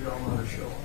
We all want to show up.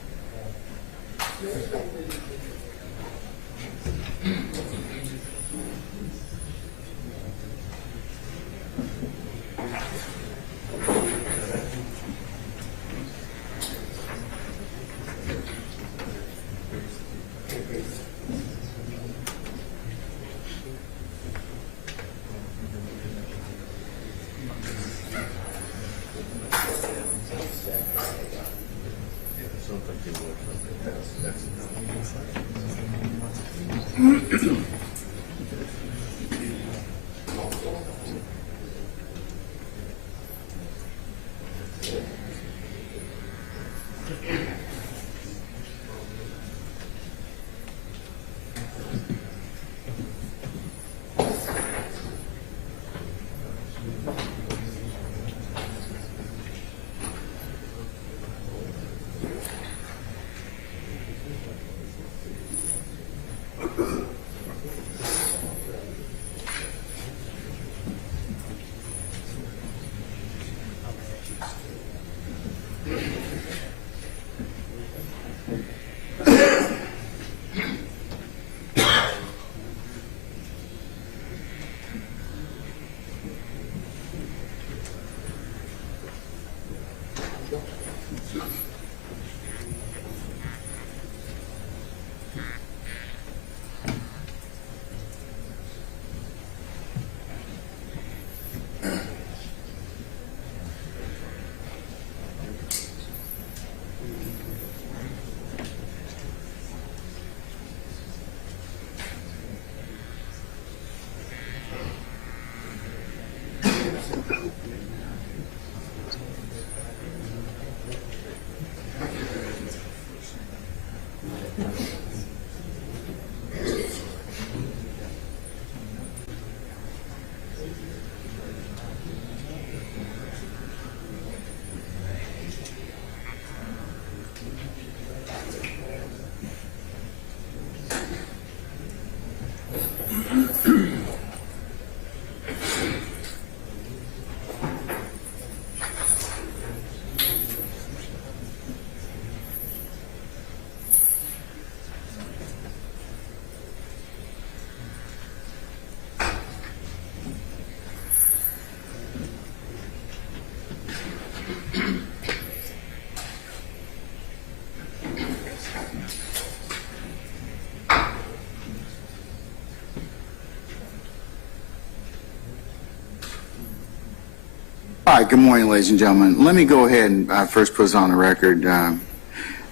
All right, good morning, ladies and gentlemen. Let me go ahead and first put on the record in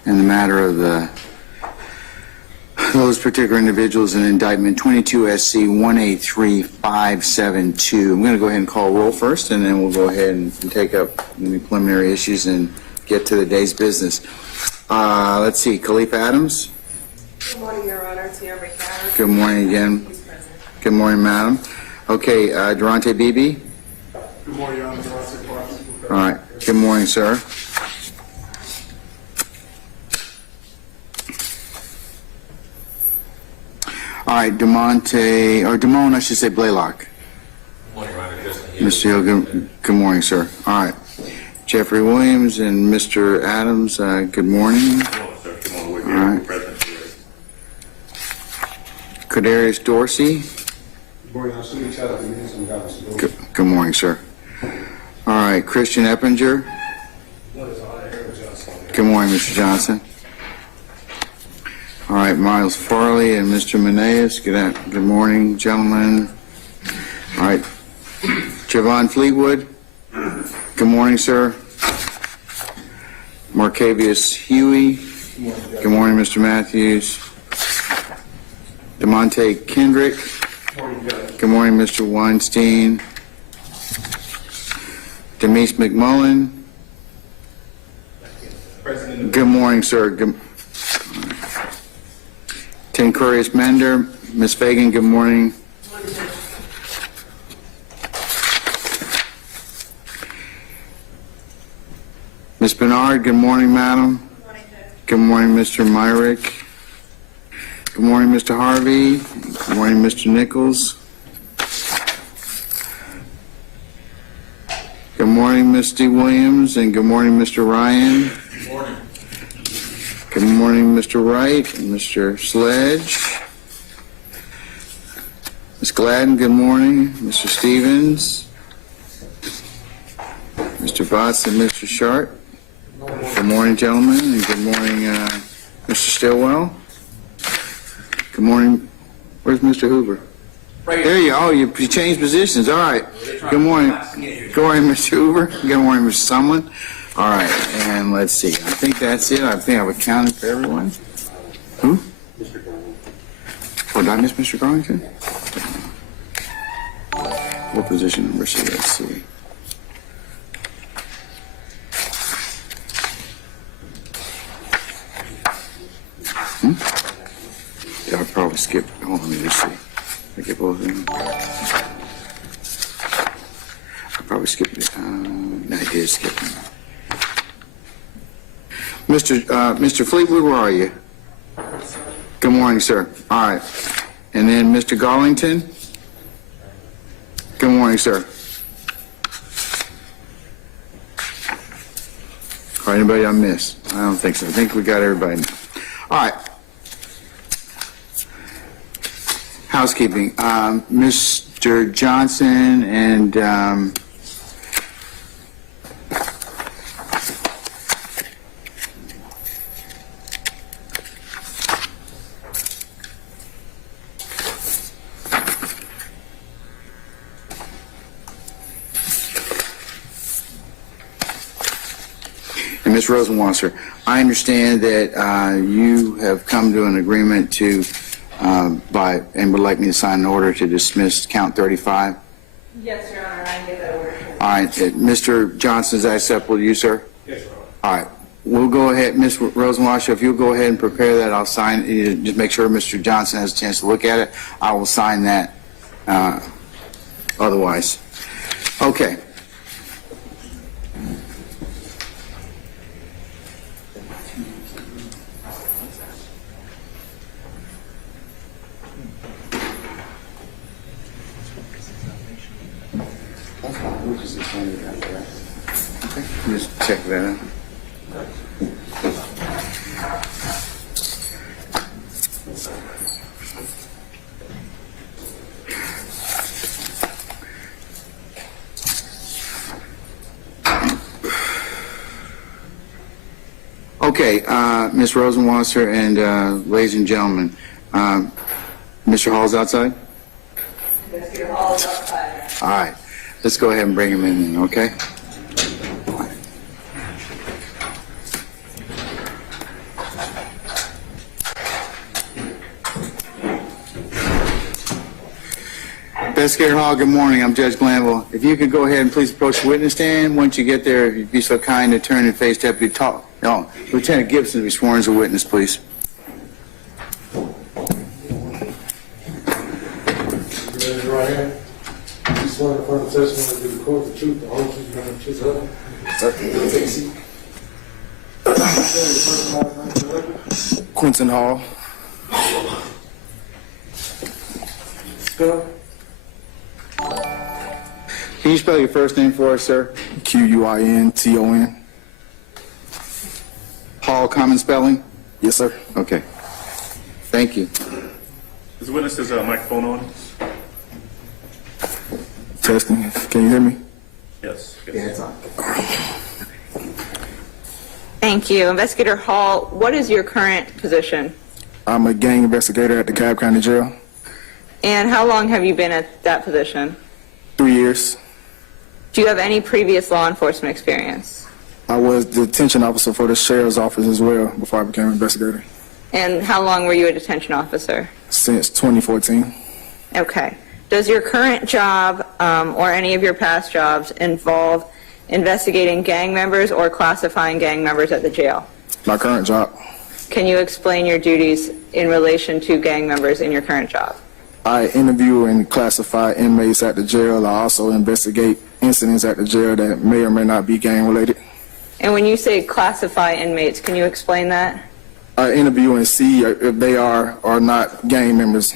the matter of those particular individuals in indictment 22 SC 183572. I'm going to go ahead and call roll first, and then we'll go ahead and take up the preliminary issues and get to the day's business. Let's see, Khalif Adams. Good morning, Your Honor. Tia Ricardo. Good morning again. He's present. Good morning, madam. Okay, Durante Beebe. Good morning, Your Honor. All right. Good morning, sir. All right, Damone, I should say Blaylock. Good morning, Your Honor. Mr. Hill, good morning, sir. All right. Jeffrey Williams and Mr. Adams, good morning. Good morning, sir. Good morning. We're All here. right. Present here. Kadarius Dorsey. Good morning. I'm Sunny Chad. I'm in some guys. Good morning, sir. All right, Christian Eppinger. Good morning, Mr. Johnson. All right, Miles Farley and Mr. Meneas. Good morning, gentlemen. All right, Javon Fleetwood. Good morning, sir. Marcavius Huey. Good morning, Mr. Matthews. DeMonte Kendrick. Good morning, Mr. Weinstein. Demise McMullen. Good morning, sir. Tencurius Mender. Ms. Fagan, good morning. Ms. Bernard, good morning, madam. Good morning, Mr. Myrick. Good morning, Mr. Harvey. Good morning, Mr. Nichols. Good morning, Misty Williams, and good morning, Mr. Ryan. Good morning. Good morning, Mr. Wright and Mr. Sledge. Ms. Gladden, good morning. Mr. Stevens. Mr. Botts and Mr. Sharp. Good morning, gentlemen, and good morning, Mr. Stillwell. Good morning. Where's Mr. Hoover? Right There you are. Oh, you changed positions. All right. Good morning. Good morning, Mr. Hoover. Good morning, Mr. Sumlin. All right, and let's see. I think that's it. I think I've accounted for everyone. Who? Oh, did I miss Mr. Garlington? What position number is he? Let's see. Yeah, I probably skipped. Oh, let me just see. I get both of them. I probably skipped it. No, I did skip them. Mr. Fleetwood, where are you? Good morning, sir. All right. And then Mr. Garlington? Good morning, sir. All right, anybody I missed? I don't think so. I think we got everybody now. All right. Housekeeping. Mr. Johnson and Ms. Rosenwasser, I understand that you have come to an agreement to and would like me to sign an order to dismiss count 35. Yes, Your Honor, I can get that order. All right, Mr. Johnson, is that acceptable to you, sir? Yes, Your Honor. All right, we'll go ahead, Ms. Rosenwasser, if you'll go ahead and prepare that, I'll sign it. Just make sure Mr. Johnson has a chance to look at it. I will sign that otherwise. Okay. Just check that out. Okay, Ms. Rosenwasser and ladies and gentlemen, Mr. Hall's outside? Mr. Hall is outside. All right, let's go ahead and bring him in, okay? Investigator Hall, good morning. I'm Judge Glanville. If you could go ahead and please approach the witness stand. Once you get there, if you'd be so kind to turn and face Deputy Lieutenant Gibson to be sworn as a witness, please. Raise your right hand. You swear to affirm the testimony to the court, the truth, the whole truth, and nothing but the truth. Take a seat. Quentin Hall. Spell. Can you spell your first name for us, sir? Quinton. Hall, common spelling? Yes, sir. Okay. Thank you. Is the witness's microphone on? Testing. Can you hear me? Yes. it's on. Thank you. Investigator Hall, what is your current position? I'm a gang investigator at the Cobb County Jail. And how long have you been at that position? 3 years. Do you have any previous law enforcement experience? I was the detention officer for the sheriff's office as well before I became an investigator. And how long were you a detention officer? Since 2014. Okay. Does your current job or any of your past jobs involve investigating gang members or classifying gang members at the jail? My current job. Can you explain your duties in relation to gang members in your current job? I interview and classify inmates at the jail. I also investigate incidents at the jail that may or may not be gang related. And when you say classify inmates, can you explain that? I interview and see if they are or not gang members.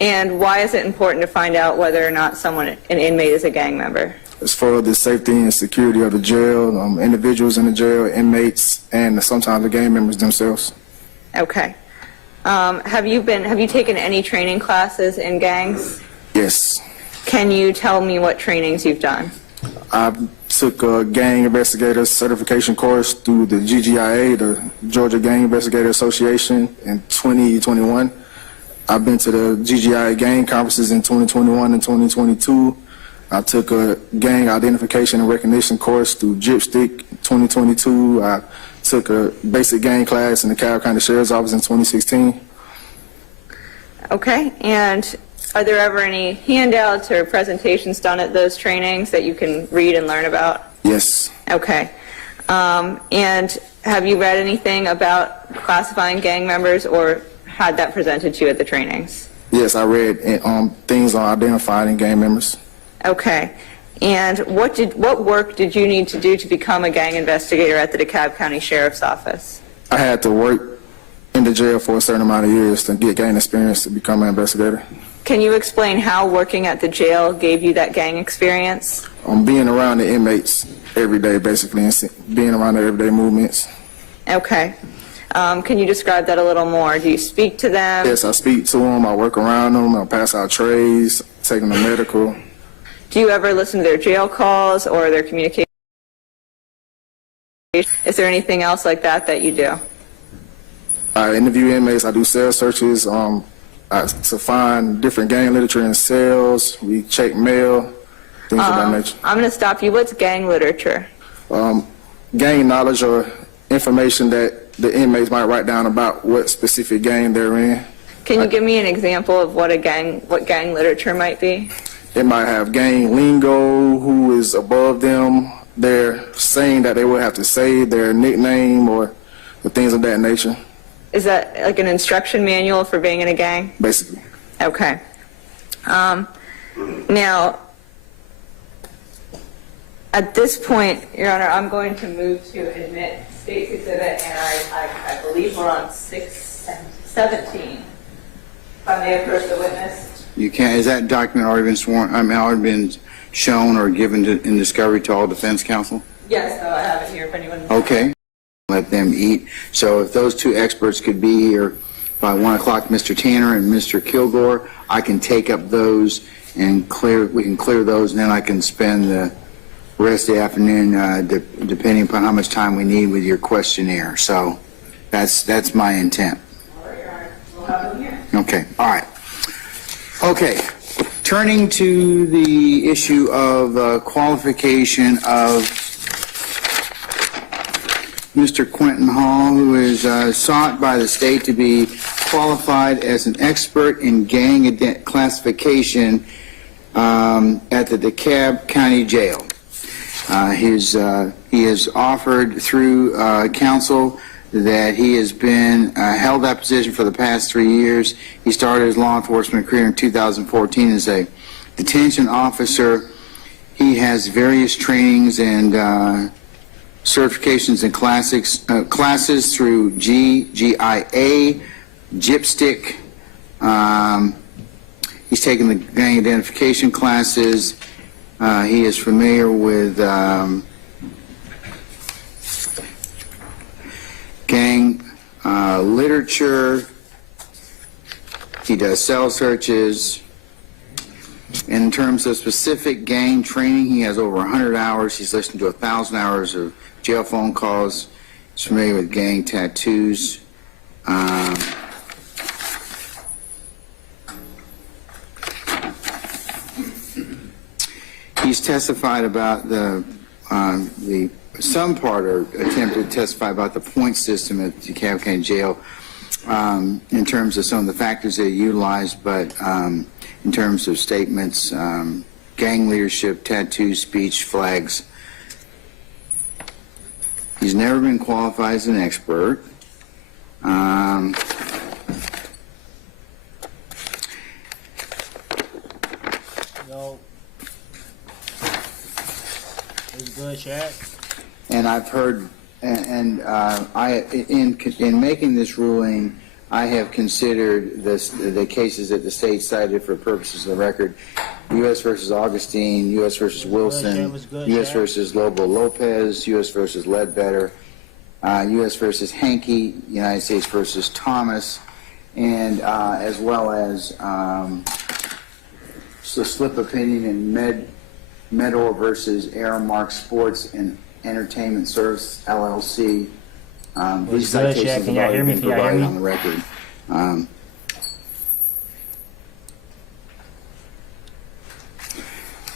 And why is it important to find out whether or not an inmate is a gang member? as far as the safety and security of the jail, individuals in the jail, inmates, and sometimes the gang members themselves. Okay. Have you taken any training classes in gangs? Yes. Can you tell me what trainings you've done? I took a gang investigator certification course through the GGIA, the Georgia Gang Investigator Association, in 2021. I've been to the GGIA gang conferences in 2021 and 2022. I took a gang identification and recognition course through Gypstick 2022. I took a basic gang class in the Cobb County Sheriff's Office in 2016. Okay, and are there ever any handouts or presentations done at those trainings that you can read and learn about? Yes. Okay. And have you read anything about classifying gang members or had that presented to you at the trainings? Yes, I read things on identifying gang members. Okay. And what work did you need to do to become a gang investigator at the DeKalb County Sheriff's Office? I had to work in the jail for a certain amount of years to get gang experience to become an investigator. Can you explain how working at the jail gave you that gang experience? Being around the inmates every day, basically, and being around their everyday movements. Okay. Can you describe that a little more? Do you speak to them? Yes, I speak to them, I work around them, I pass out trays, take them to medical. Do you ever listen to their jail calls or their communication? Is there anything else like that that you do? I interview inmates, I do cell searches to find different gang literature in cells. We check mail, things of that nature. I'm going to stop you. What's gang literature? Gang knowledge or information that the inmates might write down about what specific gang they're in. Can you give me an example of what gang literature might be? It might have gang lingo, who is above them. They're saying that they will have to say their nickname or the things of that nature. Is that like an instruction manual for being in a gang? Basically. Okay. Now, at this point, Your Honor, I'm going to move to admit State's Exhibit, and I believe we're on 617. If I may approach the witness. You can't, is that document already been sworn, already been shown or given in discovery to all defense counsel? Yes, I have it here if anyone. Okay. Let them eat. So if those two experts could be here by 1 o'clock, Mr. Tanner and Mr. Kilgore, I can take up those and we can clear those, and then I can spend the rest of the afternoon, depending upon how much time we need with your questionnaire. So that's my intent. All right, Your Honor. We'll have them here. Okay. All right. Okay. Turning to the issue of qualification of Mr. Quentin Hall, who is sought by the state to be qualified as an expert in gang classification at the DeKalb County Jail. He has offered through counsel that he has been held that position for the past 3 years. He started his law enforcement career in 2014 as a detention officer. He has various trainings and certifications and classes through GGIA, Gypstick. He's taken the gang identification classes. He is familiar with gang literature. He does cell searches. In terms of specific gang training, he has over 100 hours. He's listened to 1,000 hours of jail phone calls. He's familiar with gang tattoos. He's testified about some part or attempted to testify about the point system at DeKalb County Jail in terms of some of the factors they utilize, but in terms of statements, gang leadership, tattoos, speech, flags. He's never been qualified as an expert. Yo. It's good, Shaq. And I've heard, in making this ruling, I have considered the cases that the state cited for purposes of the record, U.S. versus Augustine, U.S. versus Wilson, What's good, U.S. Chad? versus Lobo Lopez, U.S. versus Ledbetter, U.S. versus Hankey, United States versus Thomas, and as well as the slip opinion in Medor versus Aramark Sports and Entertainment Service LLC. These good, Chad? citations Can have y'all hear already me? been Can y'all hear provided me? on the record.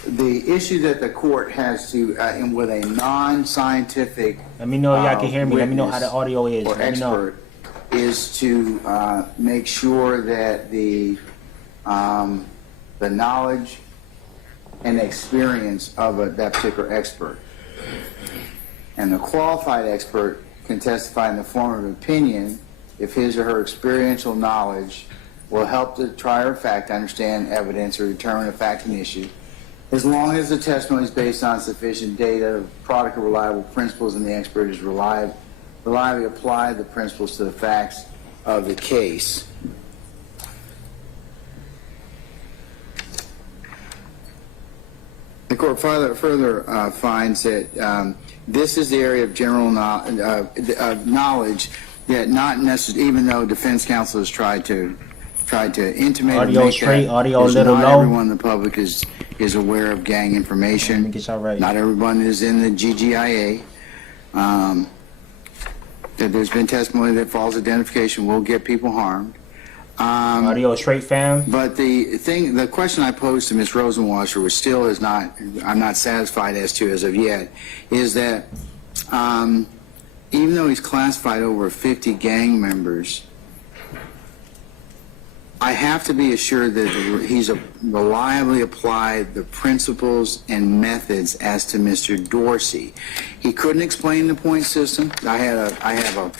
The issue that the court has to, and with a non-scientific Let me know if y'all can hear me. Let me know how the witness audio is. or Let me know. expert is to make sure that the knowledge and experience of that particular expert. And the qualified expert can testify in the form of opinion if his or her experiential knowledge will help the trier of fact understand evidence or determine a fact and issue, as long as the testimony is based on sufficient data, product of reliable principles, and the expert has reliably applied the principles to the facts of the case. The court further finds that this is the area of general knowledge that not necessarily, even though defense counsel has tried to intimate or Audio make straight, that, audio a is little not low. everyone in the public is aware of gang information. Let me get y'all right. Not everyone is in the GGIA. That there's been testimony that false identification will get people harmed. Audio straight, fam. But the question I posed to Ms. Rosenwasser, which still is not, I'm not satisfied as to as of yet, is that even though he's classified over 50 gang members, I have to be assured that he's reliably applied the principles and methods as to Mr. Dorsey. He couldn't explain the point system. I have a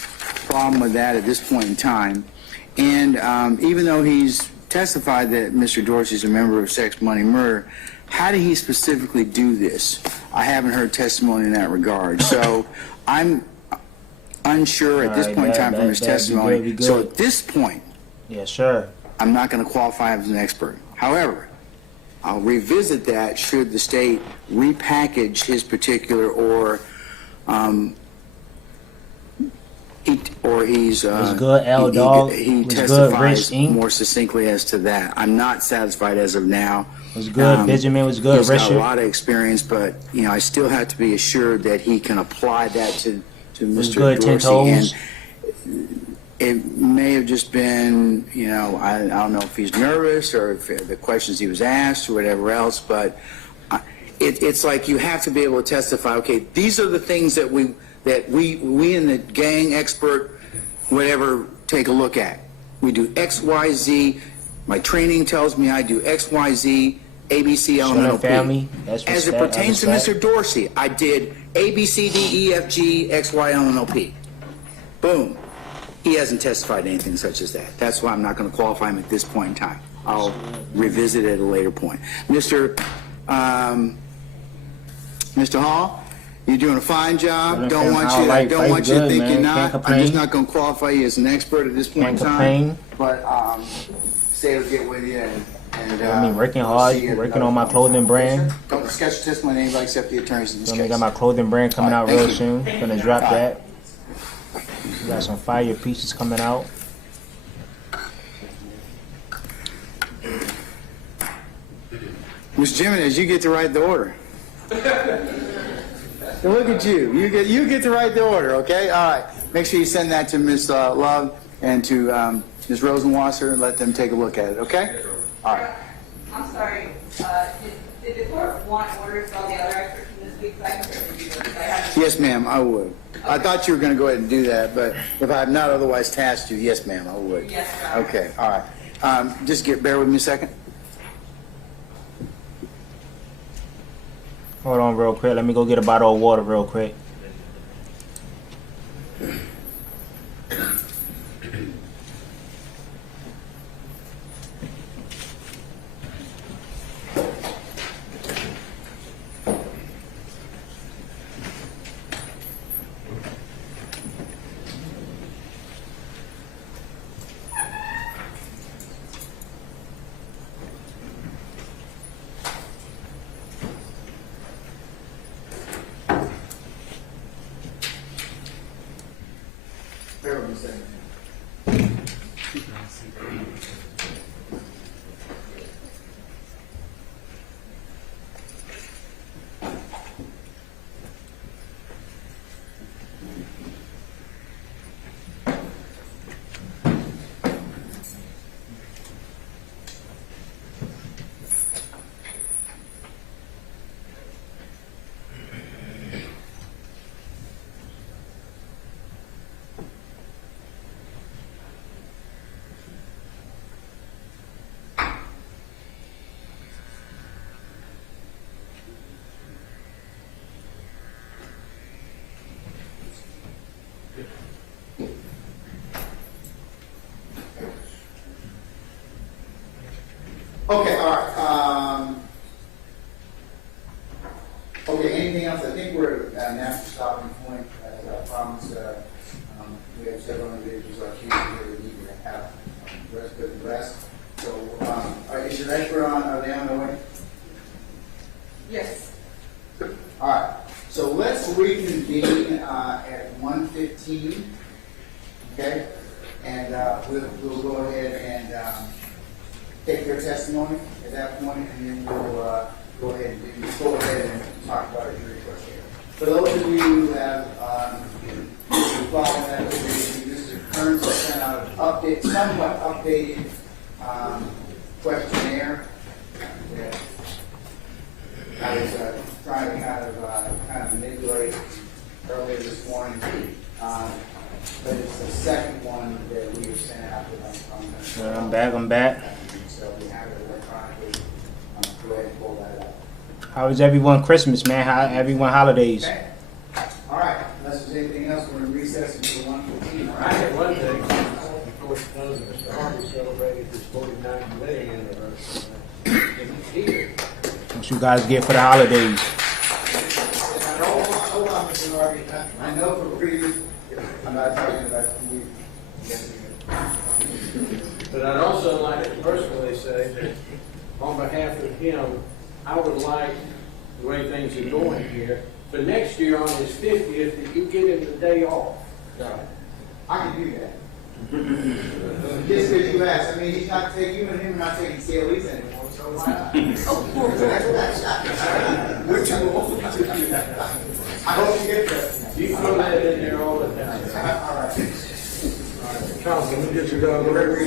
problem with that at this point in time. And even though he's testified that Mr. Dorsey's a member of Sex, Money, Murder, how did he specifically do this? I haven't heard testimony in that regard. So I'm unsure at this All right, point in time from his testimony. be good. So at this point, Yes, sir. I'm not going to qualify him as an expert. However, I'll revisit that should the state repackage his particular he's Was good, L Dog. he Was good, testifies Rich Inc. more succinctly as to that. I'm not satisfied as of now. Was good. Benjamin was good. He's got a Richard lot of experience, but I still have to be assured that he can apply that to was Mr. good. 10 Dorsey. toes. And it may have just been, I don't know if he's nervous or if the questions he was asked or whatever else, but it's like you have to be able to testify, okay, these are the things that we in the gang expert, whatever, take a look at. We do X, Y, Z. My training tells me I do X, Y, Z, A, B, C, L, Shut M, N, up, O, P. family. That's As it respect, pertains to respect. Mr. Dorsey, I did A, B, C, D, E, F, G, X, Y, L, N, O, P. Boom. He hasn't testified to anything such as that. That's why I'm not going to qualify him at this point in time. I'll revisit it at a later point. Mr. Hall, you're doing a fine job. Well, Don't fam, want I you like to fight good, think man. you're Can't not. I'm complain. just not going to qualify you as an expert at this point Can't in time. complain. But say we'll get with you and I mean, working we'll hard, see you at working another on my point. clothing brand. Don't discuss your testimony to anybody except the attorneys in this So case. we got my clothing brand coming All out right, real thank soon. Gonna drop that. We got some fire pieces coming out. Ms. Jimenez, you get to write the order. Look at you. You get to write the order, okay? All right. Make sure you send that to Ms. Love and to Ms. Rosenwasser and let them take a look at it, okay? All right. I'm sorry, did the court want orders on the other experts from this week's cycle, or did you do it? I haven't- Yes, ma'am, I would. I thought you were going to go ahead and do that, but if I have not otherwise tasked you, yes, ma'am, I would. Yes, Your Honor. Okay, all right. Just bear with me a second. Hold on real quick. Let me go get a bottle of water real quick. February 17th. Okay, all right. Okay, anything else? I think we're at an after stopping point. As I promised, we have several individuals I can't here that need to have the rest. So, is your expert on? Are they on the way? Yes. All right. So let's reconvene at 1:15. Okay, and we'll go ahead and take their testimony at that point, and then we'll go ahead and talk about our jury questionnaire. For those of you who have followed that information, Mr. Kearns has sent out an somewhat updated questionnaire that I was trying to kind of manipulate earlier this morning. But it's the second one that we have sent out to them. I'm back. So we have it electronically. Go ahead and pull that up. How was everyone Christmas, man? How everyone holidays? Okay. All right. Unless there's anything else, we're going to recess until 1:15. All I right. had one thing, before it goes, Mr. Harvey celebrated his 49th wedding anniversary. And he's here. What you guys get for the holidays? Hold on, Mr. Harvey. I know for previous, I'm not talking about you. Yes, But I'd also like to personally say that on behalf of him, I would like, the way things are going here, for next year on his 50th, that you give him the day off. I can do that. Just because you asked. I mean, he's not taking you and him are not taking CLEs anymore, so why not? We're too old. I hope you get that. You throw that in there all the time. All right. Charles, let me get you down the record.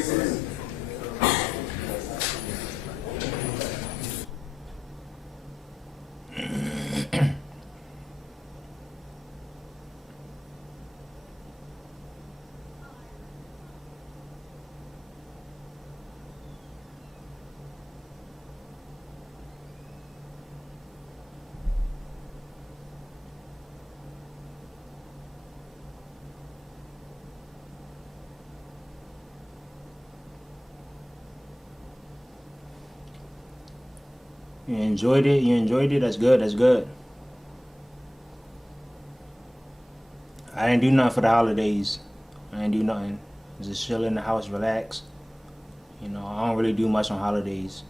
You enjoyed it? You enjoyed it? That's good. That's good. I didn't do nothing for the holidays. I didn't do nothing. Just chill in the house, relax. You know, I don't really do much on holidays.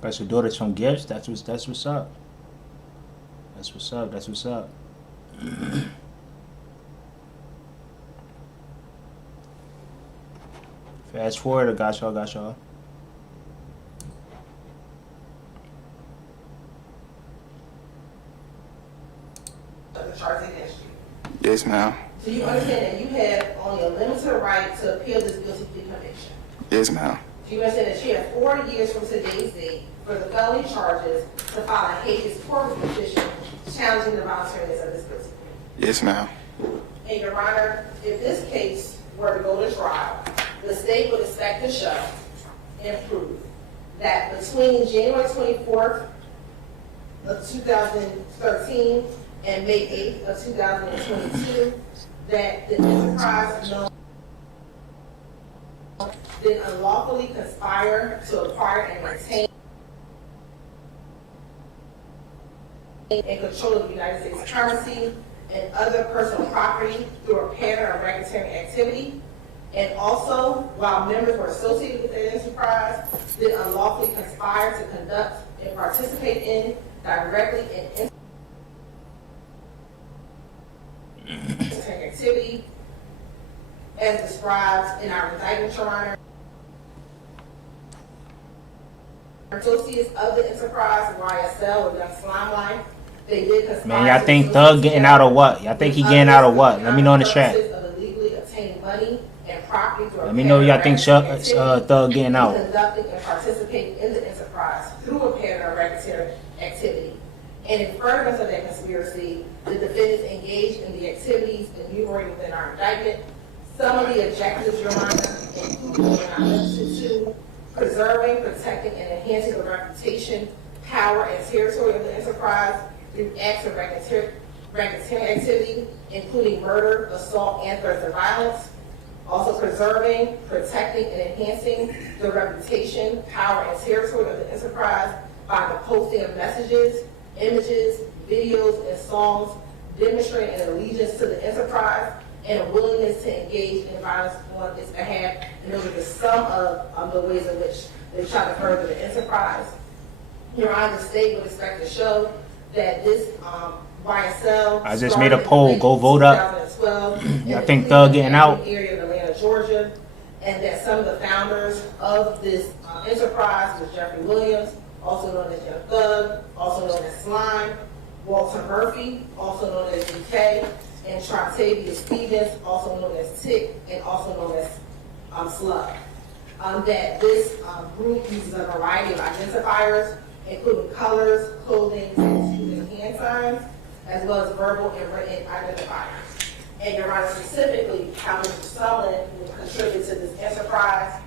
Got your daughter some gifts. That's what's up. That's what's up. That's what's up. Fast forward, I got y'all. The charge against you. Yes, ma'am. So you understand that you have only a limited right to appeal this guilty plea conviction. Yes, ma'am. Do you understand that you have 4 years from today's date for the felony charges to file a habeas corpus petition challenging the voluntariness of this guilty plea? Yes, ma'am. And Your Honor, if this case were to go to trial, the state would expect to show and prove that between January 24th of 2013 and May 8th of 2022, that the enterprise known did unlawfully conspire to acquire and maintain and control of the United States currency and other personal property through a pattern of racketeering activity. And also, while members were associated with that enterprise, did unlawfully conspire to conduct and participate in directly in activity as described in our indictment, Your Honor. Associates of the enterprise, YSL, or Young Slime Life, they did conspire. Man, y'all think Thug getting out of what? Y'all think he getting out of what? Let me know in the chat. Illegally obtaining money and property through Let me know y'all think Thug getting out. Conducting and participating in the enterprise through a pattern of racketeering activity. And in furtherance of that conspiracy, the defendants engaged in the activities enumerated within our indictment. Some of the objectives, Your Honor, include but not limited to preserving, protecting, and enhancing the reputation, power, and territory of the enterprise through acts of racketeering activity, including murder, assault, and threats of violence. Also preserving, protecting, and enhancing the reputation, power, and territory of the enterprise by the posting of messages, images, videos, and songs demonstrating an allegiance to the enterprise and a willingness to engage in violence on its behalf. And those are just some of the ways in which they try to further the enterprise. Your Honor, the state would expect to show that this YSL. I just made a poll. Go vote up. Y'all think Thug getting out? Area of Atlanta, Georgia, and that some of the founders of this enterprise was Jeffrey Williams, also known as Young Thug, also known as Slime, Walter Murphy, also known as DK, and Tratavia Stevens, also known as Tick, and also known as Slug. That this group uses a variety of identifiers, including colors, clothing, tattoos, and hand signs, as well as verbal and written identifiers. And Your Honor, specifically, how Mr. Sumlin will contribute to this enterprise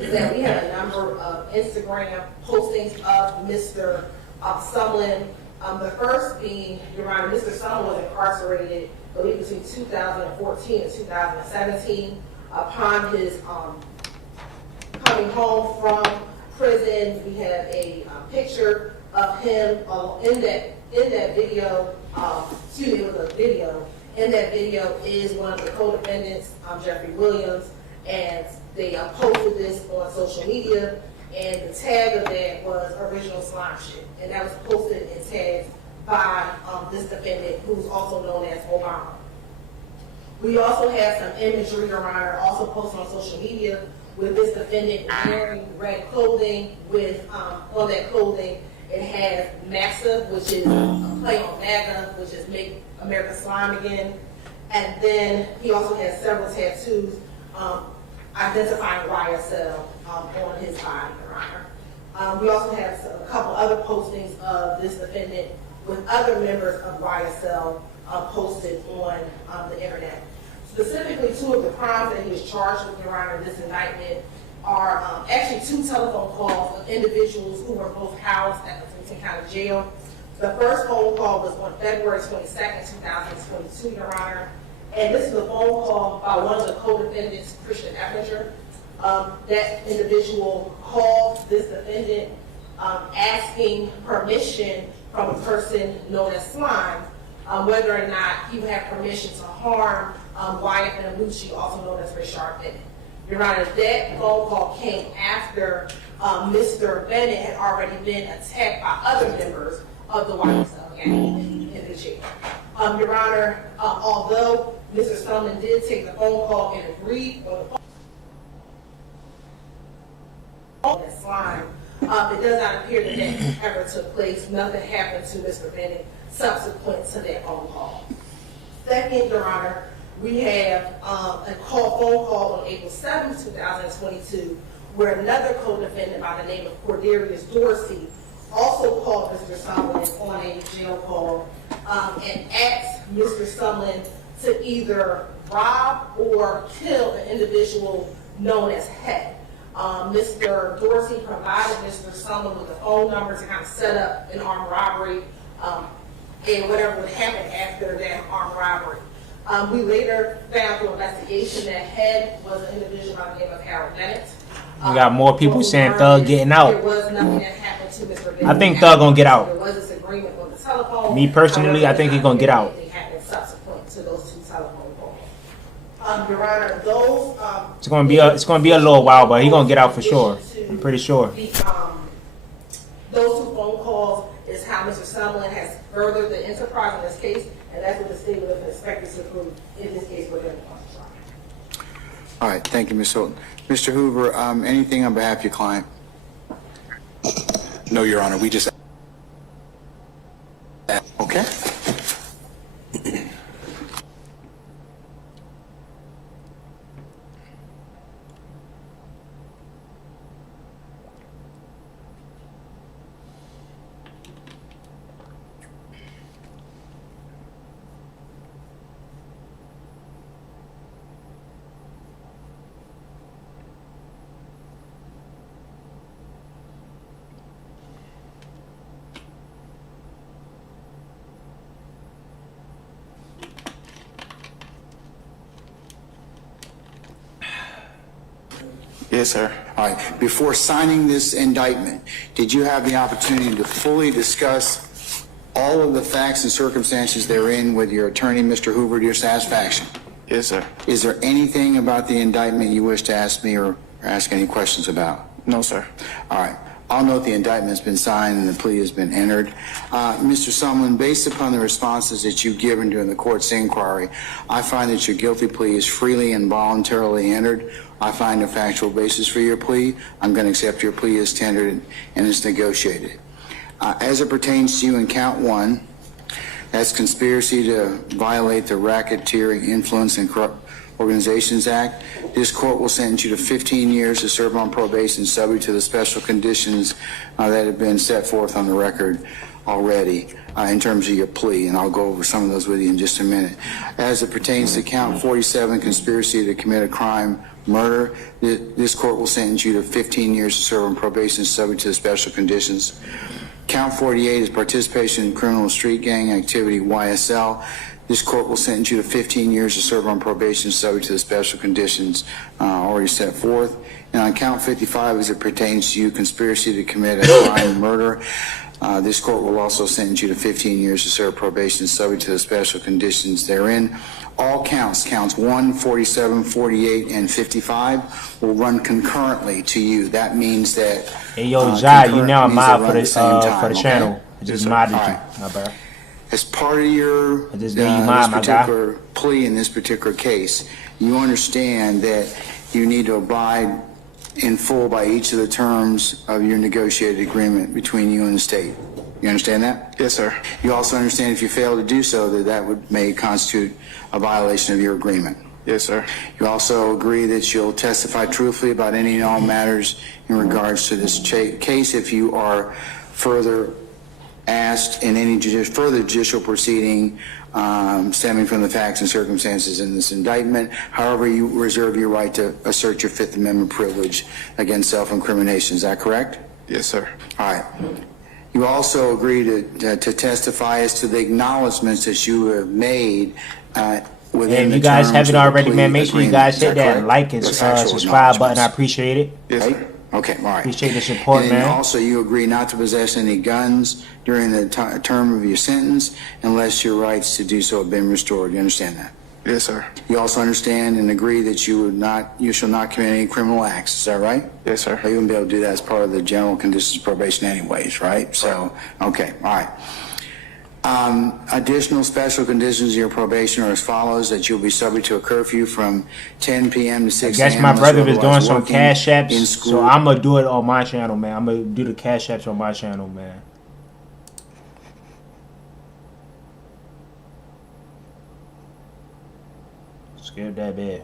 is that we have a number of Instagram postings of Mr. Sumlin. The first being, Your Honor, Mr. Sumlin was incarcerated, I believe, between 2014 and 2017. Upon his coming home from prison, we have a picture of him in that video. Excuse me, it was a video. In that video is one of the co-defendants, Jeffrey Williams, and they posted this on social media, and the tag of that was original slime shit, and that was posted and tagged by this defendant, who's also known as Obama. We also have some imagery, Your Honor, also posted on social media with this defendant wearing red clothing with, on that clothing, it has MAXA, which is a play on MAGA, which is Make America Slime Again. And then he also has several tattoos identifying YSL on his body, Your Honor. We also have a couple other postings of this defendant with other members of YSL posted on the internet. Specifically, two of the crimes that he is charged with, Your Honor, in this indictment are actually two telephone calls of individuals who were both housed at the Fulton County Jail. The first phone call was on February 22nd, 2022, Your Honor. And this is a phone call by one of the co-defendants, Christian Effinger. That individual called this defendant asking permission from a person known as Slime, whether or not he would have permission to harm Wyatt and Lucci, also known as Richard Bennett. Your Honor, that phone call came after Mr. Bennett had already been attacked by other members of the YSL gang in the jail. Your Honor, although Mr. Sumlin did take the phone call and agreed on the phone call, Slime, it does not appear that that ever took place. Nothing happened to Mr. Bennett subsequent to that phone call. Second, Your Honor, we have a phone call on April 7, 2022, where another co-defendant by the name of Cordarius Dorsey also called Mr. Sumlin on a jail call and asked Mr. Sumlin to either rob or kill an individual known as Head. Mr. Dorsey provided Mr. Sumlin with the phone number to kind of set up an armed robbery and whatever would happen after that armed robbery. We later found through investigation that Head was an individual by the name of Harold Bennett. We got more people saying Thug getting out. There was nothing that happened to Mr. Bennett. I think Thug gonna get out. There was this agreement on the telephone. Me personally, I think he's gonna get out. Anything happened subsequent to those 2 telephone calls. Your Honor, those, It's gonna be a little while, but he's gonna get out for sure. I'm pretty sure. Those 2 phone calls is how Mr. Sumlin has furthered the enterprise in this case, and that's what the state would have expected to prove in this case we're going to try. All right, thank you, Ms. Hilton. Mr. Hoover, anything on behalf of your client? No, Your Honor, we just... Okay. Yes, sir. All right, before signing this indictment, did you have the opportunity to fully discuss all of the facts and circumstances therein with your attorney, Mr. Hoover, to your satisfaction? Yes, sir. Is there anything about the indictment you wish to ask me or ask any questions about? No, sir. All right. I'll note the indictment's been signed and the plea has been entered. Mr. Sumlin, based upon the responses that you've given during the court's inquiry, I find that your guilty plea is freely and voluntarily entered. I find a factual basis for your plea. I'm going to accept your plea as tendered and as negotiated. As it pertains to you in count 1, that's conspiracy to violate the Racketeering Influence and Corrupt Organizations Act. This court will sentence you to 15 years to serve on probation subject to the special conditions that have been set forth on the record already in terms of your plea, and I'll go over some of those with you in just a minute. As it pertains to count 47, conspiracy to commit a crime, murder, this court will sentence you to 15 years to serve on probation subject to the special conditions. Count 48 is participation in criminal street gang activity, YSL. This court will sentence you to 15 years to serve on probation subject to the special conditions already set forth. And on count 55, as it pertains to you, conspiracy to commit a crime, murder, this court will also sentence you to 15 years to serve probation subject to the special conditions therein. All counts 1, 47, 48, and 55, will run concurrently to you. That means that... Hey, yo, Jai, you now a mod for the okay? channel. I just modded you, my bad. As part of your this particular plea in this particular case, you understand that you need to abide in full by each of the terms of your negotiated agreement between you and the state. You understand that? Yes, sir. You also understand if you fail to do so, that may constitute a violation of your agreement. Yes, sir. You also agree that you'll testify truthfully about any and all matters in regards to this case if you are further asked in any further judicial proceeding stemming from the facts and circumstances in this indictment. However, you reserve your right to assert your Fifth Amendment privilege against self-incrimination. Is that correct? Yes, sir. All right. You also agree to testify as to the acknowledgments that you have made within if the you guys terms haven't of the already, plea man, make sure you agreement. guys Is hit that correct? like and The factual subscribe button. I acknowledgments. appreciate it. Yes, Right? sir. Okay, all right. Appreciate the support, and man. Also, you agree not to possess any guns during the term of your sentence unless your rights to do so have been restored. You understand that? Yes, sir. You also understand and agree that you shall not commit any criminal acts. Is that right? Yes, sir. You wouldn't be able to do that as part of the general conditions of probation anyways, right? So, okay, all right. Additional special conditions of your probation are as follows: that you'll be subject to a curfew from 10 p.m. to 6 I a.m. guess my brother is doing some working cash apps, in so school. I'm gonna do it on my channel, man. I'm gonna do the cash apps on my channel, man. Skip that bad.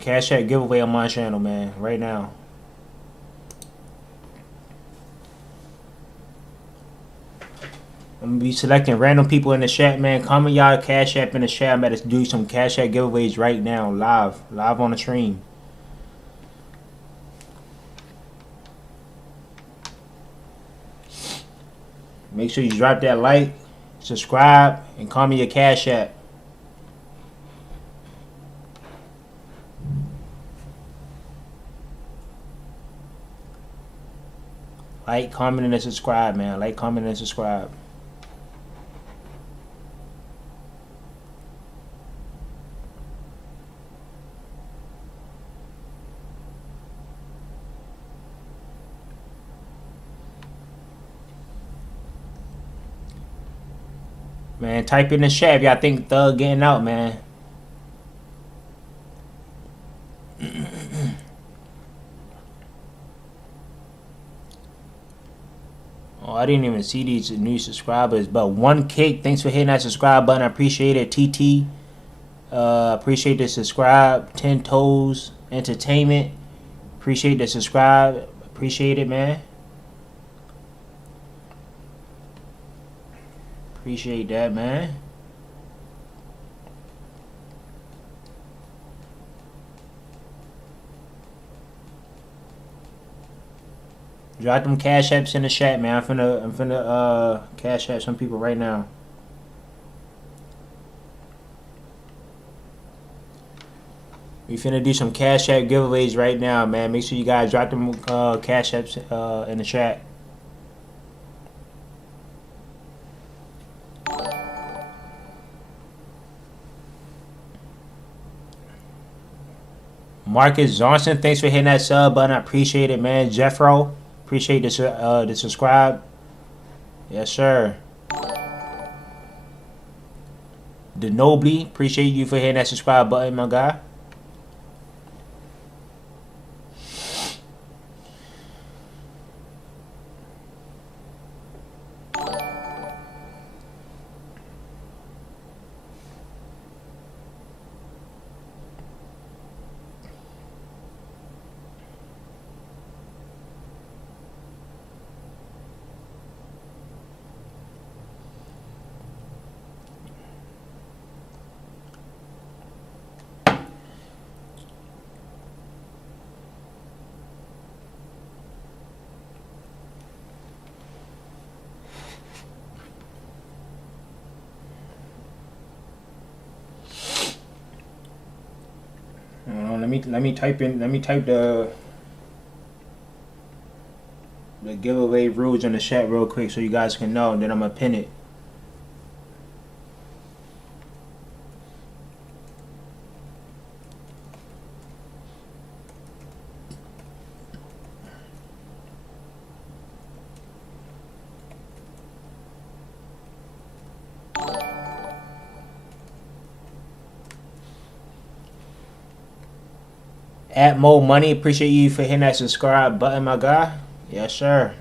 Cash app giveaway on my channel, man. Right now. I'm gonna be selecting random people in the chat, man. Comment y'all cash app in the chat. I'm about to do some cash app giveaways right now, live on the stream. Make sure you drop that like, subscribe, and comment your cash app. Like, comment, and subscribe, man. Like, comment, and subscribe. Man, type in the chat if y'all think Thug getting out, man. Oh, I didn't even see these new subscribers, but one cake. Thanks for hitting that subscribe button. I appreciate it, TT. Appreciate the subscribe. 10 Toes Entertainment. Appreciate the subscribe. Appreciate it, man. Appreciate that, man. Drop them cash apps in the chat, man. I'm finna cash app some people right now. We finna do some cash app giveaways right now, man. Make sure you guys drop them cash apps in the chat. Marcus Johnson, thanks for hitting that sub button. I appreciate it, man. Jeffro, appreciate the subscribe. Yes, sir. Denobly, appreciate you for hitting that subscribe button, my guy. Let me type the giveaway rules in the chat real quick so you guys can know, and then I'm gonna pin it. At Mo Money, appreciate you for hitting that subscribe button, my guy. Yes, sir.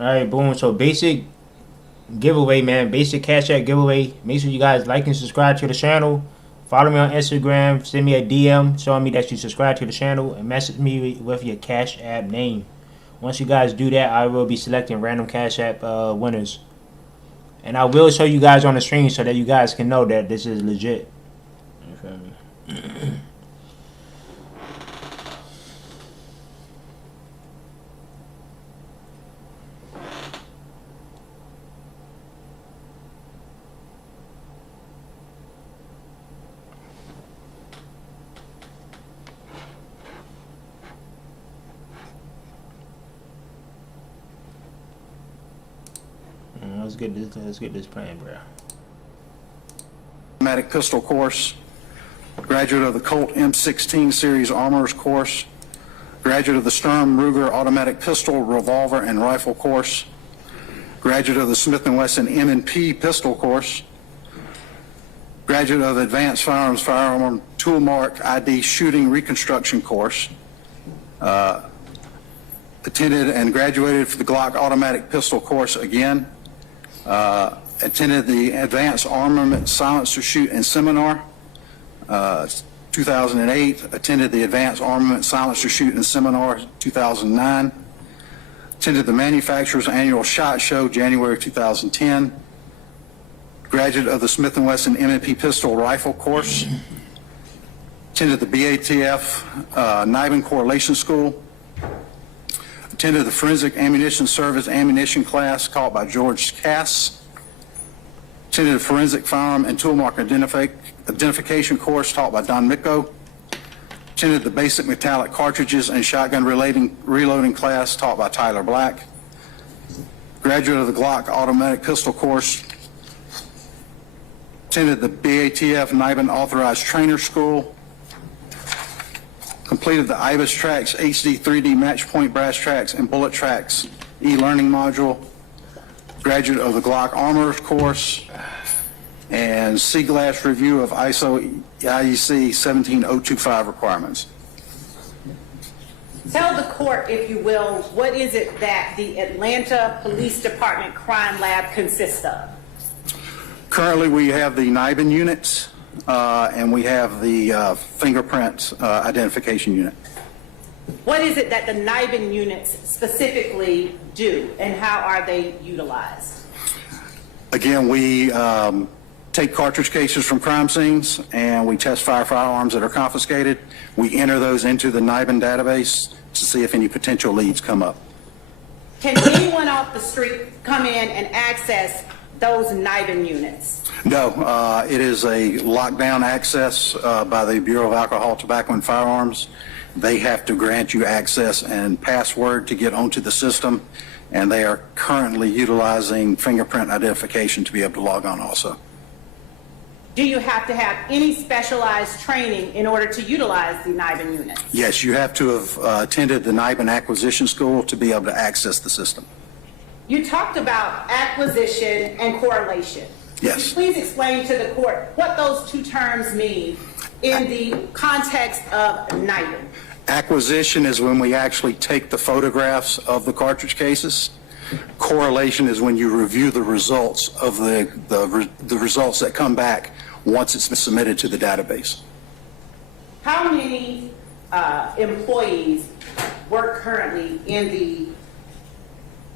Alright, boom. So basic giveaway, man. Basic cash app giveaway. Make sure you guys like and subscribe to the channel. Follow me on Instagram. Send me a DM showing me that you subscribe to the channel, and message me with your cash app name. Once you guys do that, I will be selecting random cash app winners. And I will show you guys on the screen so that you guys can know that this is legit. You feel me? Let's get this playing, bro. Automatic pistol course, graduate of the Colt M16 series armors course, graduate of the Sturm Ruger automatic pistol, revolver, and rifle course, graduate of the Smith & Wesson M&P pistol course, graduate of the Advanced Firearm Tool Mark ID shooting reconstruction course, attended and graduated for the Glock automatic pistol course again, attended the Advanced Armament Silencer Shoot and Seminar. 2008, attended the Advanced Armament Silencer Shoot and Seminar, 2009. Attended the Manufacturer's Annual SHOT Show, January 2010. Graduate of the Smith & Wesson M&P Pistol Rifle Course. Attended the BATF Nibin Correlation School. Attended the Forensic Ammunition Service Ammunition class taught by George Cass. Attended the Forensic Firearm and Tool Mark Identification course taught by Don Micco. Attended the Basic Metallic Cartridges and Shotgun Reloading class taught by Tyler Black. Graduate of the Glock Automatic Pistol course. Attended the BATF Nibin Authorized Trainer School. Completed the IBIS Tracks HD 3D Match Point Brass Tracks and Bullet Tracks e-learning module. Graduate of the Glock Armorers course and C-Glass review of ISO IEC 17025 requirements. Tell the court, if you will, what is it that the Atlanta Police Department Crime Lab consists of? Currently, we have the Nibin unit and we have the fingerprint identification unit. What is it that the Nibin units specifically do, and how are they utilized? Again, we take cartridge cases from crime scenes and we test firearms that are confiscated. We enter those into the Nibin database to see if any potential leads come up. Can anyone off the street come in and access those Nibin units? No, it is a lockdown access by the Bureau of Alcohol, Tobacco, and Firearms. They have to grant you access and password to get onto the system, and they are currently utilizing fingerprint identification to be able to log on also. Do you have to have any specialized training in order to utilize the Nibin units? Yes, you have to have attended the Nibin Acquisition School to be able to access the system. You talked about acquisition and correlation. Yes. Please explain to the court what those two terms mean in the context of Nibin. Acquisition is when we actually take the photographs of the cartridge cases. Correlation is when you review the results of the results that come back once it's been submitted to the database. How many employees work currently in the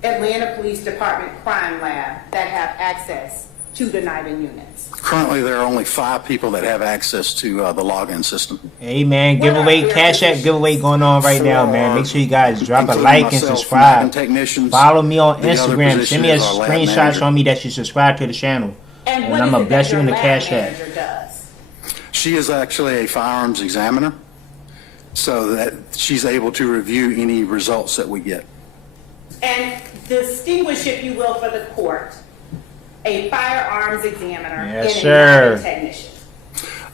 Atlanta Police Department Crime Lab that have access to the Nibin units? Currently, there are only 5 people that have access to the login system. Hey man, giveaway, Cash App giveaway going on right now, man. Make sure you guys drop a like and myself, subscribe. technicians, Follow me on the other Instagram. Send me a position is our lab screenshot manager. showing me that you subscribe to the channel. And And what I'm is gonna it bless that you in the your Cash lab App. manager does? She is actually a firearms examiner, so that she's able to review any results that we get. And distinguish, if you will, for the court, a firearms examiner Yes, and sir. a Nibin technician.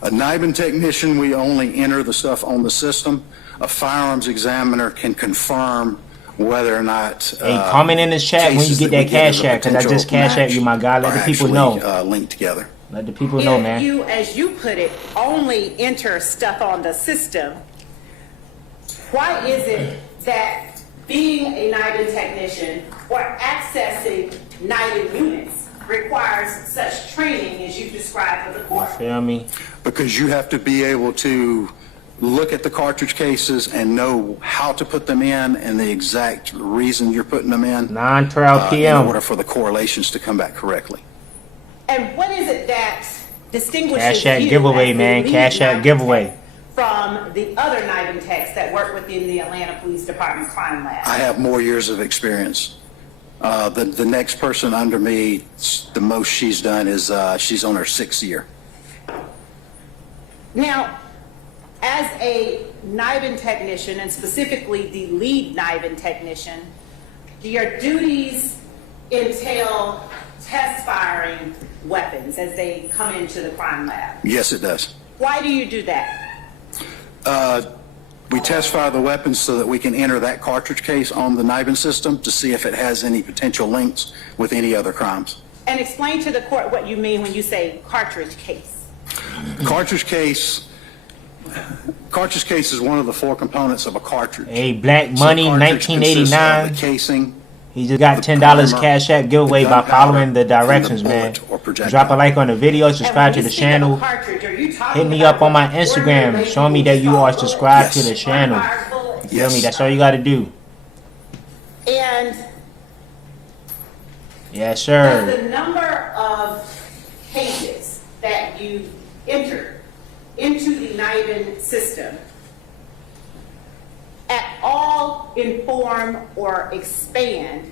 A Nibin technician, we only enter the stuff on the system. A firearms examiner can confirm whether or not. Hey, comment in the chat when you cases get that we that Cash as a App, 'cause I just potential Cash App you, my guy. Let match the people are know. actually, linked together. Let the people know, If man. you, as you put it, only enter stuff on the system, why is it that being a Nibin technician or accessing Nibin units requires such training as you described for the court? Feel me? Because you have to be able to look at the cartridge cases and know how to put them in and the exact reason you're putting them in. 9:12 In p.m. order for the correlations to come back correctly. And what is it that distinguishes Cash App you giveaway, as the man. lead Cash App Nibin giveaway. tech from the other Nibin techs that work within the Atlanta Police Department Crime Lab? I have more years of experience. The next person under me, the most she's done is she's on her 6th year. Now, as a Nibin technician, and specifically the lead Nibin technician, do your duties entail test firing weapons as they come into the crime lab? Yes, it does. Why do you do that? We test fire the weapons so that we can enter that cartridge case on the Nibin system to see if it has any potential links with any other crimes. And explain to the court what you mean when you say cartridge case. Cartridge case is one of the 4 components of a cartridge. Hey, Black So Money, cartridge consists of 1989. the casing, He just got $10 primer, Cash App giveaway the by gunpowder, following the and the directions, man. bullet or projectile. Drop a like on the video, subscribe to And the when you speak of a channel. cartridge, are you talking Hit me about up on my ordinary Instagram, label showing me that you are bullet? subscribed to Yes. the channel. Unfired bullet? You feel Yes. me? That's all you gotta do. And Yes, does sir. the number of cases that you entered into the NIBIN system at all inform or expand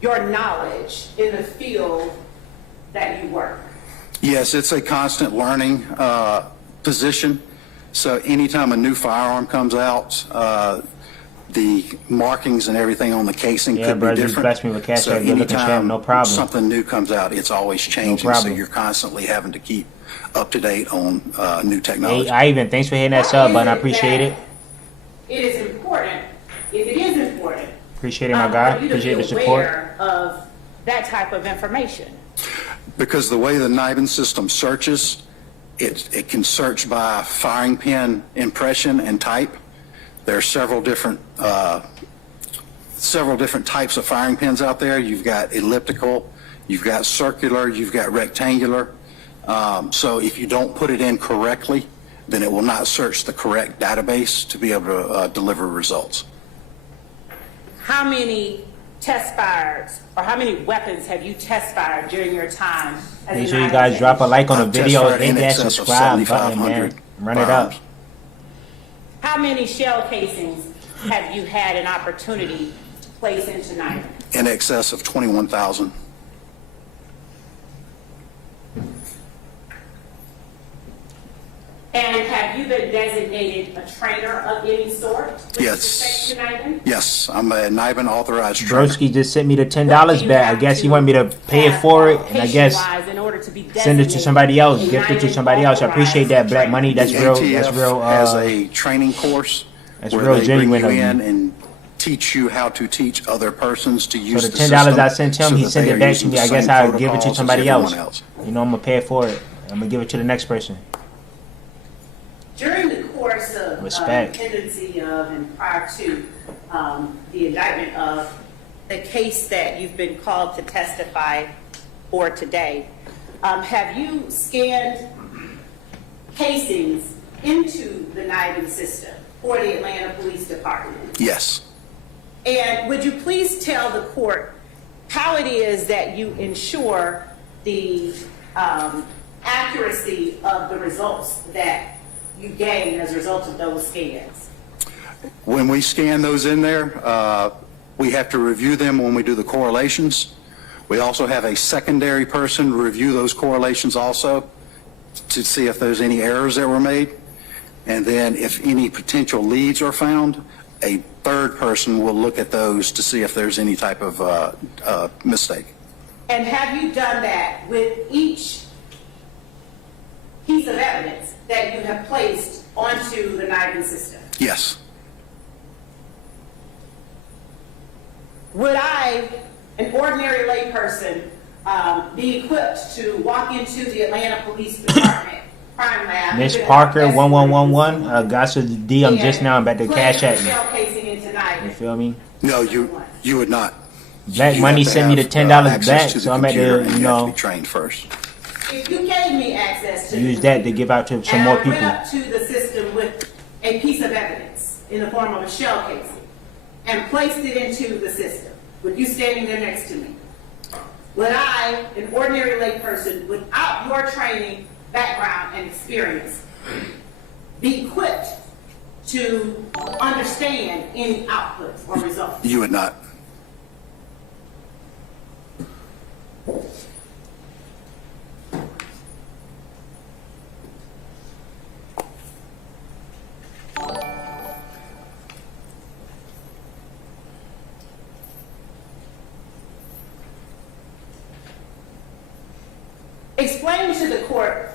your knowledge in the field that you work? Yes, it's a constant learning position. So anytime a new firearm comes out, the markings and everything on the casing Yeah, could bro, be just different. bless me with cash So app. Good looking anytime champ, no problem. something new comes out, it's always changing. So problem. you're constantly having to keep up to date on new Hey, technology. Ivan, thanks for hitting that sub button. I appreciate it. It is important, if it is important. Appreciate it, my guy. for you to Appreciate be the support. aware of that type of information. Because the way the NIBIN system searches, it can search by firing pin impression and type. There are several different types of firing pins out there. You've got elliptical, you've got circular, you've got rectangular. So if you don't put it in correctly, then it will not search the correct database to be able to deliver results. How many test fires or how many weapons have you test fired during your time as Make a sure you NIBIN guys drop a technician? like on the I've video, test fired hit in that excess of subscribe button, 7,500 man. Run it up. firearms. How many shell casings have you had an opportunity to place into NIBIN? In excess of 21,000. And have you been designated a trainer of any sort with Yes. respect to NIBIN? Yes, I'm a NIBIN authorized trainer. Broski just sent me the $10 back. I guess he want me to pay it for it, and I guess in order to be send it to somebody else, gift it to somebody else. I appreciate that, Black Money. That's The real. ATF That's real. has a training course that's where real they genuine bring you of in you. and teach you how to teach other persons to use So the the $10 I system sent him, so he that sent they it are back to using me. the I guess same I'll give it protocols to as somebody everyone else. You know, I'm gonna pay it for it. I'm gonna give it to the next person. During the course of Respect. pendency of and prior to the indictment of the case that you've been called to testify for today, have you scanned casings into the NIBIN system for the Atlanta Police Department? Yes. And would you please tell the court how it is that you ensure the accuracy of the results that you gain as a result of those scans? When we scan those in there, we have to review them when we do the correlations. We also have a secondary person review those correlations also to see if there's any errors that were made. And then if any potential leads are found, a third person will look at those to see if there's any type of mistake. And have you done that with each piece of evidence that you have placed onto the NIBIN system? Yes. Would I, an ordinary layperson, be equipped to walk into the Atlanta Police Department crime lab? Miss Parker 1111 got to the DM just now. I'm about to cash at me. Shell casing into You NIBIN? feel me? No, you would not. Black You Money have to sent me the have, $10 access back, to the so I'm at computer, the and you you have to know be trained first. If you gave me access to use that to give out to some and more I went people. up to the system with a piece of evidence in the form of a shell casing and placed it into the system, with you standing there next to me, would I, an ordinary layperson, without your training, background, and experience, be equipped to understand any output or results? You would not. Explain to the court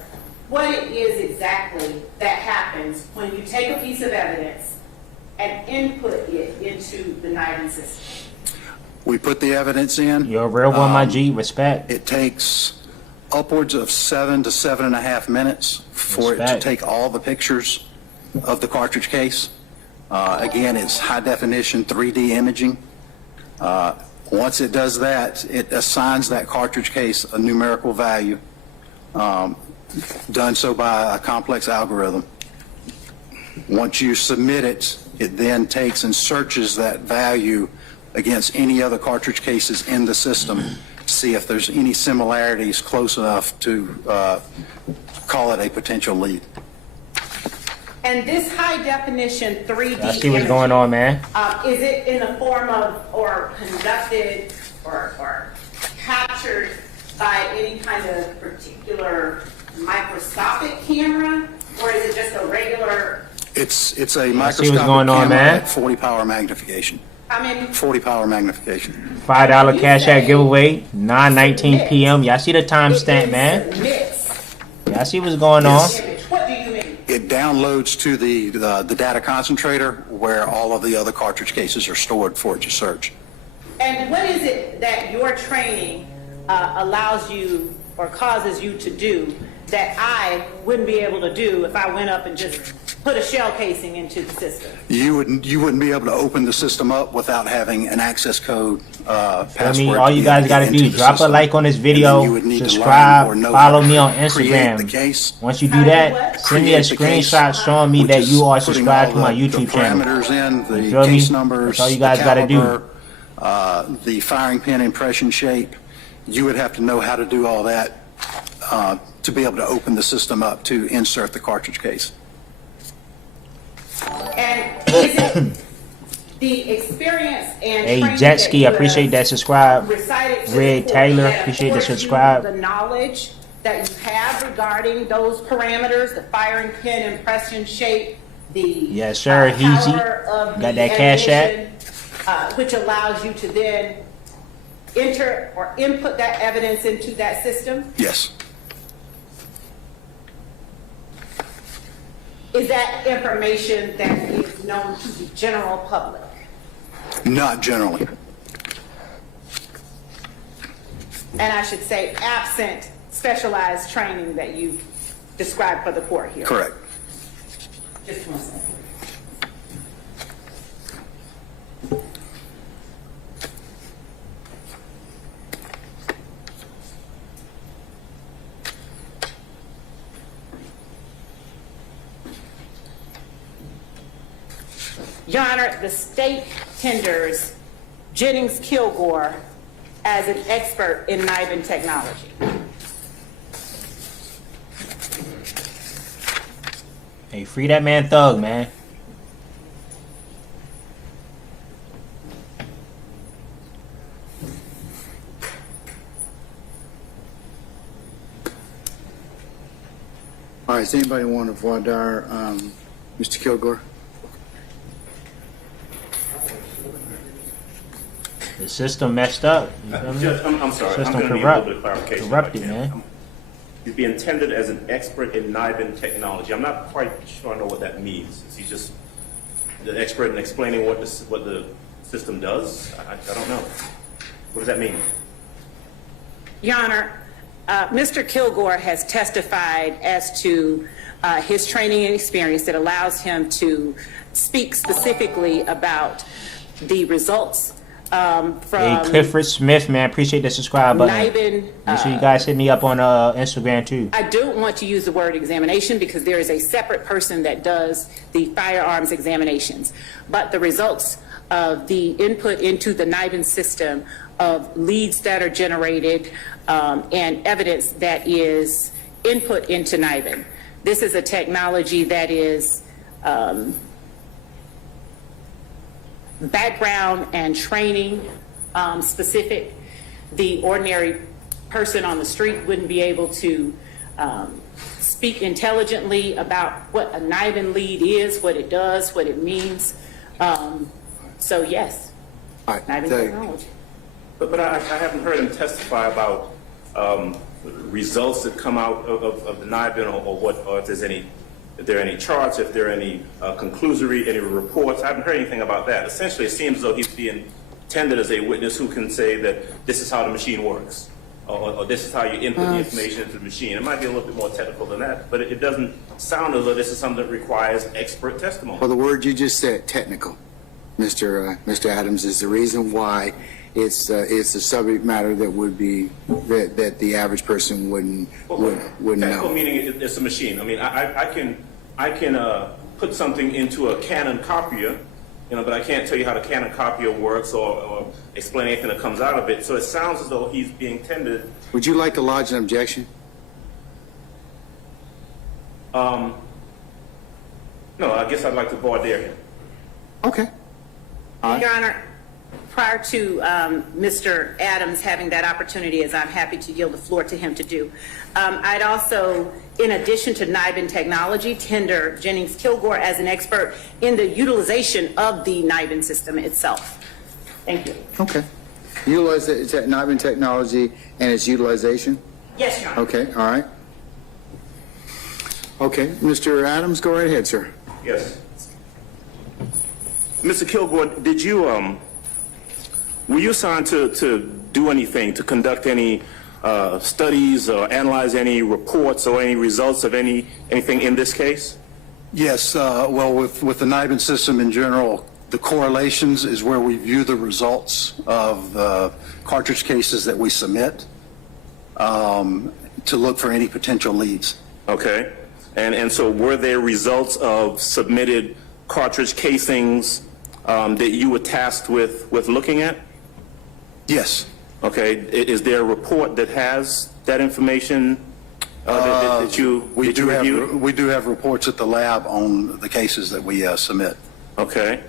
what it is exactly that happens when you take a piece of evidence and input it into the NIBIN system. We put the evidence in. You're a real one, my G. Respect. It takes upwards of 7 to 7.5 minutes for it to Respect. take all the pictures of the cartridge case. Again, it's high definition 3D imaging. Once it does that, it assigns that cartridge case a numerical value, done so by a complex algorithm. Once you submit it, it then takes and searches that value against any other cartridge cases in the system to see if there's any similarities close enough to call it a potential lead. And this high definition 3D I see what's going on, man. Is it in the form of, or conducted, or captured by any kind of particular microscopic camera, or is it just a regular? It's a see microscopic what's going on, camera man. at 40 power magnification. I mean, 40 power magnification. $5 Cash App giveaway, 9:19 p.m. Y'all see the timestamp, man? submits Y'all see what's going on? image. What do you mean? It downloads to the data concentrator where all of the other cartridge cases are stored for it to search. And what is it that your training allows you or causes you to do that I wouldn't be able to do if I went up and just put a shell casing into the system? You wouldn't be able to open the system up without having an access code password. I mean, all to you be guys able got to get do into is the drop a system. like on this And then you video, would need to learn or subscribe, know follow how me on to create the Instagram. case. Once you do that, send me a Create the case, screenshot showing me which that is you are putting subscribed to all my the YouTube channel. parameters in, You the feel me? case numbers, That's all you the guys got to do. caliber, the firing pin impression shape. You would have to know how to do all that to be able to open the system up to insert the cartridge case. And is it the experience and Hey, training Jet Ski, I you appreciate have that subscribe. recited to Red the court Taylor, that appreciate the affords you subscribe. the knowledge that you have regarding those parameters, the firing pin impression shape, the Yes, sir, Heezy. caliber of Got the that Cash App? ammunition, which allows you to then enter or input that evidence into that system. Yes. Is that information that is known to the general public? Not generally. And I should say, absent specialized training that you described for the court here. Correct. Just one second. Your Honor, the state tenders Jennings Kilgore as an expert in NIBIN technology. Hey, free that man Thug, man. All right, does anybody want to voir dire Mr. Kilgore? The system messed up. You feel me? Judge, I'm sorry. System I'm going to need a little bit of clarification. corrupted, if I can. man. He's being tendered as an expert in NIBIN technology. I'm not quite sure I know what that means. Is he just the expert in explaining what the system does? I don't know. What does that mean? Your Honor, Mr. Kilgore has testified as to his training and experience that allows him to speak specifically about the results from Hey, Clifford Smith, man, appreciate the subscribe button. NIBIN. Make sure you guys hit me up on Instagram too. I don't want to use the word examination because there is a separate person that does the firearms examinations. But the results of the input into the NIBIN system of leads that are generated and evidence that is input into NIBIN. This is a technology that is background and training specific. The ordinary person on the street wouldn't be able to speak intelligently about what a NIBIN lead is, what it does, what it means. So yes, All right, NIBIN Doug. technology. But I haven't heard him testify about results that come out of the NIBIN or if there are any charts, if there are any conclusory, any reports. I haven't heard anything about that. Essentially, it seems as though he's being tendered as a witness who can say that this is how the machine works, or this is how you input the information into the machine. It might be a little bit more technical than that, but it doesn't sound as though this is something that requires expert testimony. Well, the word you just said, technical, Mr. Adams, is the reason why it's a subject matter that would be, that the average person wouldn't Technical know. meaning it's a machine. I mean, I can put something into a Canon copier, but I can't tell you how the Canon copier works or explain anything that comes out of it. So it sounds as though he's being tended. Would you like to lodge an objection? No, I guess I'd like to voir dire him. Okay. Your Honor, prior to Mr. Adams having that opportunity, as I'm happy to yield the floor to him to do, I'd also, in addition to NIBIN technology, tender Jennings Kilgore as an expert in the utilization of the NIBIN system itself. Thank you. Okay. Utilize NIBIN technology and its utilization? Yes, Your Honor. Okay, all right. Okay, Mr. Adams, go right ahead, sir. Yes. Mr. Kilgore, did you, were you assigned to do anything, to conduct any studies or analyze any reports or any results of anything in this case? Yes, well, with the NIBIN system in general, the correlations is where we view the results of the cartridge cases that we submit to look for any potential leads. Okay. And so were there results of submitted cartridge casings that you were tasked with looking at? Yes. Okay. Is there a report that has that information that you reviewed? We do have reports at the lab on the cases that we submit. Okay.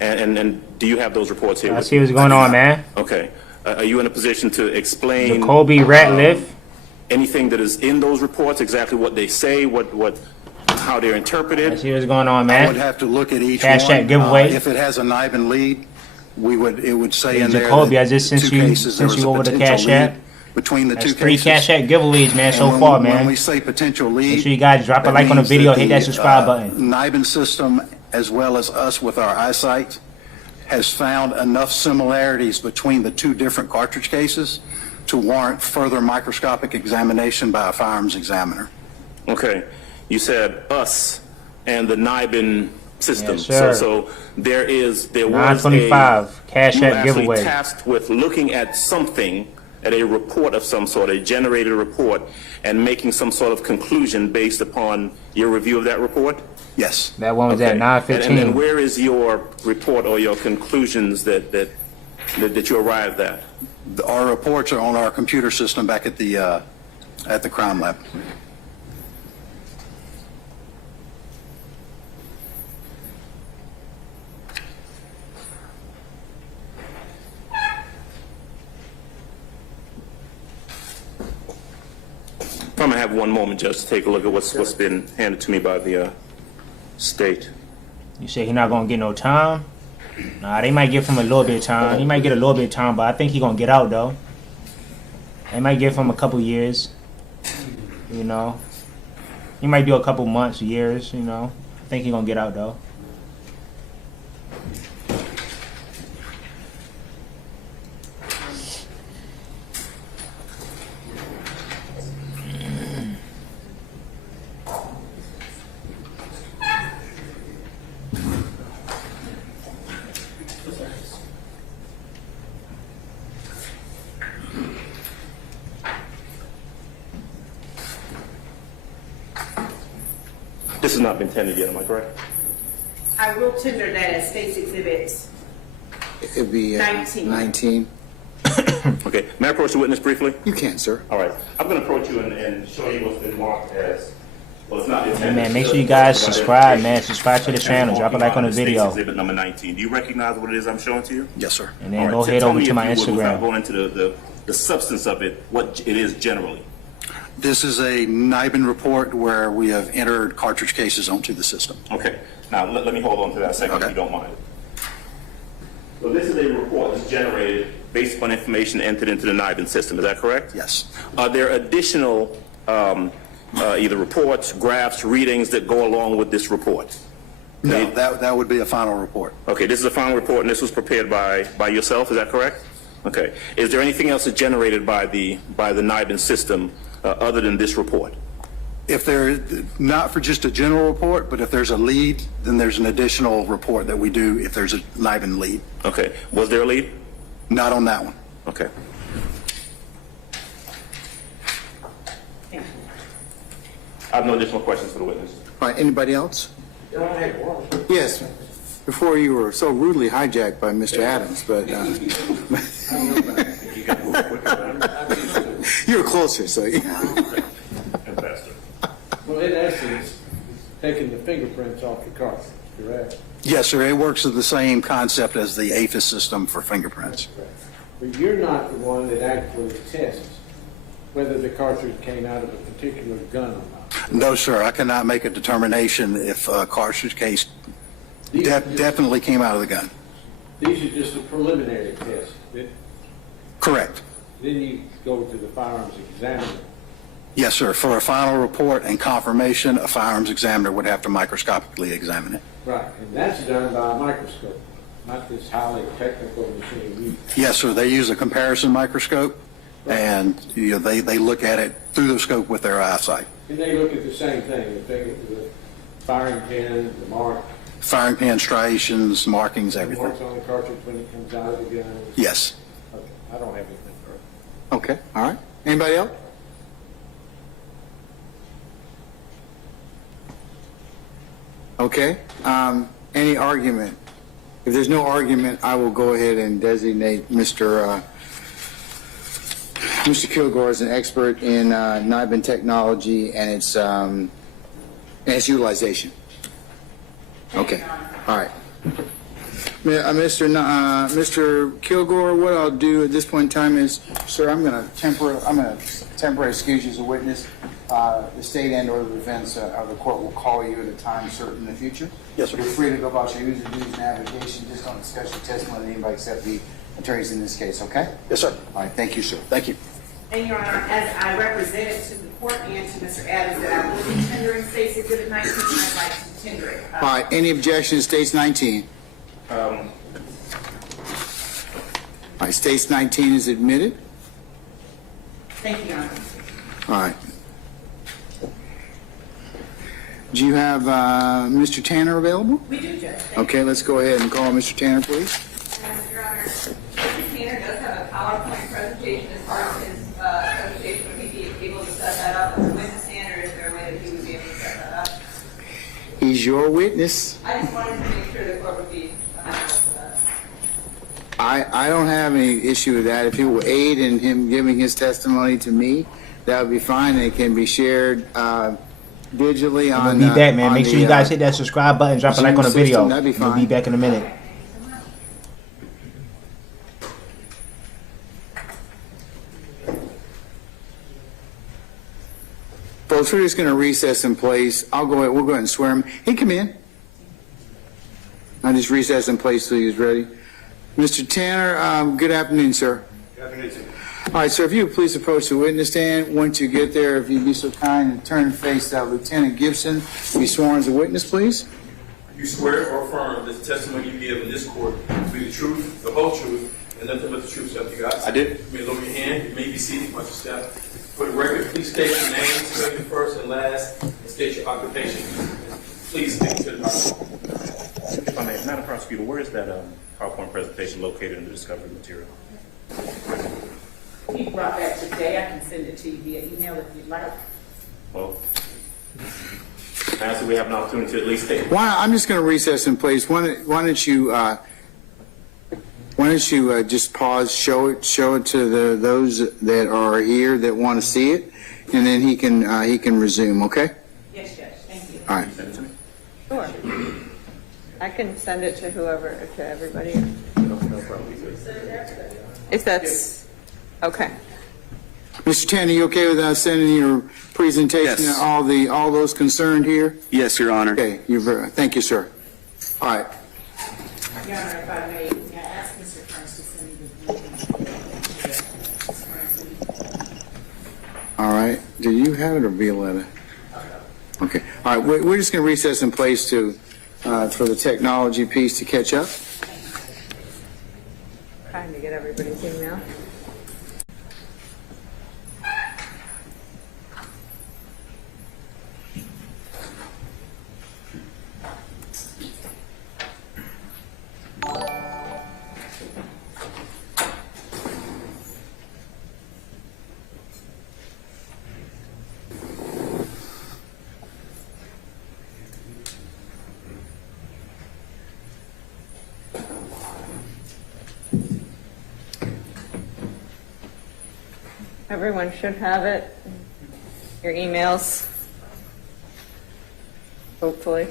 And do you have those reports here? I see what's going on, man. Okay. Are you in a position to explain Jacoby Ratliff. anything that is in those reports, exactly what they say, how they're interpreted? I see what's going on, I would man. have to look at each Cash one. check giveaway. If it has a NIBIN lead, it would say Hey, in there Jacoby, that I just sent two you- cases, there sent was you a over the potential Cash lead App. between the That's two 3 cases. Cash App giveaways, man, so And far, when man. we say potential lead, Make sure you guys drop a that like on the means video, hit that subscribe button. NIBIN system, as well as us with our eyesight, has found enough similarities between the two different cartridge cases to warrant further microscopic examination by a firearms examiner. Okay. You said us and the NIBIN system. Yes, sir. So there was 925 Cash you were App actually giveaway. tasked with looking at something, at a report of some sort, a generated report, and making some sort of conclusion based upon your review of that report? Yes. That one was at Okay. 9:15. And where is your report or your conclusions that you arrived at? Our reports are on our computer system back at the crime lab. I'm gonna have one moment just to take a look at what's been handed to me by the state. You say he not gonna get no time? Nah, they might give him a little bit of time. He might get a little bit of time, but I think he gonna get out though. They might give him a couple years. You know, he might do a couple months, years. You know, I think he gonna get out though. This has not been tendered yet, am I correct? I will tender that as State's Exhibit It'd be 19. 19. Okay. May I approach the witness briefly? You can, sir. All right. I'm going to approach you and show you what's been marked as, well, it's not Hey, intended. man, make sure you guys subscribe, man. Subscribe to the channel. Drop a like on the State's video, Exhibit number 19. Do you recognize what it is I'm showing to you? Yes, sir. and then All right, go so head tell over me, to if my you would, without Instagram. going into the substance of it, what it is generally. This is a NIBIN report where we have entered cartridge cases onto the system. Okay. Now, let me hold on to that a second, Okay. if you don't mind. So this is a report that's generated based upon information entered into the NIBIN system. Is that correct? Yes. Are there additional either reports, graphs, readings that go along with this report? No, that would be a final report. Okay, this is a final report, and this was prepared by yourself. Is that correct? Okay. Is there anything else that's generated by the NIBIN system other than this report? If there, not for just a general report, but if there's a lead, then there's an additional report that we do if there's a NIBIN lead. Okay. Was there a lead? Not on that one. Okay. Thank you. I have no additional questions for the witness. All right, anybody else? Yes, before you were so rudely hijacked by Mr. Adams, but you were closer, so Well, in essence, taking the fingerprints off the cartridge, correct? Yes, sir. It works with the same concept as the APHIS system for fingerprints. But you're not the one that actually tests whether the cartridge came out of a particular gun or not. No, sir. I cannot make a determination if a cartridge case definitely came out of the gun. These are just a preliminary test. Correct. Then you go to the firearms examiner. Yes, sir. For a final report and confirmation, a firearms examiner would have to microscopically examine it. Right, and that's done by a microscope, not this highly technical machine. Yes, sir. They use a comparison microscope, and they look at it through the scope with their eyesight. And they look at the same thing, the firing pin, the mark. Firing pin striations, markings, The everything. marks on the cartridge when it comes out of the gun. Yes. Okay, I don't have anything further. okay. All right. Anybody else? Okay. Any argument? If there's no argument, I will go ahead and designate Mr. Kilgore as an expert in NIBIN technology and its utilization. Okay. All right. Mr. Kilgore, what I'll do at this point in time is, sir, I'm going to temporarily excuse you as a witness. The state and/or the defense of the court will call you at a time certain in the future. Yes, sir. You're free to go about your user duties and navigation. Just don't discuss your testimony with anybody except the attorneys in this case. Okay? Yes, sir. All right. Thank you, sir. Thank you. And Your Honor, as I represented to the court and to Mr. Adams that I will be tendering State's Exhibit 19, I'd like to tender it. All right. Any objection to States 19? All right. States 19 is admitted. Thank you, Your Honor. All right. Do you have Mr. Tanner available? We do, Judge. Okay, let's go ahead and call Mr. Tanner, please. Your Honor, Mr. Tanner does have a PowerPoint presentation as part of his presentation. Would he be able to set that up as a witness stand, or is there a way that he would be able to set that up? He's your witness. I just wanted to make sure the court would be amenable to that. I don't have any issue with that. If he will aid in him giving his testimony to me, that would be fine. It can be shared digitally on. We'll be back, man. Make sure you guys hit that subscribe button, drop a like on the video. That'd be fine. We'll be back in a minute. Folks, we're just going to recess in place. We'll go ahead and swear him. Hey, come in. I'll just recess in place till he's ready. Mr. Tanner, good afternoon, sir. Good afternoon, sir. All right, sir, if you would please approach the witness stand. Once you get there, if you'd be so kind and turn and face Lieutenant Gibson, be sworn as a witness, please. You swear or affirm that the testimony you give in this court will be the truth, the whole truth, and nothing but the truth, so help you God? I did. You may lower your hand. You may be seated once you step. For the record, please state your name, spell your first and last, and state your occupation. Please stick to the microphone. If I may, Madam Prosecutor, where is that PowerPoint presentation located in the discovery material? He brought that today. I can send it to you via email if you'd like. Well, so we have an opportunity to at least take. I'm just going to recess in place. Why don't you just pause, show it to those that are here that want to see it, and then he can resume. Okay. Yes, Judge. Thank you. All right. Sure. I can send it to whoever, to everybody. If that's okay. Mr. Tanner, you okay with us sending your presentation Yes. to all those concerned here? Yes, Your Honor. Okay. Thank you, sir. All right. Your Honor, if I may ask Mr. Kearns to send me the All right. Do you have it or Violetta? Okay. All right. We're just going to recess in place for the technology piece to catch up. Trying to get everybody's email. Everyone should have it. Your emails. Hopefully.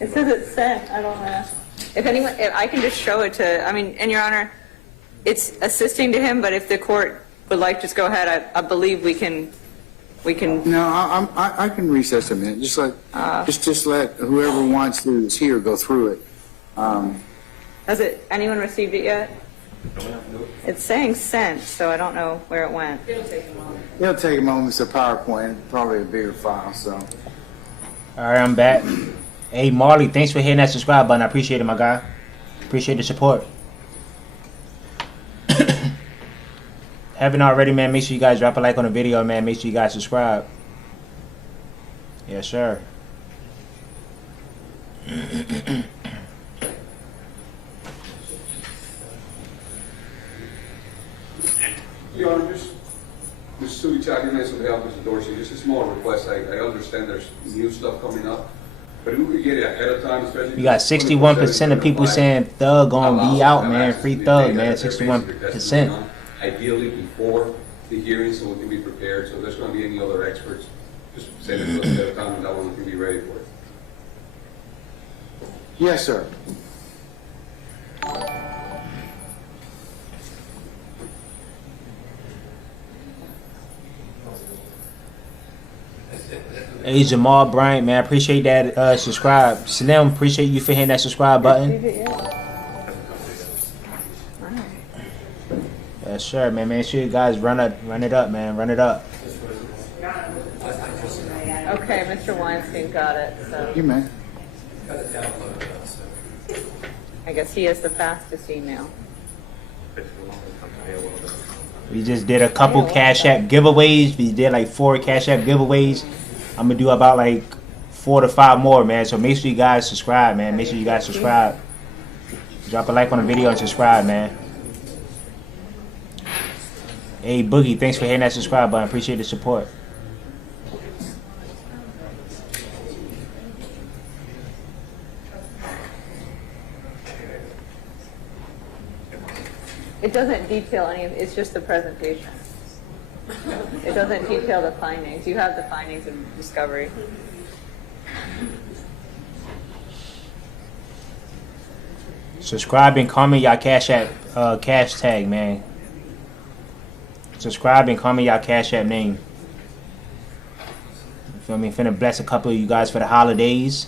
It says it's sent. I don't know. If I can just show it to, I mean, and Your Honor, it's assisting to him, but if the court would like, just go ahead. I believe we can. No, I can recess a minute. Just let whoever wants to is here go through it. Has anyone received it yet? It's saying sent, so I don't know where it went. It'll take a moment. It's a PowerPoint, probably a bigger file, so. All right, I'm back. Hey, Marley, thanks for hitting that subscribe button. I appreciate it, my guy. Appreciate the support. Haven't already, man, make sure you guys drop a like on the video, man. Make sure you guys subscribe. Yes, sir. Your Honor, just Mr. Suichak, you mentioned the help, Mr. Dorsey, just a small request. I understand there's new stuff coming up, but if we could get it ahead of time, especially. You got 61% of people saying Thug gonna be out, man. Free Thug, man. 61%. Ideally before the hearing, so we can be prepared. So if there's going to be any other experts, just send it to us ahead of time, and that one we can be ready for it. Yes, sir. Hey, Jamal Bryant, man. Appreciate that. Subscribe. Slim, appreciate you for hitting that subscribe button. Yes, sure, man. Make sure you guys run it up, man. Run it up. Okay, Mr. Weinstein got it. So You may. I guess he has the fastest email. We just did a couple Cash App giveaways. We did like 4 Cash App giveaways. I'm gonna do about like 4 to 5 more, man. So make sure you guys subscribe, man. Make sure you guys subscribe. Drop a like on the video and subscribe, man. Hey, Boogie, thanks for hitting that subscribe button. Appreciate the support. It doesn't detail any of it's just the presentation. It doesn't detail the findings. You have the findings of discovery. Subscribe and comment y'all Cash App cash tag, man. Subscribe and comment y'all Cash App name. You feel me? Finna bless a couple of you guys for the holidays.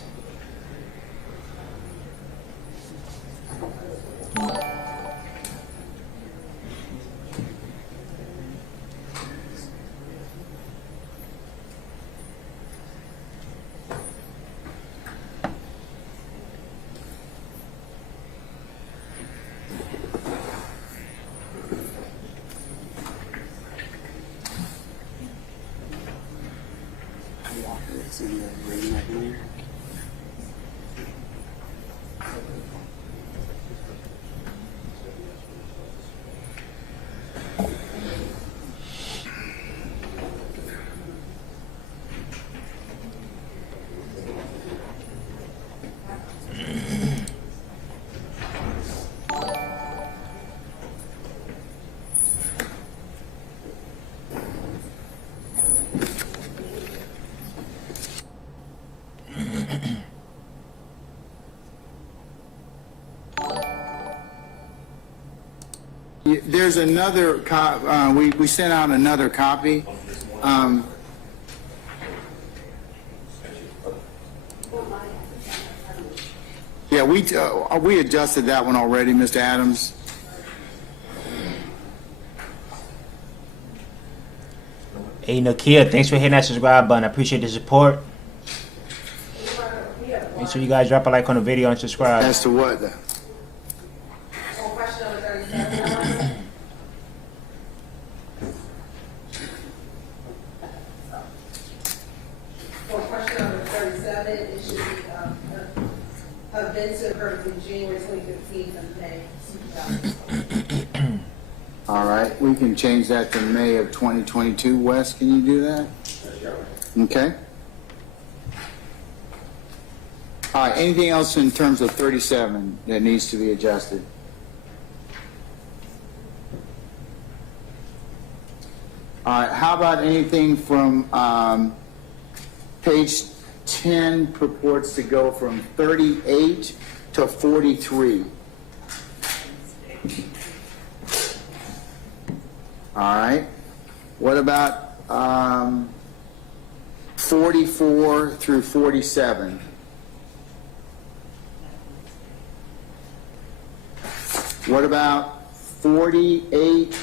There's another we sent out another copy. Yeah, we adjusted that one already, Mr. Adams. Hey, Nakia, thanks for hitting that subscribe button. I appreciate the support. Make sure you guys drop a like on the video and subscribe. As to what? it, it should be, events occurred between January 2015 and May 2020. All right, we can change that to May of 2022. Wes, can you do that? Okay. All right, anything else in terms of 37 that needs to be adjusted? All right, how about anything from page 10 purports to go from 38 to 43? All right. What about 44 through 47? What about 48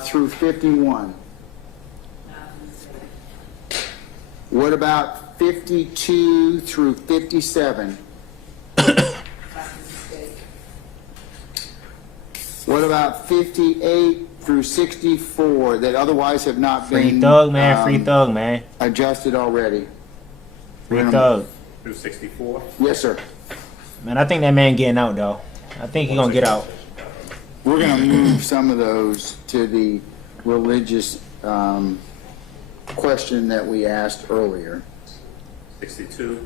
through 51? What about 52 through 57? What about 58 through 64 that otherwise have not been Free thug, man. Free thug, man. adjusted already? Free thug. Through 64? Yes, sir. Man, I think that man getting out, though. I think he gonna get out. We're going to move some of those to the religious question that we asked earlier. 62?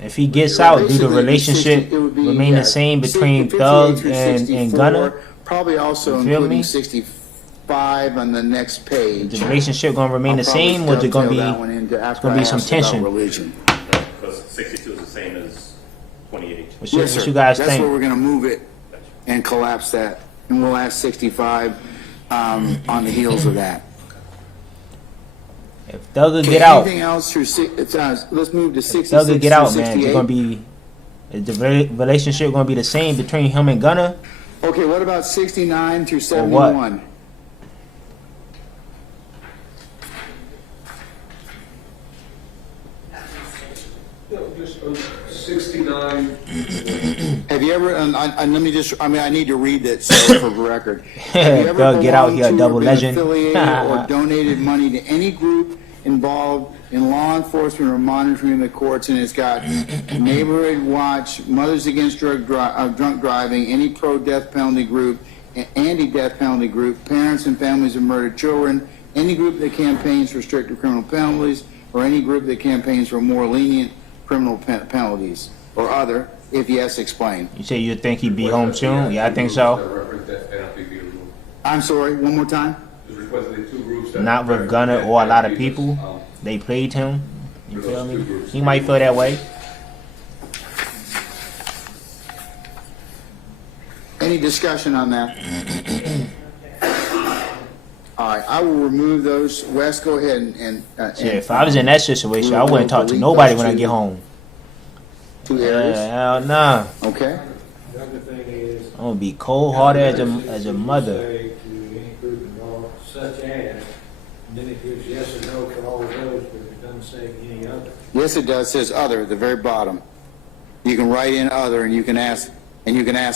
If he gets out, do the Basically, relationship it would be, remain the same between 58 Thug through and 64, Gunna? Probably also You feel including me? 65 on the next page. Is the relationship gonna remain I'll the same, or is it gonna probably be? dovetail that one into after gonna be I some asked about tension? religion. Because 62 is the same as 28. What Yes, you sir. guys That's think? where we're going to move it and collapse that. And we'll ask 65 on the heels of that. If Thug will Okay, get out, anything else through let's move to 66 Thug will get out, through man. It's 68. gonna be. Is the relationship gonna be the same between him and Gunna? Okay, what about 69 through Or what? 71? Just 69. Have you ever, and let me just, I need to read it so for the record. Have you ever Thug get out belonged here, to or double been legend. affiliated or donated money to any group involved in law enforcement or monitoring the courts? And it's got Neighborhood Watch, Mothers Against Drunk Driving, any pro-death penalty group, anti-death penalty group, parents and families of murdered children, any group that campaigns for stricter criminal penalties, or any group that campaigns for more lenient criminal penalties, or other. If yes, explain. You say you think he'd be home soon? Yeah, I think so. I'm sorry, one more time? Not with Gunna or a lot of people. They played him. You feel me? He might feel that way. Any discussion on that? All right, I will remove those. Wes, go ahead and Shit, if I was in that situation, I wouldn't talk to nobody when I get home. two areas. Hell nah. Okay. The other thing is. I'm gonna be cold-hearted as a mother. Say to any group involved, such as, and then it gives yes or no for all of those, but it doesn't say any other. Yes, it does. It says other at the very bottom. You can write in other, and you can ask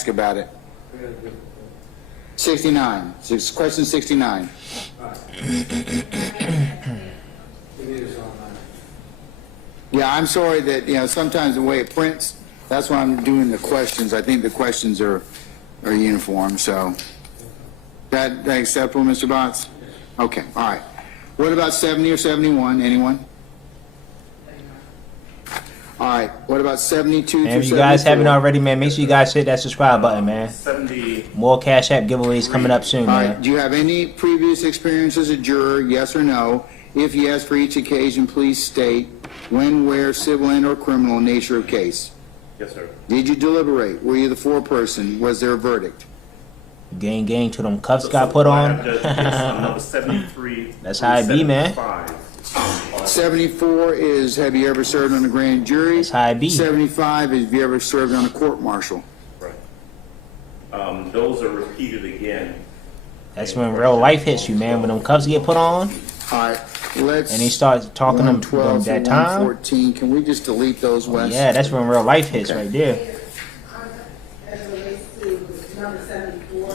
about it. 69. Question 69. It is on that. Yeah, I'm sorry that sometimes the way it prints. That's why I'm doing the questions. I think the questions are uniform. So that acceptable, Mr. Botts? Okay. All right. What about 70 or 71? Anyone? All right. What about 72 through 74? And if you guys haven't already, man, make sure you guys hit that subscribe button, man. 70. More Cash App giveaways coming up soon, All right. man. Do you have any previous experience as a juror? Yes or no? If yes, for each occasion, please state when, where, civil and or criminal nature of case. Yes, sir. Did you deliberate? Were you the foreperson? Was there a verdict? Gang till them cuffs got put on. Number 73. That's how it be, man. 74 is, have you ever served on a grand jury? That's how it be. 75 is, have you ever served on a court martial? Right. Those are repeated again. That's when real life hits you, man. When them cuffs get put on, All right, let's. and he starts talking them 112 that to time. 114. Can we just delete those, Wes? Yeah, that's when real life hits Okay. right there. As it relates to number 74,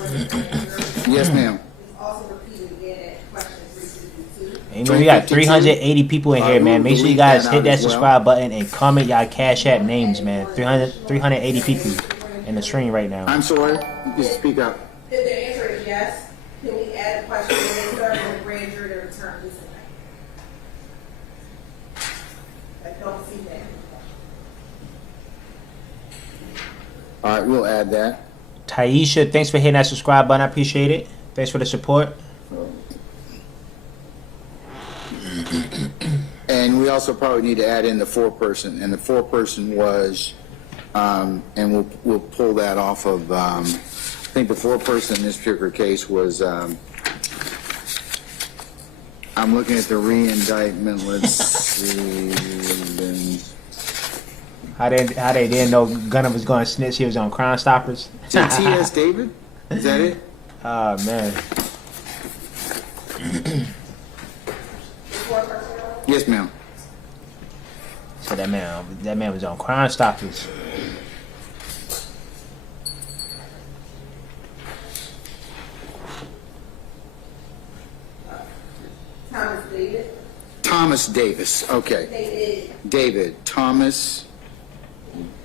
Yes, ma'am. it's also repeated again at question 362. And we got 2052. 380 people in here, man. We'll Make sure you delete guys that hit out that as well. subscribe button and comment y'all Cash App names, man. 380 people in the stream right now. I'm sorry, just speak up. If the answer is yes, can we add a question when they serve on the grand jury to return this tonight? I don't see that. All right, we'll add that. Taisha, thanks for hitting that subscribe button. I appreciate it. Thanks for the support. And we also probably need to add in the four-person, and the four-person was, and we'll pull that off of, I think the four-person in this particular case was, I'm looking at the re-indictment, let's see. How they didn't know Gunna was going to snitch? He was on Crime Stoppers. Is it T.S. David? Is that it? Oh man. Yes, ma'am. So that man was on Crime Stoppers. Thomas David. Thomas Davis, okay. David, Thomas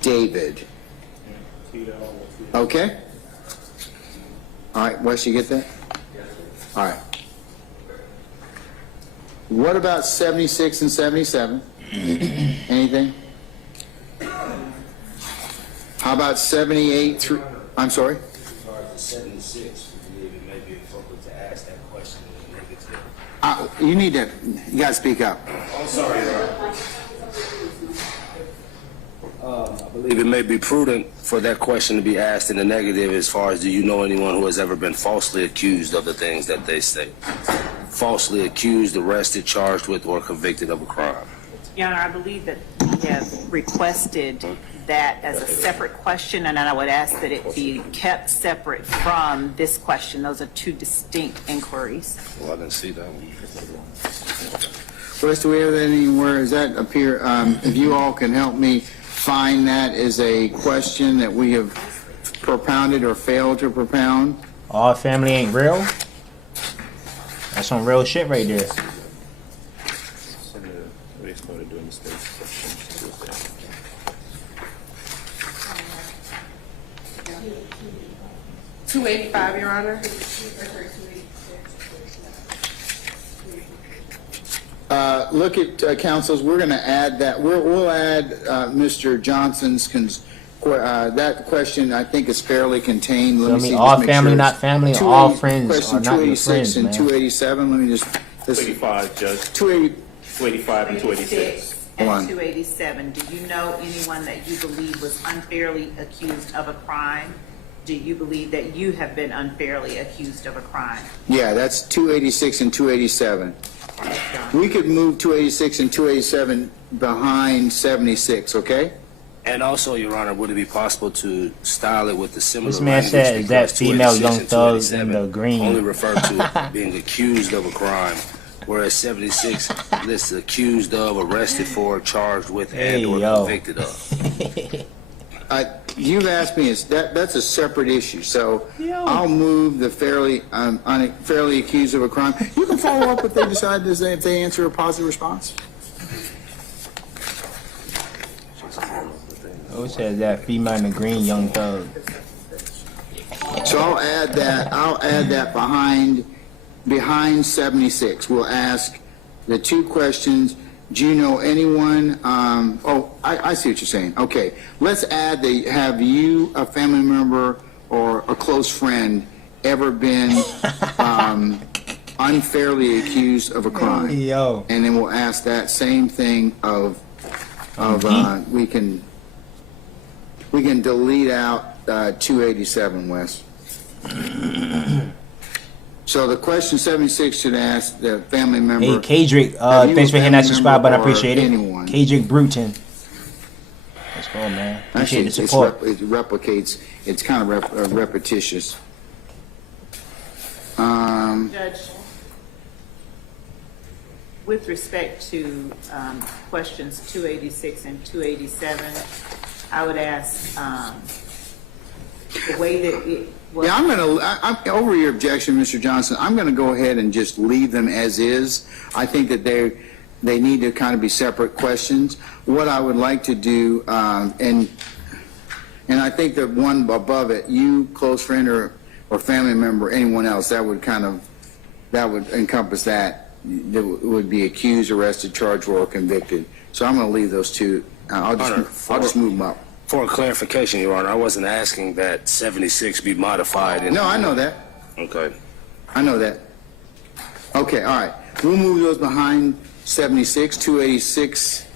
David. Okay? All right, Wes, you get that? All right. What about 76 and 77? Anything? How about 78 through, I'm sorry? 76, we believe it may be appropriate to ask that question in the negative. You got to speak up. I'm sorry, I believe it may be prudent for that question to be asked in the negative as far as do you know anyone who has ever been falsely accused of the things that they say? Falsely accused, arrested, charged with, or convicted of a crime. Your Honor, I believe that we have requested that as a separate question, and I would ask that it be kept separate from this question. Those are two distinct inquiries. Well, I didn't see that one. Wes, do we have that anywhere? Does that appear? If you all can help me find that as a question that we have propounded or failed to propound. All family ain't real. That's some real shit right there. We started doing mistakes. 285, Your Honor. Look at councils. We're going to add that. We'll add Mr. Johnson's that question. I think is fairly contained. Let me see. All just make family, sure. not family. 280 All friends question are not your 286 friends, and man. 287. Let me just. 285, Judge. 285 and 286. And Hold on. 287, do you know anyone that you believe was unfairly accused of a crime? Do you believe that you have been unfairly accused of a crime? Yeah, that's 286 and 287. We could move 286 and 287 behind 76. Okay. And also, Your Honor, would it be possible to style it with the similar This man said, is that because female 286 young and thug in 287 the green? only refer to being accused of a crime, whereas 76 lists accused of, arrested for, charged with, and or convicted of. You've asked me, that's a separate issue, so I'll move the fairly accused of a crime. You can follow up if they decide to say, if they answer a positive response. Who says that female in the green young thug? So I'll add that behind 76. We'll ask the two questions. Do you know anyone? I see what you're saying. Okay, let's add have you, a family member or a close friend, ever been unfairly accused of a crime? Yo. And then we'll ask that same thing of we can delete out 287, Wes. So the question 76 should ask the family member. Hey, Kadrick, have you thanks a for hitting that family subscribe button. I member or appreciate it. anyone? Kadrick Bruton. Let's go, man. Appreciate the support. It replicates. It's kind of repetitious. Judge, with respect to questions 286 and 287, I would ask the way that it was. Yeah, I'm over your objection, Mr. Johnson. I'm going to go ahead and just leave them as is. I think that they need to kind of be separate questions. What I would like to do, and I think the one above it, you, close friend or family member, anyone else, that would encompass that. That would be accused, arrested, charged, or convicted. So I'm going to leave those two. I'll just move them up. For clarification, Your Honor, I wasn't asking that 76 be modified. No, I know that. Okay. I know that. Okay, all right. We'll move those behind 76, 286,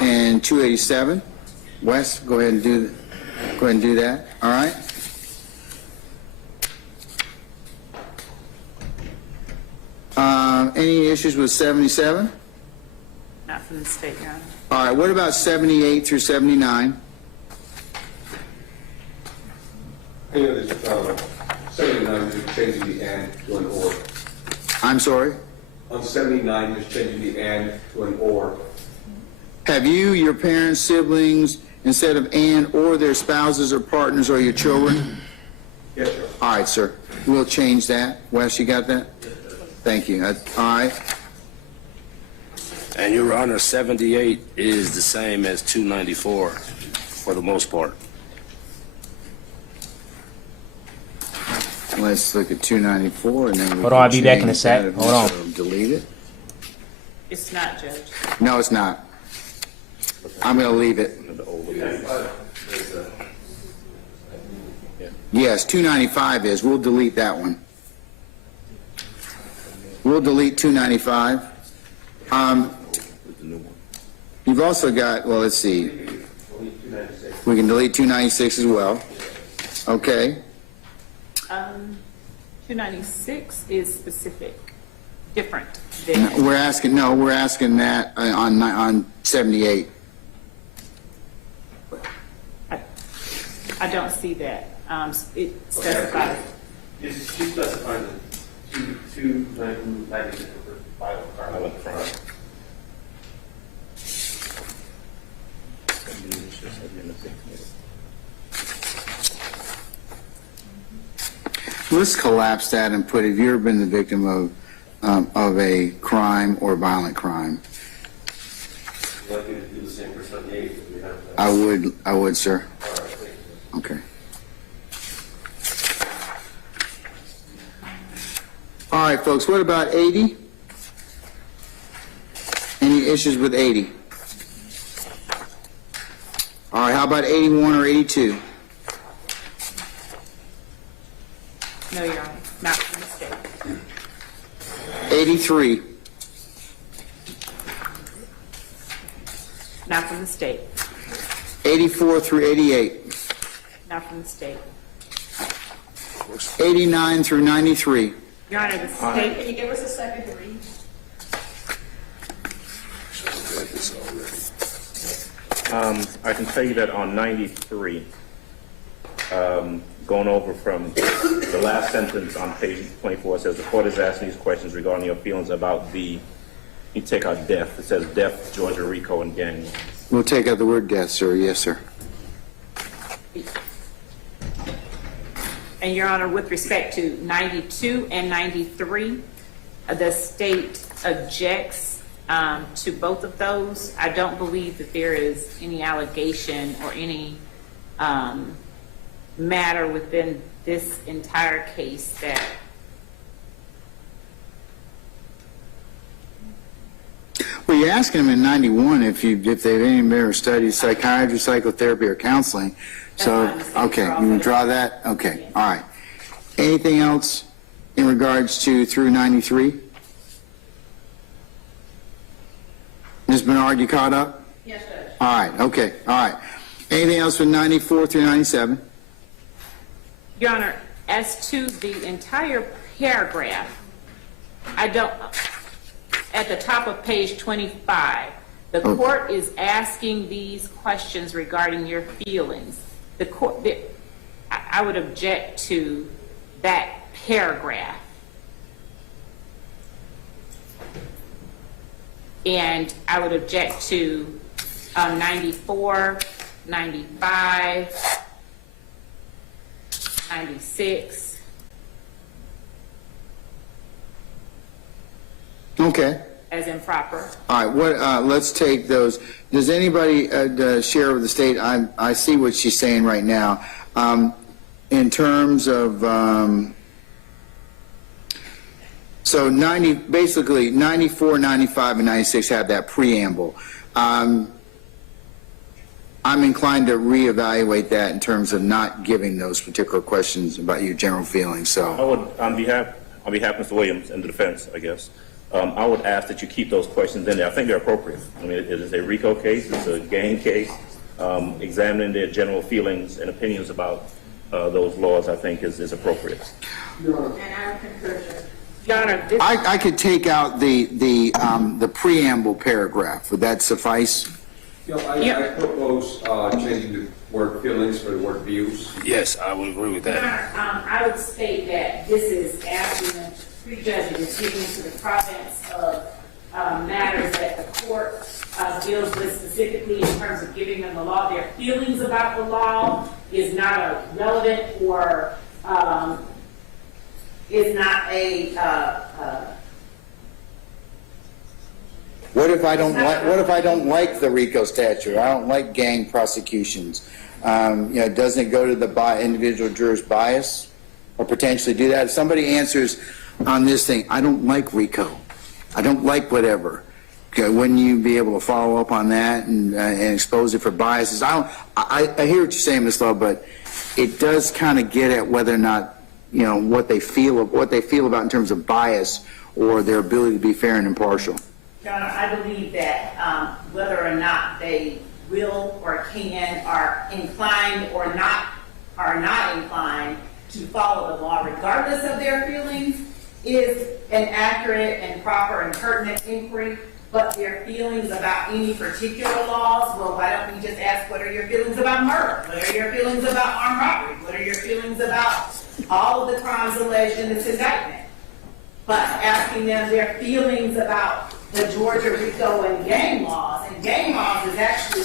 and 287. Wes, go ahead and do that. All right. Any issues with 77? Not from the state, Your Honor. All right. What about 78 through 79? I know there's 79, you're changing the and to an or. I'm sorry? On 79, you're changing the and to an or. Have you, your parents, siblings, instead of and or their spouses or partners or your children? Yes, sir. All right, sir. We'll change that. Wes, you got that? Thank you. All right. And Your Honor, 78 is the same as 294 for the most part. Let's look at 294 and then we Hold on, I'll be back in a change sec. that if Hold on. necessary. Delete it. It's not, Judge. No, it's not. I'm going to leave it. Yes, 295 is. We'll delete that one. We'll delete 295. You've also got, well, let's see. We can delete 296 as well. Okay. 296 is specific, different No, than. we're asking that on 78. I don't see that. It specifies. She specified the 296 for final crime. Let's collapse that and put, have you ever been the victim of a crime or violent crime? Would you like me to do the same for 78? I would, sir. Okay. All right, folks, what about 80? Any issues with 80? All right, how about 81 or 82? No, Your Honor, not from the state. 83? Not from the state. 84 through 88? Not from the state. 89 through 93? Your Honor, the state. Can you give us a second to read? I can tell you that on 93, going over from the last sentence on page 24, it says the court is asking these questions regarding your feelings about you take out death. It says death, Georgia, Rico, and gang. We'll take out the word death, sir. Yes, sir. And Your Honor, with respect to 92 and 93, the state objects to both of those. I don't believe that there is any allegation or any matter within this entire case that Well, you're asking them in 91 if they've ever studied psychiatry, psychotherapy, or counseling. So, okay, you can draw that? Okay, all right. Anything else in regards to through 93? Ms. Bernard, you caught up? Yes, Judge. All right, okay, all right. Anything else from 94 through 97? Your Honor, as to the entire paragraph, I don't, at the top of page 25, the court is asking these questions regarding your feelings. The court, I would object to that paragraph. And I would object to 94, 95, 96 Okay. as improper. All right, let's take those. Does anybody share with the state? I see what she's saying right now. In terms of, so basically 94, 95, and 96 have that preamble. I'm inclined to reevaluate that in terms of not giving those particular questions about your general feelings, so. I would, on behalf of Mr. Williams and the defense, I guess, I would ask that you keep those questions in there. I think they're appropriate. I mean, it is a RICO case, it's a gang case. Examining their general feelings and opinions about those laws, I think, is appropriate. And I concur. Your Honor, this, I could take out the preamble paragraph. Would that suffice? I propose changing the word feelings for the word views. Yes, I would agree with Your that. Honor, I would state that this is asking them to prejudge is given to the province of matters that the court deals with specifically in terms of giving them the law. Their feelings about the law is not a relevant or is not a What if I don't like the RICO statute? I don't like gang prosecutions. Doesn't it go to the individual juror's bias, or potentially do that? If somebody answers on this thing, I don't like RICO, I don't like whatever. Okay, wouldn't you be able to follow up on that and expose it for biases? I hear what you're saying, Ms. Love, but it does kind of get at whether or not what they feel about in terms of bias or their ability to be fair and impartial. Your Honor, I believe that whether or not they will or can, are inclined or not, are not inclined to follow the law regardless of their feelings is an accurate and proper and pertinent inquiry. But their feelings about any particular laws, well, why don't we just ask, what are your feelings about murder? What are your feelings about armed robbery? What are your feelings about all of the crimes alleged in this indictment? But asking them their feelings about the Georgia RICO and gang laws is actually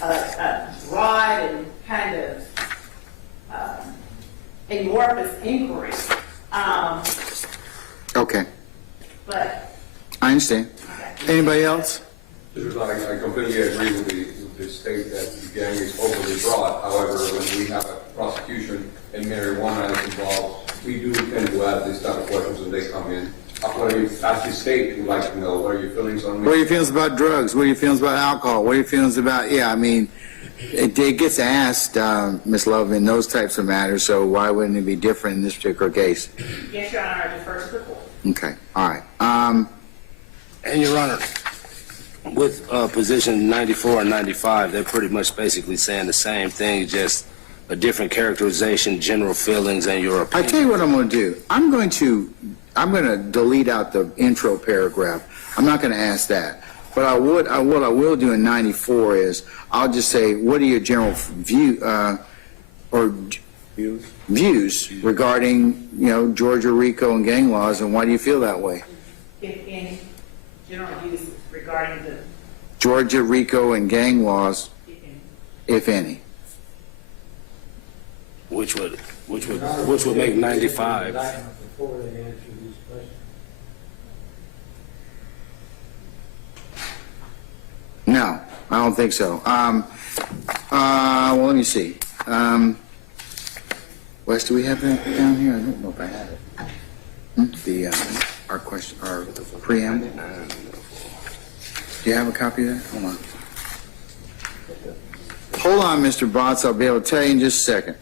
a broad and kind of amorphous inquiry. Okay, But I understand. Anybody else? I completely agree with the state that the gang is overly broad. However, when we have a prosecution and marijuana is involved, we do tend to ask this type of questions when they come in. As the state, we'd like to know, what are your feelings on me? What are your feelings about drugs? What are your feelings about alcohol? What are your feelings about, it gets asked, Ms. Love, in those types of matters, so why wouldn't it be different in this particular case? yes, Your Honor, I defer to the court. Okay, all right. And Your Honor, with position 94 and 95, they're pretty much basically saying the same thing, just a different characterization, general feelings, and your I opinion. tell you what I'm going to do. I'm going to delete out the intro paragraph. I'm not going to ask that. But what I will do in 94 is I'll just say, what are your general views regarding Georgia RICO and gang laws, and why do you feel that way? If any general views regarding the, Georgia RICO and gang laws, if any. Which would make 95. Before they answer these questions. No, I don't think so. Well, let me see. Wes, do we have that down here? I don't know if I have it. Our preamble. Do you have a copy of that? Hold on, Mr. Botts. I'll be able to tell you in just a second.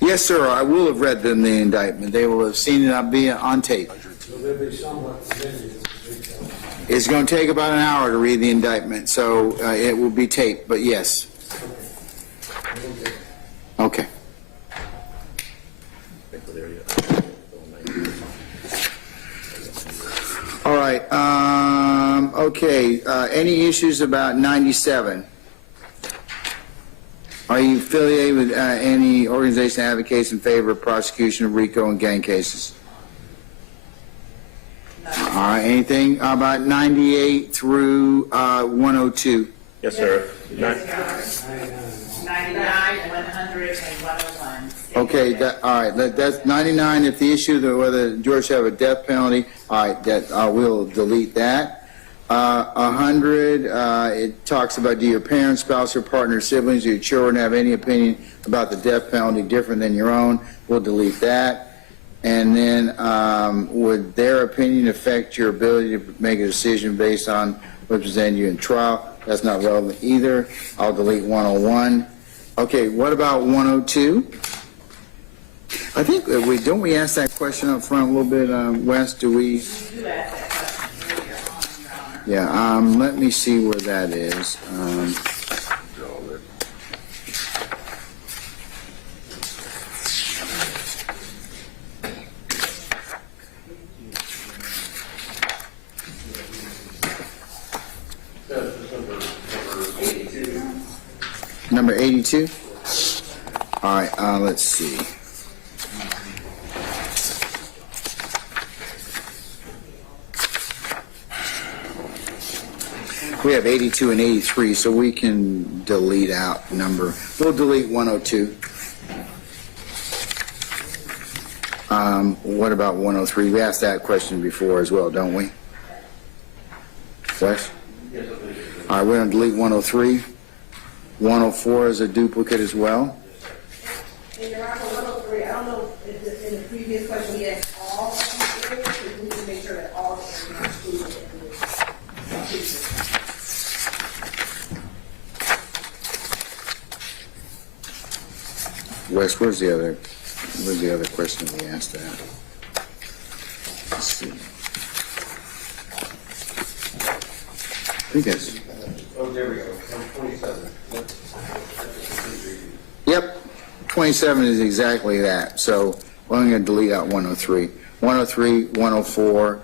Yes, sir. I will have read them the indictment. They will have seen it on tape. So they'll be somewhat familiar with the It's going to take about an hour to read the indictment, so it will be taped. But yes. Okay. All right. Okay. Any issues about 97? Are you affiliated with any organization that advocates in favor of prosecution of RICO and gang cases? All right, anything about 98 through 102? Yes, sir. 99, 100, and 101. Okay, all right, that's 99. If the issue that whether George should have a death penalty, all right, that we'll delete that. 100, it talks about do your parents, spouse, or partner, siblings, or your children have any opinion about the death penalty different than your own? We'll delete that. And then would their opinion affect your ability to make a decision based on what presented you in trial? That's not relevant either. I'll delete 101. Okay, what about 102? I think don't we ask that question up front a little bit, Wes? Do we? You do ask that question earlier on, Your Honor. Yeah. Let me see where that is. Number 82? All right, let's see. We have 82 and 83, so we can delete out number. We'll delete 102. What about 103? We asked that question before as well, don't we? Wes? All right, we're going to delete 103. 104 is a duplicate as well. And Your Honor, 103, I don't know if in the previous question we asked all of these areas, but we need to make sure that all of them are included in this. Wes, where's the other question we asked that? Let's see. I think that's. Oh, there we go. 27. Yep, 27 is exactly that. So we're going to delete out 103. 103, 104.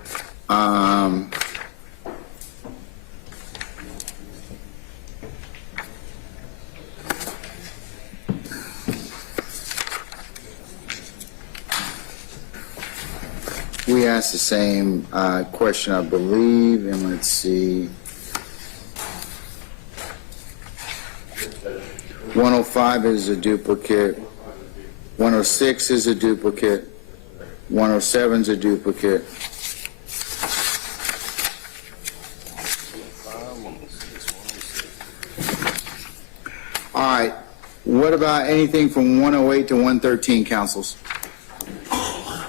We asked the same question, I believe, and let's see. 105 is a duplicate. 106 is a duplicate. 107 is a duplicate. All right. What about anything from 108 to 113, councils? I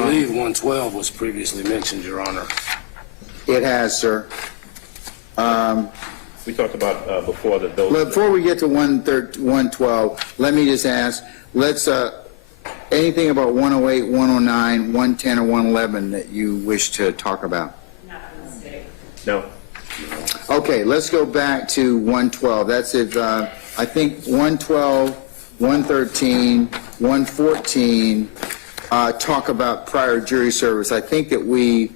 believe 112 was previously mentioned, Your Honor. It has, sir. We talked about before that those. Before we get to 112, let me just ask, anything about 108, 109, 110, or 111 that you wish to talk about? Not a mistake. No. Okay, let's go back to 112. That's it. I think 112, 113, 114 talk about prior jury service. I think that we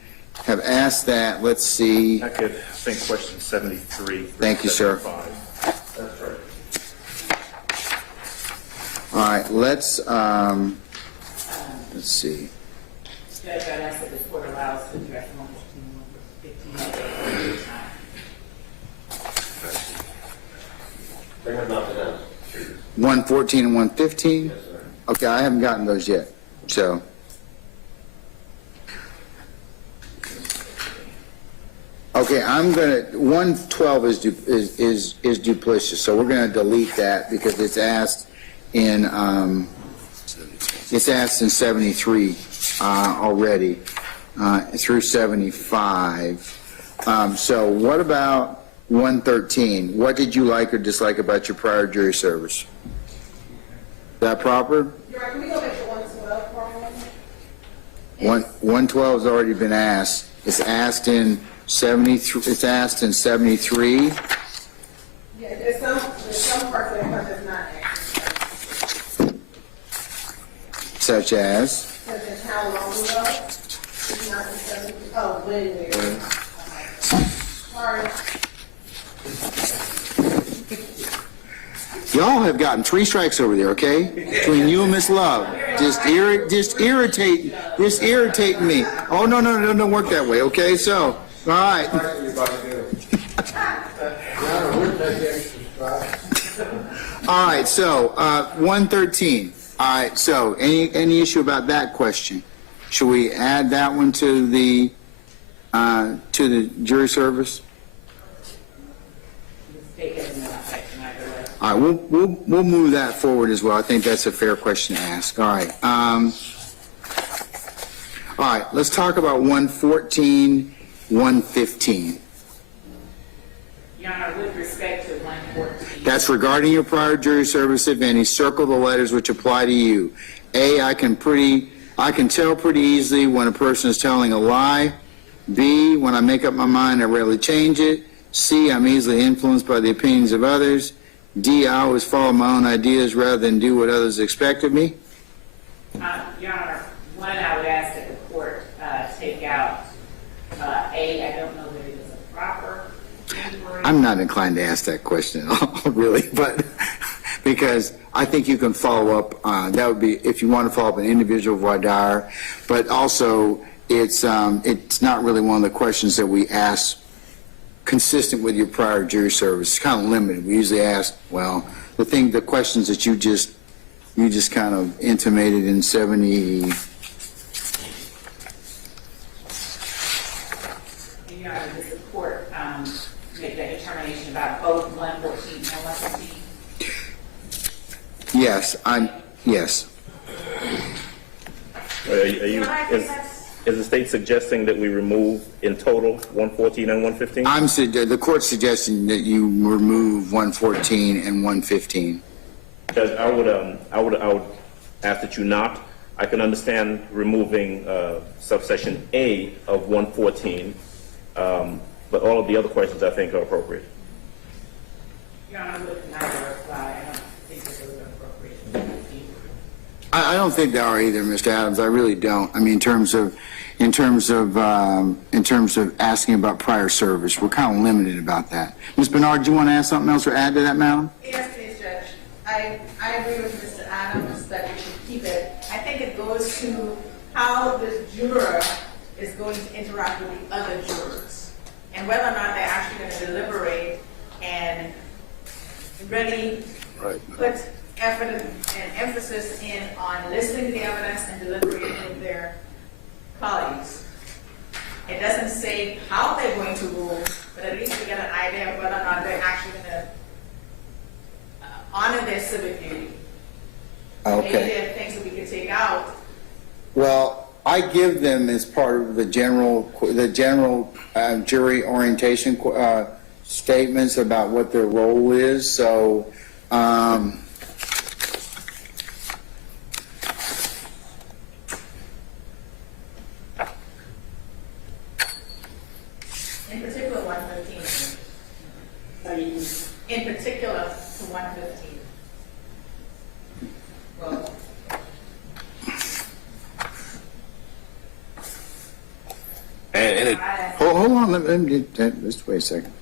have asked that. Let's see. I think question 73. Thank you, sir. 75. That's right. All right, let's see. Judge, I asked that the court allows to address 115 at time. They have not been asked. 114 and 115? Yes, sir. Okay, I haven't gotten those yet, so. Okay, 112 is duplicitous, so we're gonna delete that because it's asked in 73 already through 75. So what about 113? What did you like or dislike about your prior jury service? Is that proper? Your Honor, can we go back to 112 for a moment? 112 has already been asked. It's asked in 73. It's asked in 73. Yeah, there's some parts of that part that's not asked. Such as? Such as how long ago? It's not in 70. Oh, when? Sorry. Y'all have gotten 3 strikes over there, okay? Between you and Miss Love. Just irritating me. Oh, no, don't work that way, okay? So, all right. Your Honor, we'll take extra strikes. All right, so, 113. All right, so, any issue about that question? Should we add that one to the jury service? All right, we'll move that forward as well. I think that's a fair question to ask. All right. All right, let's talk about 114, 115. Your Honor, with respect to 114. That's regarding your prior jury service, if any. Circle the letters which apply to you. A, I can tell pretty easily when a person is telling a lie. B, when I make up my mind, I rarely change it. C, I'm easily influenced by the opinions of others. D, I always follow my own ideas rather than do what others expect of me. Your Honor, one, I would ask that the court take out A. I don't know that it is a proper inquiry. I'm not inclined to ask that question at all, really, but because I think you can follow up. That would be if you want to follow up an individual voir dire, but also it's not really one of the questions that we ask consistent with your prior jury service. It's kind of limited. We usually ask, well, the questions that you just kind of intimated in 70. Your Honor, does the court make that determination about both 114 and 115? Yes, yes. Is the state suggesting that we remove in total 114 and 115? The court's suggesting that you remove 114 and 115. Because I would ask that you not. I can understand removing subsection A of 114, but all of the other questions I think are appropriate. Your Honor, with neither apply, I don't think that those are appropriate. I don't think they are either, Mr. Adams. I really don't. I mean, in terms of asking about prior service, we're kind of limited about that. Ms. Bernard, do you want to ask something else or add to that, madam? Yes, please, Judge. I agree with Mr. Adams that we should keep it. I think it goes to how the juror is going to interact with the other jurors and whether or not they're actually going to deliberate and really put effort and emphasis in on listening to the evidence and deliberating with their colleagues. It doesn't say how they're going to rule, but at least we get an idea of whether or not they're actually going to honor their civic duty. Okay. Maybe there are things that we could take out. Well, I give them as part of the general jury orientation statements about what their role is. So, In particular, 115. In particular, to 115. Well, And it, hold on. Let me just wait a second.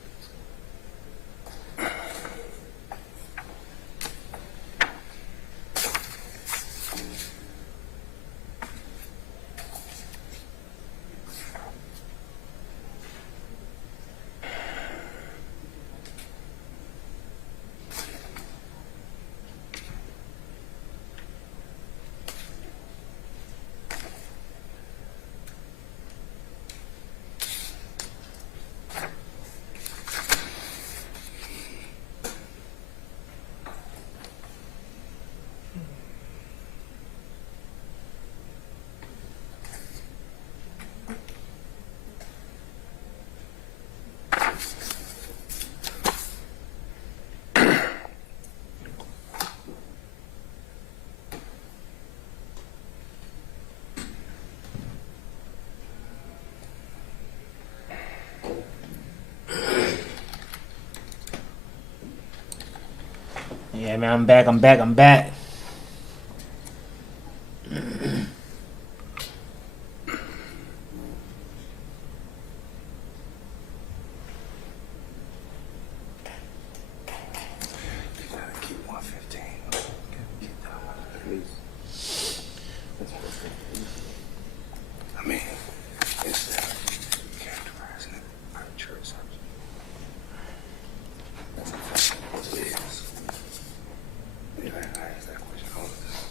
Yeah, man, I'm back. Keep 115. please. I mean, it's characterizing it by the church subject. That's exactly what it is. Yeah, I asked that question all the time.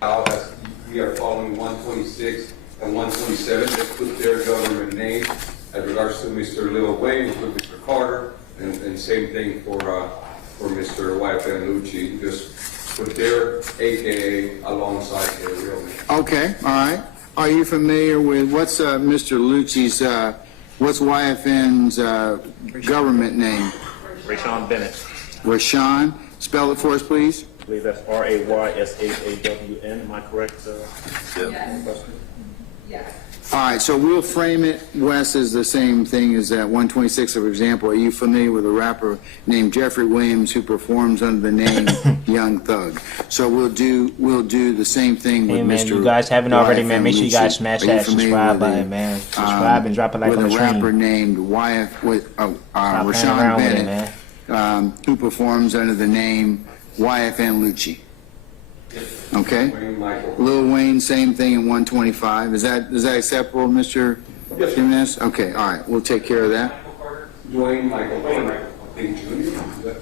Now, that's, we are following 126 and 127 that put their government name. As regards to Mr. Lil Wayne, we put Mr. Carter, and same thing for Mr. YFN Lucci. Just put their AKA alongside their real name. Okay, all right. Are you familiar with what's Mr. Lucci's, what's YFN's government name? Rayshawn Bennett. Rashawn, spell it for us, please. I believe that's RAYSHAWN. Am I correct? Yes. Yes. All right, so we'll frame it, Wes, as the same thing as that 126, for example. Are you familiar with a rapper named Jeffrey Williams who performs under the name Young Thug? So we'll do the same thing with Hey, man, Mr. you guys haven't already, man, YFN make sure you guys Lucci. smash Are you that familiar subscribe with button, man. Subscribe and drop a like with on the a stream. rapper named Rashawn around with it, Bennett, who performs under the name YFN Lucci. Okay? Wayne Michael. Lil Wayne, same thing in 125. Is that acceptable, Mr. Yes, sir. Jimenez? Okay, all right, we'll take care of that. Dwayne Michael Carter. I think Junior.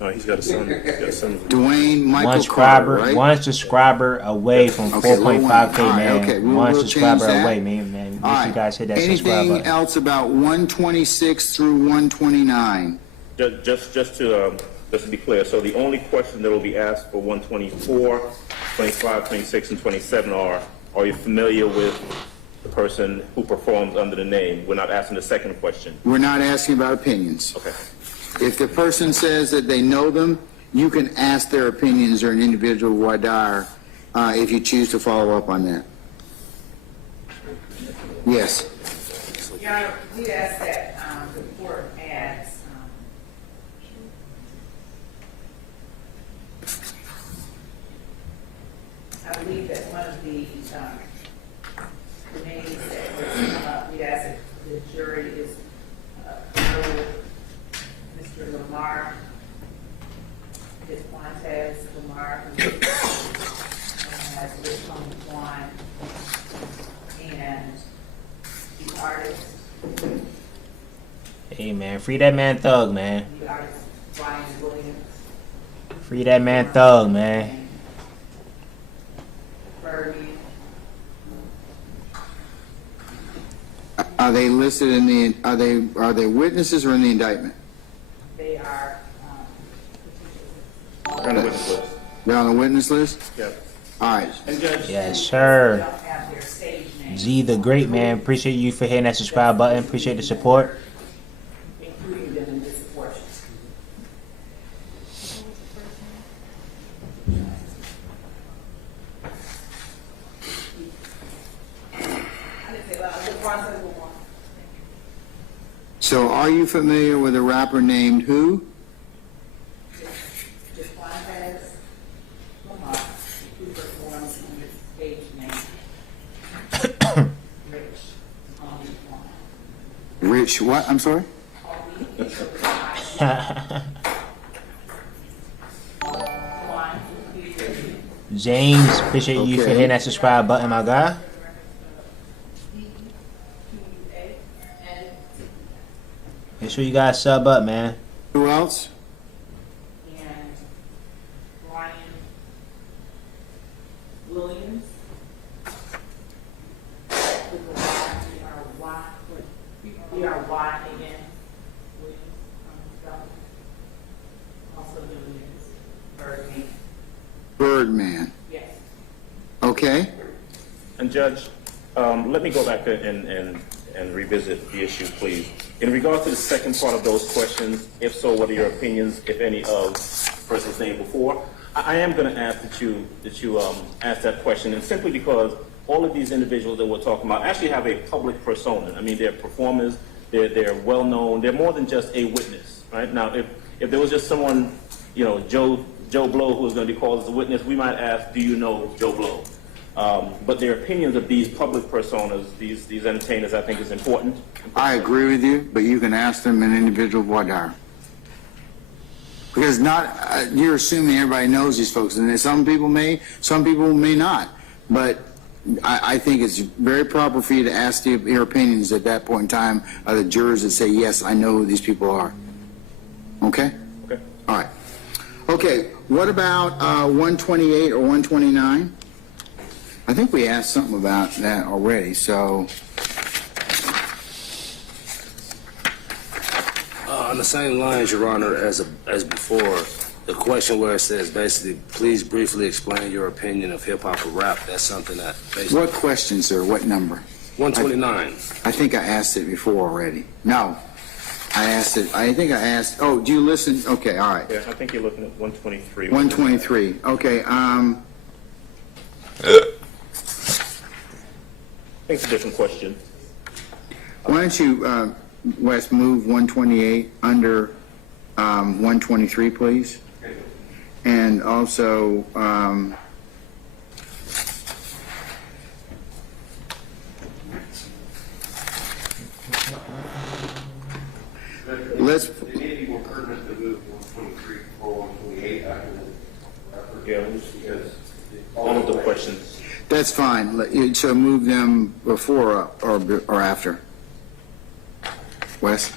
No, he's got a son. He's got a son. Dwayne One Michael Carter, subscriber, right? one subscriber away from Okay, Lil Wayne. 4.5K, All right, man. okay, One we'll subscriber change that. away, man. Make All sure right. you guys hit that subscribe Anything button. else about 126 through 129? Just to be clear, so the only question that will be asked for 124, 25, 26, and 27 are you familiar with the person who performs under the name? We're not asking the second question. We're not asking about opinions. Okay. If the person says that they know them, you can ask their opinions or an individual voir dire if you choose to follow up on that. Yes. Your Honor, we ask that the court adds I believe that one of the names that was we ask that the jury is Mr. Lamar, Quantes Lamar, who has lived on the line, and the artist, Hey, man, free that man Thug, man. the artist Brian Williams, Free that man Thug, man. Birdie. Are they listed in the? Are they witnesses or in the indictment? They are We're on the witness list. They're on the witness list. Yeah. All right. And Judge, Yes, sir. don't have their stage name, Z the Great, man. Appreciate you for hitting that subscribe button. Appreciate the support. including them in this portion. So, are you familiar with a rapper named who? Just one has Lamar, who performs under stage name Rich on the one. Rich what? I'm sorry? James, appreciate you for Okay. hitting that subscribe button, my guy. Make sure you guys sub up, man. Who else? And Brian Williams. With the Y, B-R-Y-A-N, Williams, also known as Birdman. Birdman. Yes. Okay. and Judge, let me go back and revisit the issue, please. In regard to the second part of those questions, if so, what are your opinions, if any, of the person's name before? I am going to ask that you ask that question, and simply because all of these individuals that we're talking about actually have a public persona. I mean, they're performers, they're well known, they're more than just a witness, right? Now, if there was just someone, Joe Blow, who was going to be called as a witness, we might ask, do you know Joe Blow? But their opinions of these public personas, these entertainers, I think is important. I agree with you, but you can ask them in individual voir dire. Because you're assuming everybody knows these folks, and some people may not. But I think it's very proper for you to ask your opinions at that point in time of the jurors that say, yes, I know who these people are. Okay? Okay. All right. Okay, what about 128 or 129? I think we asked something about that already, so... On the same lines, Your Honor, as before, the question where it says basically, please briefly explain your opinion of hip-hop or rap, that's something that basically... What question, sir? What number? 129. I think I asked it before already. No. I asked it. I think I asked... Oh, do you listen? Okay, all right. Yeah, I think you're looking at 123. 123. Okay, I think it's a different question. why don't you, Wes, move 128 under 123, please? And also, let's... It may be more pertinent to move 123 or 128 after the... Yeah, because one of the questions. That's fine. So move them before or after. Wes?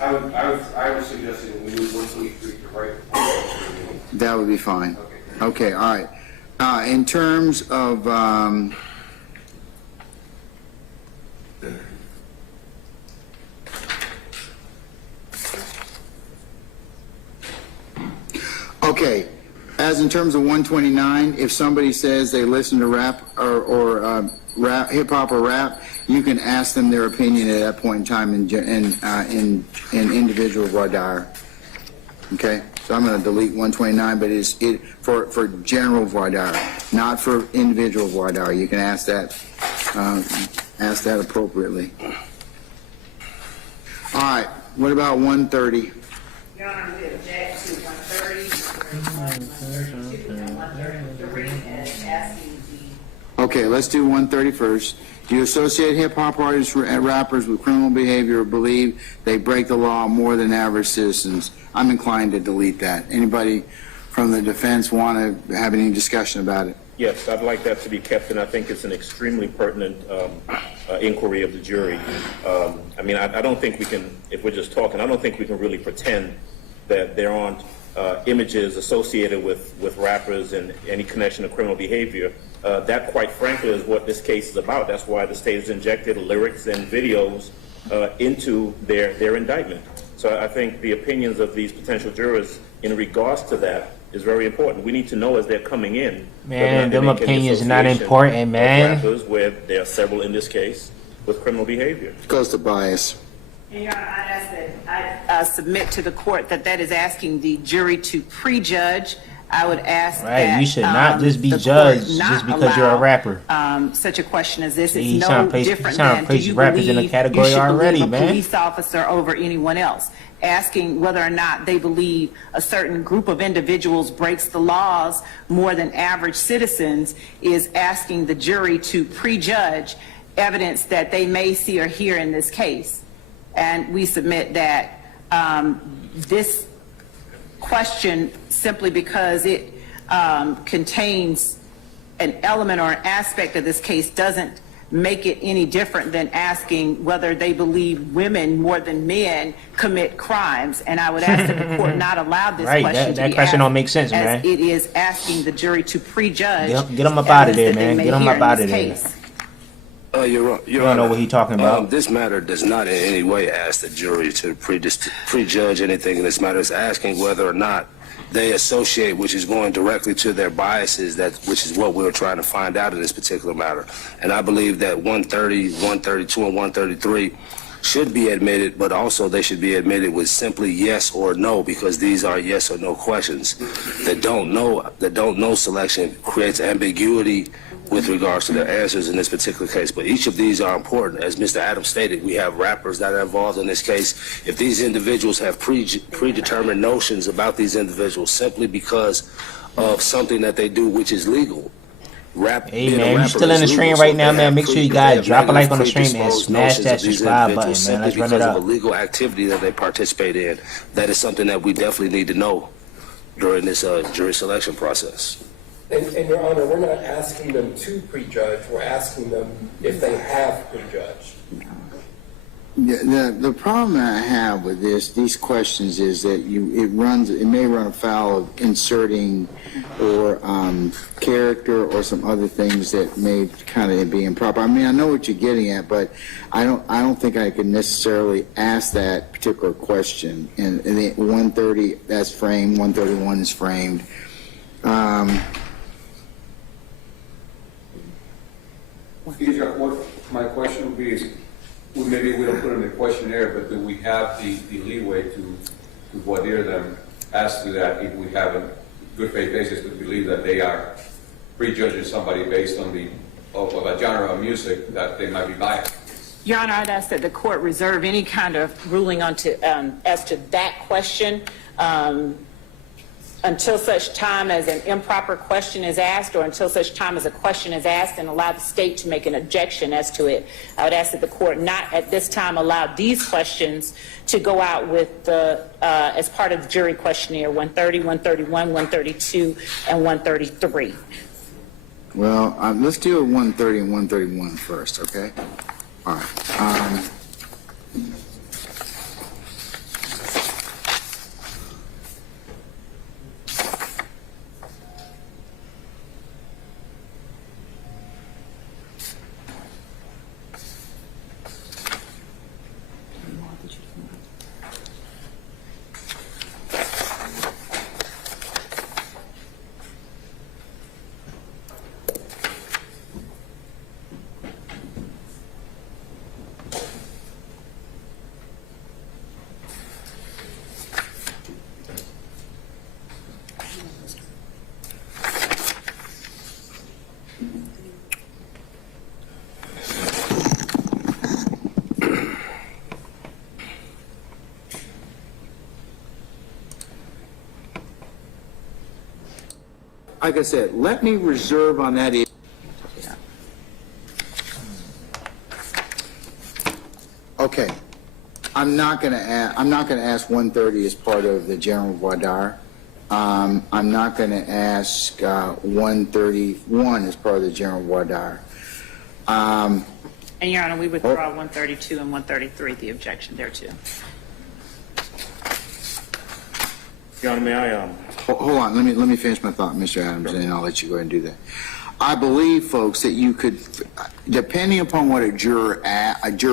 I was suggesting we move 123 to right. That would be fine. Okay, all right. In terms of... Okay, as in terms of 129, if somebody says they listen to rap or rap, hip-hop or rap, you can ask them their opinion at that point in time in individual voir dire. Okay, so I'm going to delete 129, but it's for general voir dire, not for individual voir dire. You can ask that appropriately. All right, what about 130? Your Honor, we object to 130, 132, and 133, and asking the... Okay, let's do 130 first. Do you associate hip-hop artists and rappers with criminal behavior or believe they break the law more than average citizens? I'm inclined to delete that. Anybody from the defense want to have any discussion about it? Yes, I'd like that to be kept, and I think it's an extremely pertinent inquiry of the jury. I mean, I don't think we can, if we're just talking, I don't think we can really pretend that there aren't images associated with rappers and any connection to criminal behavior. That, quite frankly, is what this case is about. That's why the state has injected lyrics and videos into their indictment. So I think the opinions of these potential jurors in regards to that is very important. We need to know as they're coming in. Man, them opinions are not important, man. Rappers, where there are several in this case, with criminal behavior. It goes to bias. And Your Honor, I'd ask that I submit to the court that is asking the jury to prejudge. I would ask that you should not just be the judged court not just because you're a allow, rapper. Such a question as this. See, It's no different than do you rappers in a believe category you should already, believe a man. police officer over anyone else. Asking whether or not they believe a certain group of individuals breaks the laws more than average citizens is asking the jury to prejudge evidence that they may see or hear in this case. And we submit that this question, simply because it contains an element or an aspect of this case, doesn't make it any different than asking whether they believe women more than men commit crimes. And I would ask that the court not allow this question to that be question asked, don't make sense, man. as it is asking the jury to prejudge. Get them up out of there, evidence that they man. may Get them hear up in out this of there. case. Your You don't know what he's talking about. This matter does not in any way ask the jury to prejudge anything in this matter. It's asking whether or not they associate, which is going directly to their biases, which is what we're trying to find out in this particular matter. And I believe that 130, 132, and 133 should be admitted, but also they should be admitted with simply yes or no, because these are yes or no questions. The don't know selection creates ambiguity with regards to their answers in this particular case. But each of these are important. As Mr. Adams stated, we have rappers that are involved in this case. If these individuals have predetermined notions about these individuals simply because of something that they do which is legal, rap. Hey being a man, you rapper still in is the stream legal, so right now, they man. have Make sure you they guys have drop a like negative on the stream and predisposed smash notions that of these subscribe individuals button, man. simply Let's run it because of up. a legal activity that they participate in. That is something that we definitely need to know during this jury selection process. And Your Honor, we're not asking them to prejudge, we're asking them if they have prejudged. The problem I have with these questions is that it may run afoul of inserting or character or some other things that may kind of be improper. I mean, I know what you're getting at, but I don't think I could necessarily ask that particular question. And the 130, that's framed, 131 is framed. What my question would be is, maybe we don't put in the questionnaire, but do we have the leeway to voir dire them as to that if we have a good faith basis to believe that they are prejudging somebody based on of a genre of music that they might be biased? Your Honor, I'd ask that the court reserve any kind of ruling as to that question until such time as an improper question is asked, or until such time as a question is asked, and allow the state to make an objection as to it. I would ask that the court not at this time allow these questions to go out with as part of the jury questionnaire 130, 131, 132, and 133. Well, let's deal with 130 and 131 first, okay? All right. Like I said, let me reserve on that issue. Okay, I'm not going to ask 130 as part of the general voir dire. I'm not going to ask 131 as part of the general voir dire. And Your Honor, we withdraw 132 and 133, the objection there too. Your Honor, may I? Hold on, let me finish my thought, Mr. Adams, and then I'll let you go ahead and do that. I believe, folks, that you could, depending upon what a juror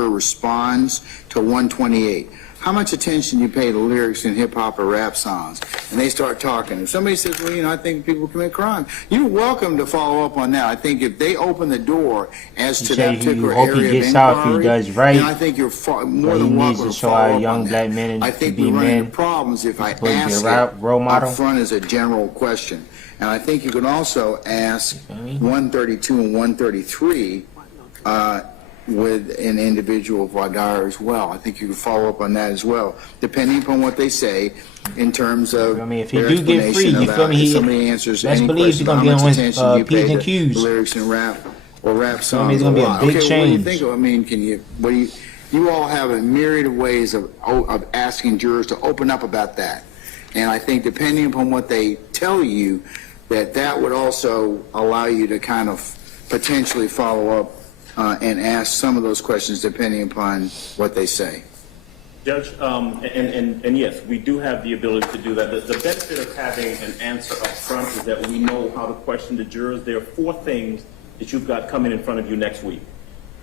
responds to 128, how much attention you pay to lyrics in hip-hop or rap songs, and they start talking. If somebody says, well, I think people commit crime, you're welcome to follow up on that. I think if they open the door as to that particular area of inquiry, then I think you're more than welcome to follow up on that. I think we run into problems if I ask it up front as a general question. And I think you can also ask 132 and 133 with an individual voir dire as well. I think you can follow up on that as well, depending upon what they say in terms of if you do get free, you feel me? If somebody answers best any believe you're question, gonna how be much on attention you P's pay and to Q's. lyrics and rap or rap songs. It's gonna be a big change. change. What do you think? I mean, you all have a myriad of ways of asking jurors to open up about that, and I think depending upon what they tell you, that would also allow you to kind of potentially follow up and ask some of those questions depending upon what they say. Judge, and yes, we do have the ability to do that. The benefit of having an answer up front is that we know how to question the jurors. There are 4 things that you've got coming in front of you next week.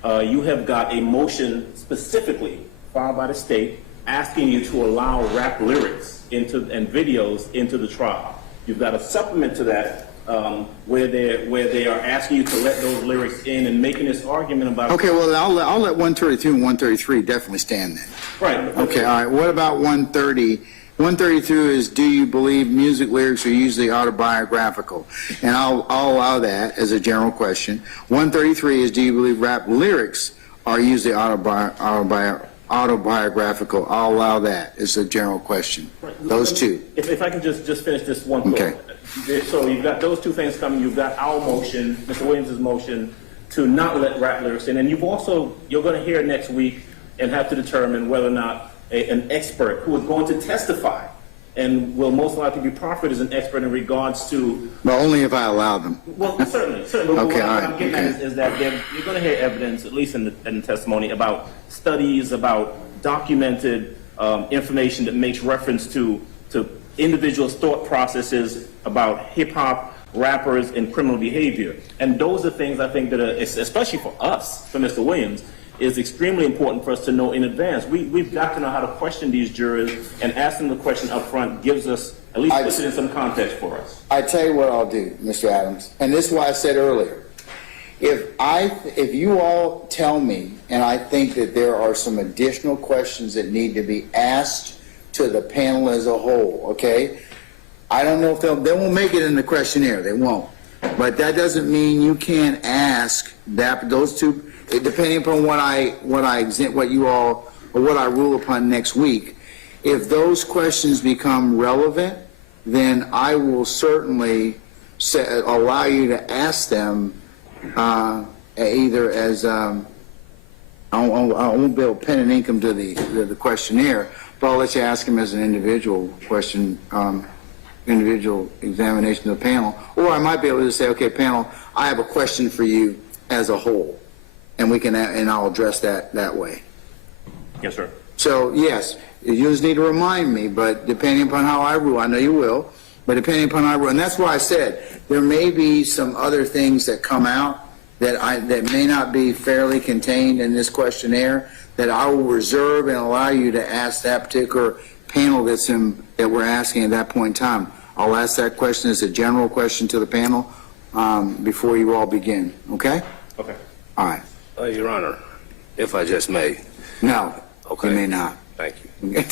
You have got a motion specifically filed by the state asking you to allow rap lyrics and videos into the trial. You've got a supplement to that where they are asking you to let those lyrics in and making this argument about. Okay, well, I'll let 132 and 133 definitely stand then. Right. Okay, all right. What about 130? 132 is, do you believe music lyrics are usually autobiographical? And I'll allow that as a general question. 133 is, do you believe rap lyrics are usually autobiographical? autobiographical, I'll allow that. It's a general question. Those two. If I can just finish this one thought. Okay. So you've got those two things coming. You've got our motion, Mr. Williams' motion, to not let rap lyrics in. And you're going to hear next week and have to determine whether or not an expert who is going to testify and will most likely be proffered as an expert in regards to... But only if I allow them. Well, certainly. But Okay, what all right, I'm getting at is that you're going to hear evidence, at least in the testimony, about studies, about documented information that makes reference to individuals' thought processes about hip-hop, rappers, and criminal behavior. And those are things I think that are, especially for us, for Mr. Williams, is extremely important for us to know in advance. We've got to know how to question these jurors, and asking the question up front gives us, at least puts it in some context for us. I tell you what I'll do, Mr. Adams, and this is why I said earlier. If you all tell me, and I think that there are some additional questions that need to be asked to the panel as a whole, okay? I don't know if they won't make it in the questionnaire, they won't. But that doesn't mean you can't ask those two, depending upon what I rule upon next week. If those questions become relevant, then I will certainly allow you to ask them either as I won't be able to pen and ink them to the questionnaire, but I'll let you ask them as an individual question, individual examination of the panel, or I might be able to say, okay, panel, I have a question for you as a whole, and I'll address that way. Yes, sir. So yes, you just need to remind me, but depending upon how I rule, I know you will, but depending upon how I rule, and that's why I said there may be some other things that come out that may not be fairly contained in this questionnaire that I will reserve and allow you to ask that particular panel that we're asking at that point in time. I'll ask that question as a general question to the panel before you all begin. Okay? Okay. All right. Your Honor, if I just may. No. Okay. You may not. Thank you.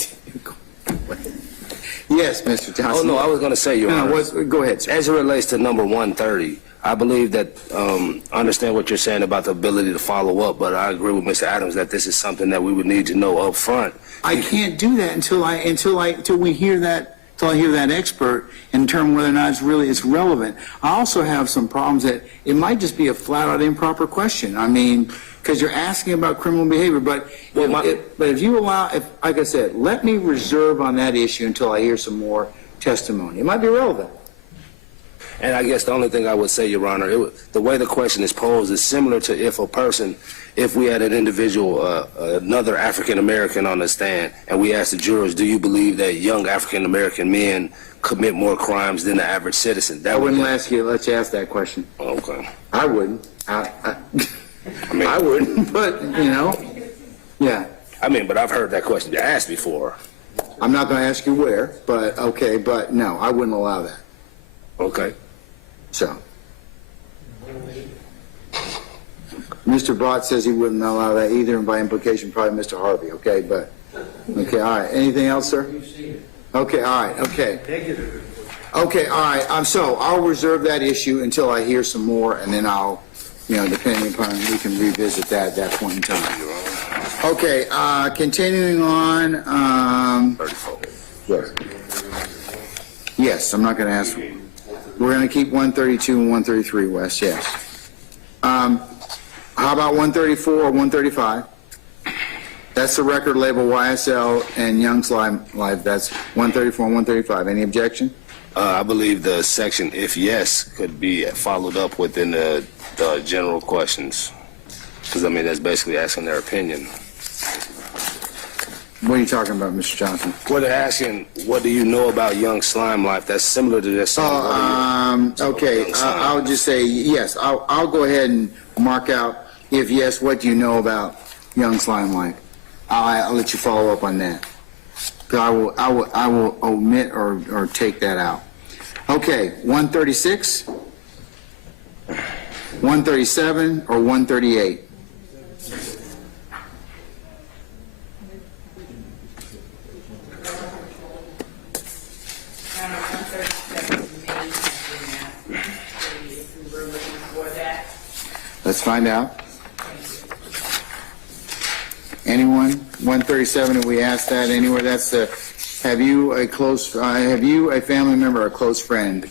Yes, Mr. Johnson. Oh, no, I was going to say, Your Honor. Go ahead, sir. As it relates to number 130, I believe that, I understand what you're saying about the ability to follow up, but I agree with Mr. Adams that this is something that we would need to know up front. I can't do that until I hear that expert and determine whether or not it's relevant. I also have some problems that it might just be a flat out improper question. I mean, because you're asking about criminal behavior, but if you allow, like I said, let me reserve on that issue until I hear some more testimony. It might be relevant. And I guess the only thing I would say, Your Honor, the way the question is posed is similar to if we had an individual, another African-American on the stand, and we asked the jurors, do you believe that young African-American men commit more crimes than the average citizen? I wouldn't let you ask that question. Okay. I wouldn't. I wouldn't, but, yeah. I mean, but I've heard that question asked before. I'm not going to ask you where, but, okay, but no, I wouldn't allow that. Okay. So, Mr. Brott says he wouldn't allow that either, and by implication, probably Mr. Harvey, okay, but, okay, all right. Anything else, sir? Okay, all right, okay. Okay, all right, so I'll reserve that issue until I hear some more, and then I'll, depending upon, we can revisit that at that point in time. Okay, continuing on, yes, I'm not going to ask. We're going to keep 132 and 133, Wes, yes. How about 134 or 135? That's the record label YSL and Young Slime Life. That's 134 and 135. Any objection? I believe the section, if yes, could be followed up within the general questions. Because, I mean, that's basically asking their opinion. What are you talking about, Mr. Johnson? Well, they're asking, what do you know about Young Slime Life? That's similar to this. Okay, I'll just say yes. I'll go ahead and mark out, if yes, what do you know about Young Slime Life? I'll let you follow up on that. I will omit or take that out. Okay, 136, 137, or 138? Let's find out. Anyone? 137, have we asked that anywhere? That's the, have you a family member or a close friend?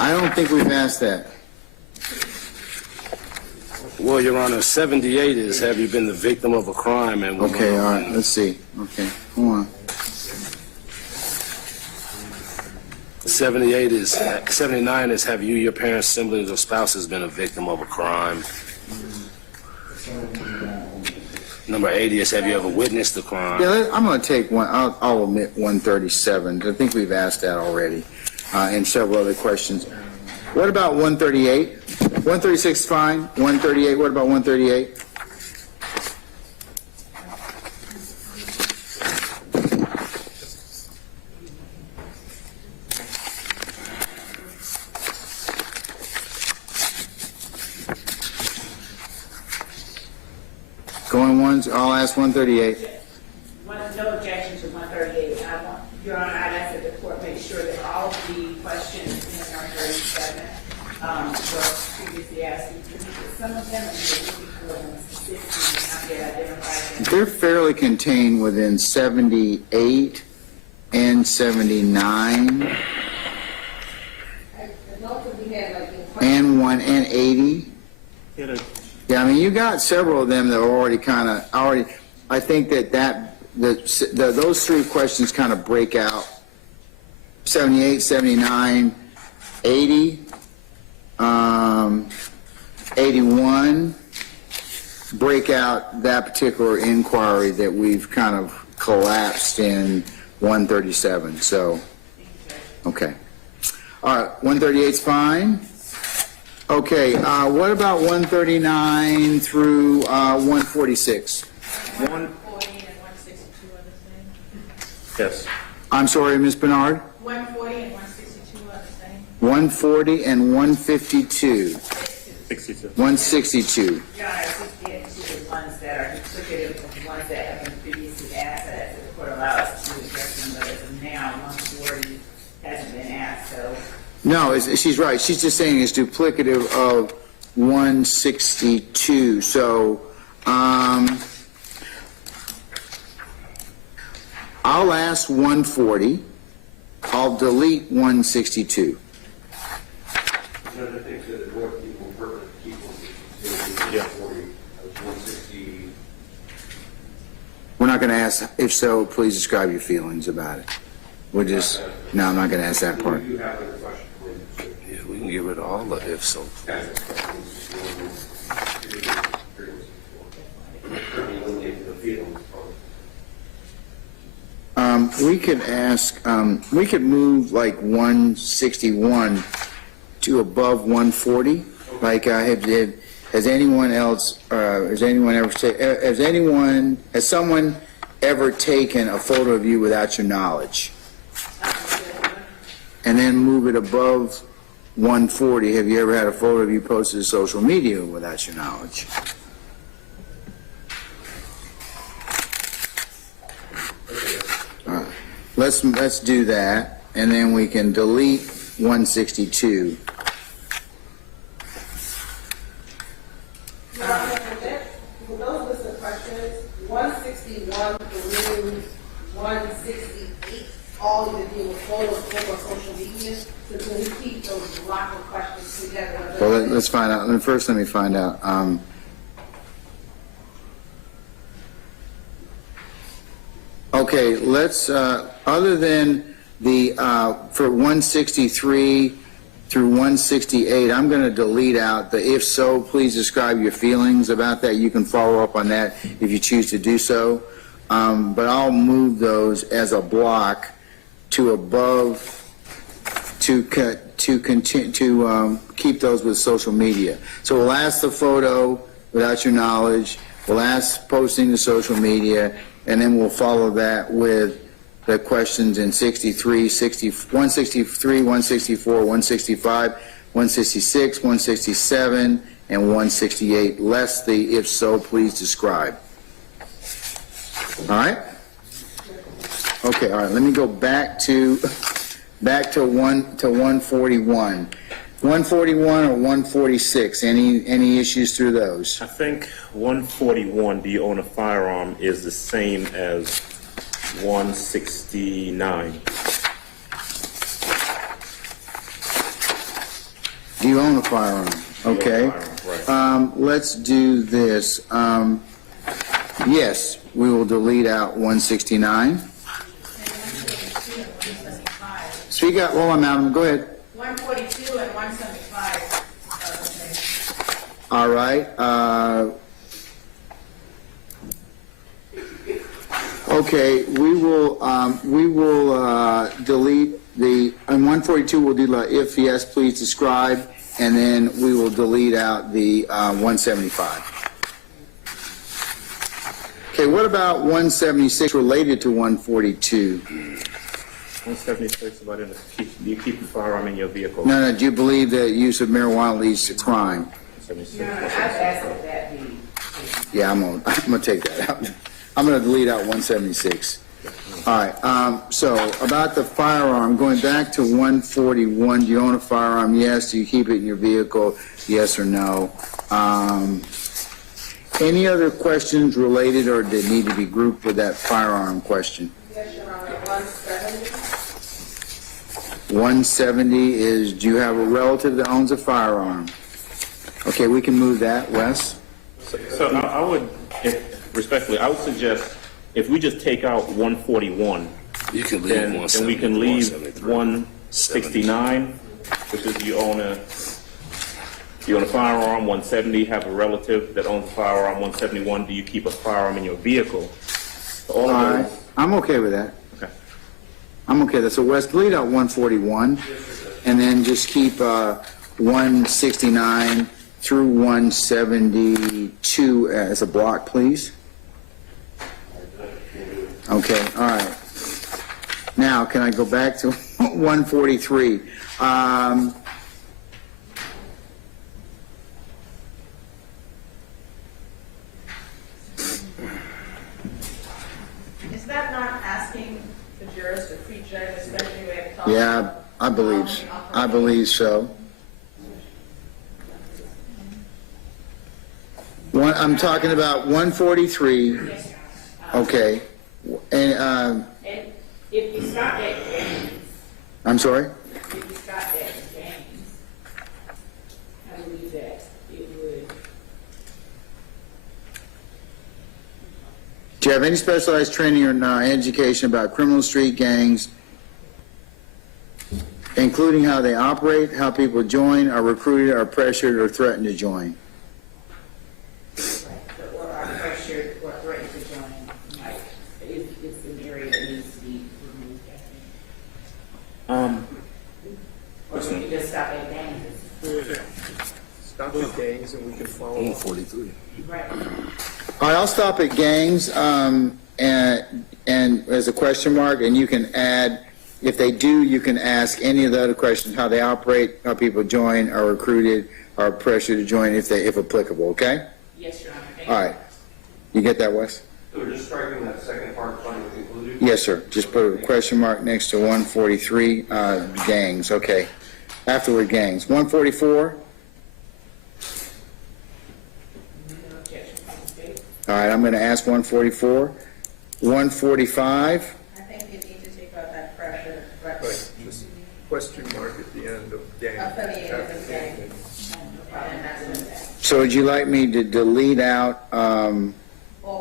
I don't think we've asked that. Well, Your Honor, 78 is, have you been the victim of a crime? And Okay, all right, let's see. Okay, hold on. 78 is, 79 is, have you, your parents, siblings, or spouses been a victim of a crime? Number 80 is, have you ever witnessed a crime? Yeah, I'm going to take one, I'll omit 137. I think we've asked that already, and several other questions. What about 138? 136 is fine. 138, what about 138? Going once, I'll ask 138. No objection to 138. Your Honor, I'd ask that the court make sure that all of the questions in 137 were previously asked. Some of them are specifically not yet identified. They're fairly contained within 78 and 79 and 1 and 80. Yeah, I mean, you got several of them that are already I think those three questions kind of break out 78, 79, 80, 81, break out that particular inquiry that we've kind of collapsed in 137. So, okay. All right, 138's fine. Okay, what about 139 through 146? 140 and 162 are the same? Yes. I'm sorry, Ms. Bernard? 140 and 162 are the same? 140 and 152. 62. 162. Your Honor, just get to the ones that are duplicative of the ones that have been previously asked, that the court allows us to address them, but as of now, 140 hasn't been asked, so. No, she's right. She's just saying it's duplicative of 162. So, I'll ask 140. I'll delete 162. We're not going to ask, if so, please describe your feelings about it. We're just, no, I'm not going to ask that part. Yeah, we can get rid of all the if so. We could ask, we could move like 161 to above 140. Like, has anyone else, has someone ever taken a photo of you without your knowledge? And then move it above 140. Have you ever had a photo of you posted to social media without your knowledge? Let's do that, and then we can delete 162. Those list of questions, 161 through 168, all of it deal with photos over social media. So can we keep those block of questions together? Well, let's find out. First, let me find out. Okay, let's, other than the, for 163 through 168, I'm going to delete out the if so, please describe your feelings about that. You can follow up on that if you choose to do so. But I'll move those as a block to above, to continue, to keep those with social media. So we'll ask the photo without your knowledge. We'll ask posting to social media, and then we'll follow that with the questions in 63, 163, 164, 165, 166, 167, and 168, less the if so, please describe. All right? Okay, all right, let me go back to 141. 141 or 146, any issues through those? I think 141, do you own a firearm, is the same as 169. Do you own a firearm? Okay. Right. Let's do this. Yes, we will delete out 169. Speak up, hold on, madam, go ahead. 142 and 175. All right. Okay, we will delete the, on 142, we'll do if yes, please describe, and then we will delete out the 175. Okay, what about 176 related to 142? 176, do you keep a firearm in your vehicle? No, do you believe that use of marijuana leads to crime? 76. Yeah, I'm gonna take that out. I'm gonna delete out 176. All right, so about the firearm, going back to 141, do you own a firearm? Yes. Do you keep it in your vehicle? Yes or no? Any other questions related or that need to be grouped with that firearm question? Yes, Your Honor, 170. 170 is, do you have a relative that owns a firearm? Okay, we can move that, Wes. So I would, respectfully, I would suggest if we just take out 141, You can leave then we can leave 169, which is you own a firearm. 170, have a relative that owns a firearm. 171, do you keep a firearm in your vehicle? All of those. I'm okay with that. Okay. I'm okay with that. So Wes, delete out 141, and then just keep 169 through 172 as a block, please. Okay, all right. Now, can I go back to 143? Is that not asking the jurors to prejudge, especially when it talks Yeah, I believe so. I'm talking about 143. Okay. And, And if you stop at games, I'm sorry? if you stop at games, I believe that it would. Do you have any specialized training or education about criminal street gangs, including how they operate, how people join, are recruited, are pressured, or threatened to join? Or are pressured or threatened to join, like, it's an area that needs to be removed, I think. Or we can just stop at games. Stop with gangs and we can follow. 143. Right. All right, I'll stop at gangs, and as a question mark, and you can add, if they do, you can ask any of the other questions, how they operate, how people join, are recruited, are pressured to join, if applicable, okay? Yes, Your Honor. Thank All right. You get that, Wes? So we're just striking that second part, finding concluded? Yes, sir. Just put a question mark next to 143, gangs, okay. Afterward, gangs. 144? All right, I'm going to ask 144. 145? I think you need to take out that pressure. Right, just question mark at the end of gang. Up at the end of the gang. And that's it. So would you like me to delete out, Or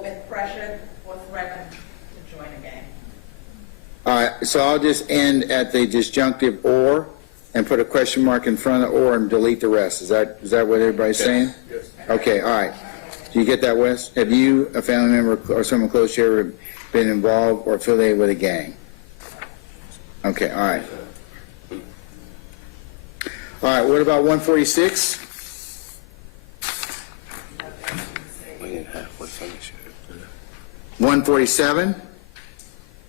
with pressure or threatened to join a gang. all right, so I'll just end at the disjunctive or and put a question mark in front of or and delete the rest. Is that what everybody's saying? Yes. Okay, all right. Do you get that, Wes? Have you, a family member or someone close to you, ever been involved or affiliated with a gang? Okay, all right. All right, what about 146? 147?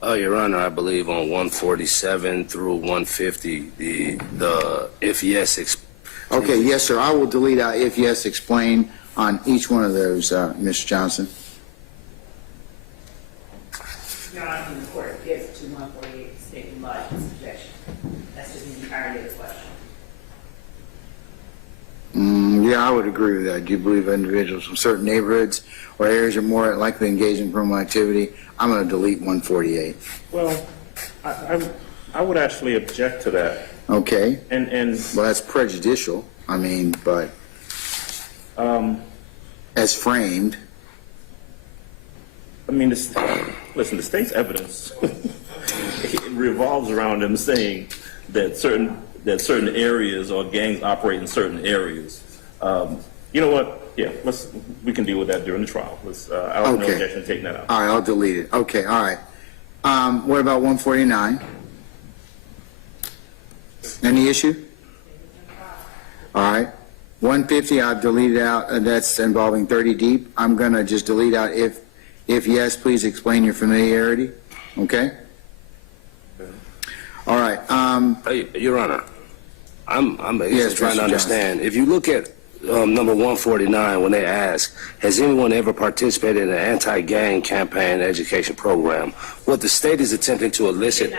Your Honor, I believe on 147 through 150, the if yes. Okay, yes, sir. I will delete out if yes, explain on each one of those, Mr. Johnson. Your Honor, from the court gives to 148 stating lodge its objection. That's just the entirety of the question. Yeah, I would agree with that. Do you believe individuals from certain neighborhoods or areas are more likely to engage in criminal activity? I'm going to delete 148. Well, I would actually object to that. Okay. And well, that's prejudicial. I mean, but as framed. I mean, listen, the state's evidence it revolves around them saying that certain areas or gangs operate in certain areas. You know what? Yeah, we can deal with that during the trial. I don't know objection to taking that out. All right, I'll delete it. Okay, all right. What about 149? Any issue? All right. 150, I've deleted out. That's involving 30 deep. I'm going to just delete out if yes, please explain your familiarity. Okay? All right. Your Honor, I'm just trying to understand. If you look at number 149, when they ask, has anyone ever participated in an anti-gang campaign education program? What the state is attempting to elicit,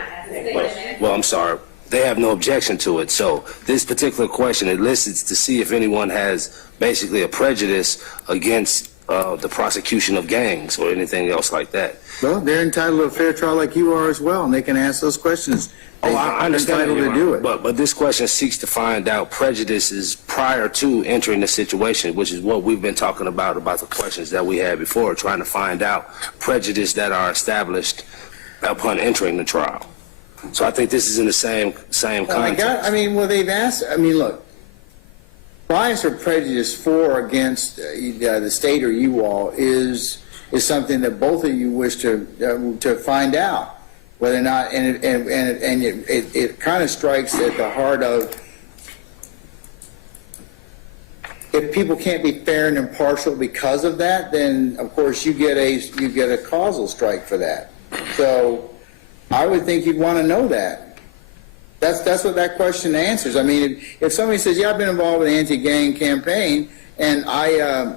well, I'm sorry, they have no objection to it. So this particular question elicits to see if anyone has basically a prejudice against the prosecution of gangs or anything else like that. Well, they're entitled to a fair trial like you are as well, and they can ask those questions. I understand entitled to do it. But this question seeks to find out prejudices prior to entering the situation, which is what we've been talking about the questions that we had before, trying to find out prejudice that are established upon entering the trial. So I think this is in the same context. They've asked, look, bias or prejudice for or against the state or you all is something that both of you wish to find out. Whether or not, and it kind of strikes at the heart of, if people can't be fair and impartial because of that, then of course you get a causal strike for that. So I would think you'd want to know that. That's what that question answers. I mean, if somebody says, yeah, I've been involved in an anti-gang campaign, and I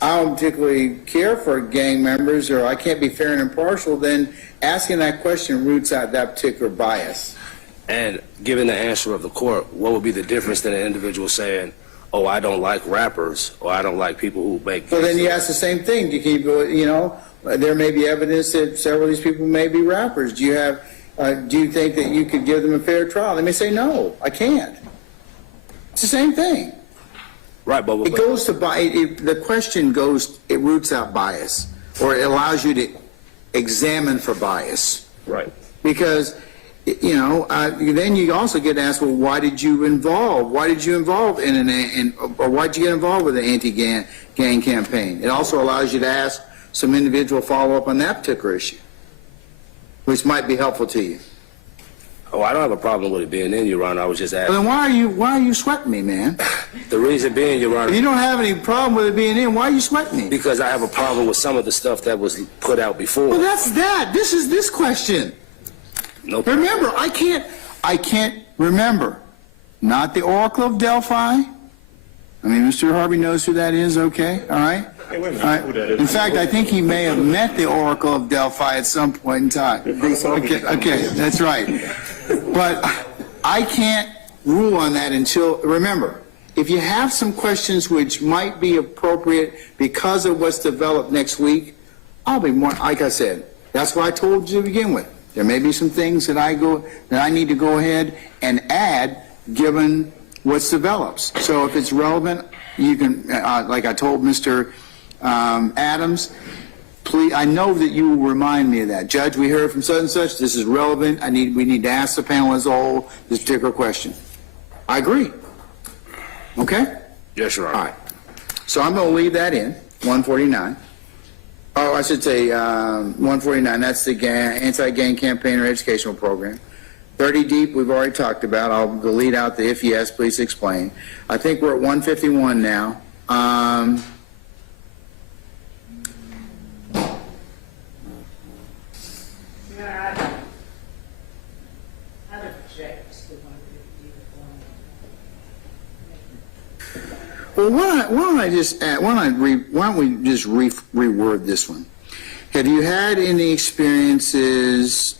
don't particularly care for gang members, or I can't be fair and impartial, then asking that question roots out that particular bias. And given the answer of the court, what would be the difference than an individual saying, oh, I don't like rappers, or I don't like people who make... Well, then you ask the same thing. There may be evidence that several of these people may be rappers. Do you think that you could give them a fair trial? They may say, no, I can't. It's the same thing. Right, but it goes to the question goes. It roots out bias, or it allows you to examine for bias. Right. Because then you also get asked, well, why did you involve or why did you get involved with an anti-gang campaign? It also allows you to ask some individual follow-up on that particular issue, which might be helpful to you. Oh, I don't have a problem with it being in, Your Honor. I was just asking. Well, then why are you sweating me, man? The reason being, Your Honor... If you don't have any problem with it being in, why are you sweating me? Because I have a problem with some of the stuff that was put out before. Well, that's that. This is this question. No. Remember, I can't remember. Not the Oracle of Delphi. I mean, Mr. Harvey knows who that is, okay? All right? Hey, wait a minute. All right. Who that is? In fact, I think he may have met the Oracle of Delphi at some point in time. Okay, that's right. But I can't rule on that until, remember, if you have some questions which might be appropriate because of what's developed next week, I'll be more, like I said, that's what I told you to begin with. There may be some things that I need to go ahead and add given what's develops. So if it's relevant, you can, like I told Mr. Adams, please, I know that you will remind me of that. Judge, we heard from such and such, this is relevant, we need to ask the panel as a whole this particular question. I agree. Okay? Yes, Your Honor. All right. So I'm going to leave that in, 149. Oh, I should say 149, that's the anti-gang campaign or educational program. 30 deep, we've already talked about. I'll delete out the if yes, please explain. I think we're at 151 now. Well, why don't I just add, why don't we just reword this one? Have you had any experiences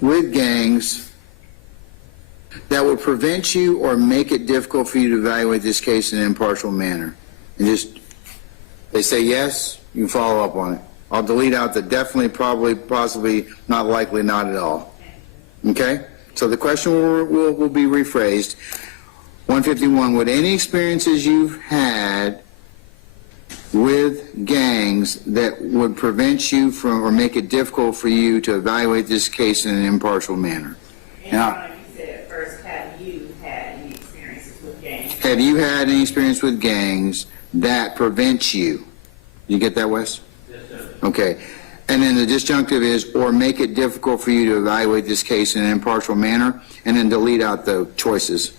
with gangs that would prevent you or make it difficult for you to evaluate this case in an impartial manner? And just, they say yes, you can follow up on it. I'll delete out the definitely, probably, possibly, not likely, not at all. Okay? So the question will be rephrased. 151, would any experiences you've had with gangs that would prevent you from or make it difficult for you to evaluate this case in an impartial manner? Now, you said first, have you had any experiences with gangs? have you had any experience with gangs that prevent you? You get that, Wes? Yes, sir. Okay. And then the disjunctive is, or make it difficult for you to evaluate this case in an impartial manner, and then delete out the choices.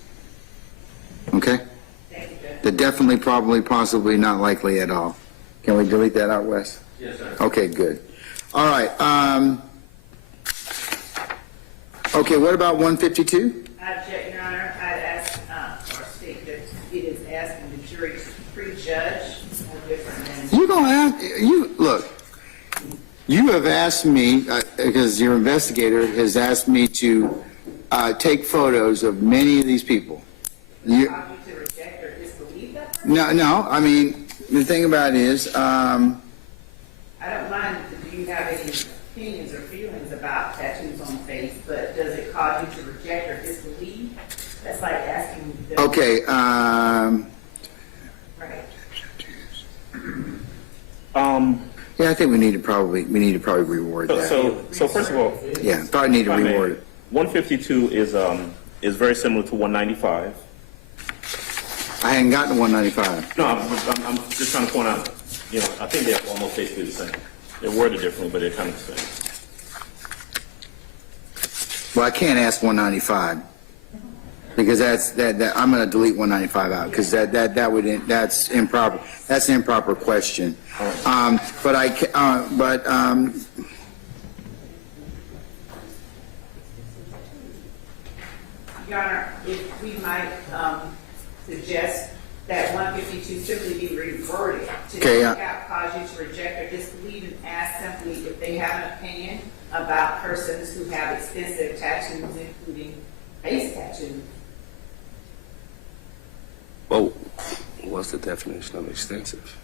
Okay? The definitely, probably, possibly, not likely at all. Can we delete that out, Wes? Yes, sir. Okay, good. All right. Okay, what about 152? I object, Your Honor. I'd ask, or state that it is asking the jury to prejudge a different than... You're going to ask, look, you have asked me, because your investigator has asked me to take photos of many of these people. You, to reject or disbelieve that person? no, I mean, the thing about it is, I don't mind, do you have any opinions or feelings about tattoos on the face, but does it cause you to reject or disbelieve? That's like asking... okay, Right. yeah, I think we need to probably reword that. So first of all, Yeah, probably need to if I may, reword it. 152 is very similar to 195. I hadn't gotten to 195. No, I'm just trying to point out, I think they're almost basically the same. They're worded differently, but they're kind of the same. Well, I can't ask 195 because that I'm going to delete 195 out because that's improper. That's an improper question. Your Honor, if we might suggest that 152 simply be reworded to cause you to reject or disbelieve and ask simply if they have an opinion about persons who have extensive tattoos, including face tattoos. Well, what's the definition of extensive?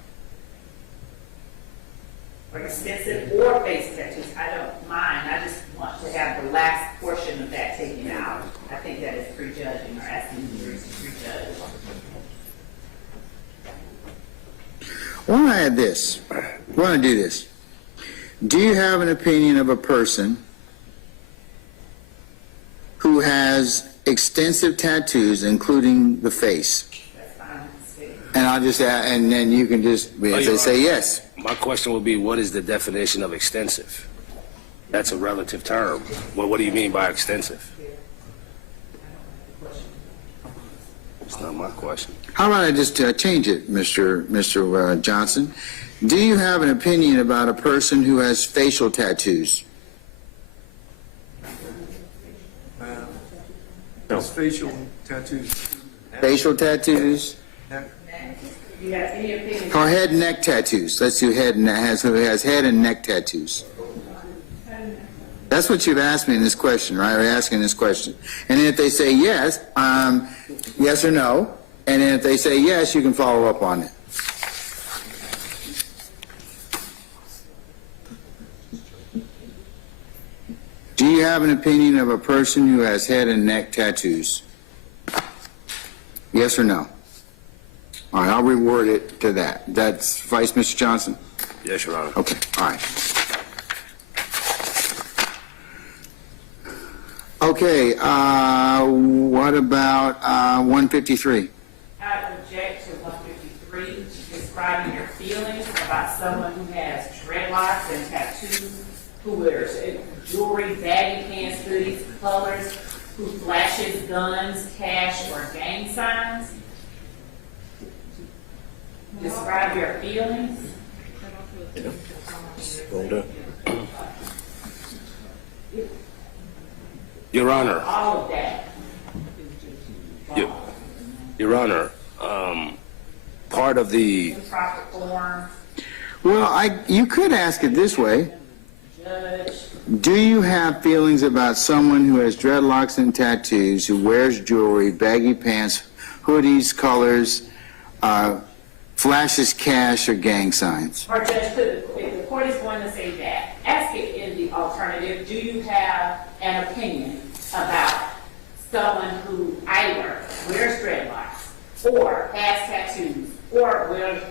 Or extensive or face tattoos, I don't mind. I just want to have the last portion of that taken out. I think that is prejudging or asking the jury to prejudge. Why don't I add this? Why don't I do this? Do you have an opinion of a person who has extensive tattoos, including the face? That's fine. And I'll just add, and then you can just, as they say, yes. My question would be, what is the definition of extensive? That's a relative term. Well, what do you mean by extensive? It's not my question. How about I just change it, Mr. Johnson? Do you have an opinion about a person who has facial tattoos? Does facial tattoos? Facial tattoos? Do you have any opinion? Or head and neck tattoos? Let's do head and who has head and neck tattoos. That's what you've asked me in this question, right? We're asking this question. And then if they say yes, yes or no, and then if they say yes, you can follow up on it. Do you have an opinion of a person who has head and neck tattoos? Yes or no? All right, I'll reword it to that. That's Vice Mr. Johnson? Yes, Your Honor. Okay, all right. Okay, what about 153? I object to 153, describing your feelings about someone who has dreadlocks and tattoos, who wears jewelry, baggy pants, hoodies, colors, who flashes guns, cash, or gang signs. Describe your feelings. Your Honor. All of that. Your Honor, part of the, Improper form, Well, you could ask it this way. judge. Do you have feelings about someone who has dreadlocks and tattoos, who wears jewelry, baggy pants, hoodies, colors, flashes cash, or gang signs? Or Judge, if the court is going to say that, ask it in the alternative, do you have an opinion about someone who either wears dreadlocks, or has tattoos, or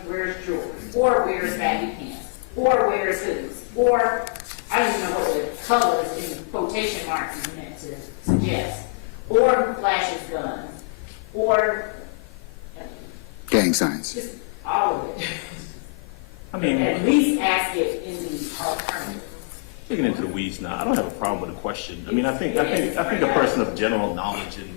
wears jewelry, or wears baggy pants, or wears hoodies, or I don't even know what the colors in quotation marks is meant to suggest, or who flashes guns, or Gang signs. just all of it. I mean, At least ask it in the alternative. digging into the weeds now, I don't have a problem with the question. I mean, I think a person of general knowledge and,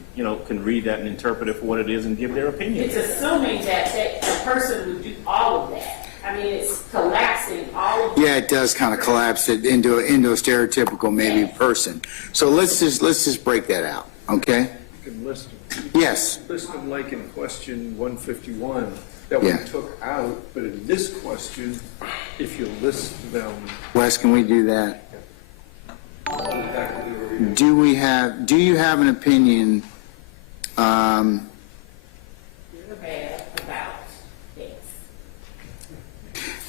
can read that and interpret it for what it is and give their opinion. It's assuming that a person would do all of that. I mean, it's collapsing all of Yeah, it does kind of collapse it into a stereotypical maybe person. So let's just break that out, okay? You can list them. Yes. List them like in question 151 that we Yeah. took out, but in this question, if you list them, Wes, can we do that? Do you have an opinion, good or bad about this.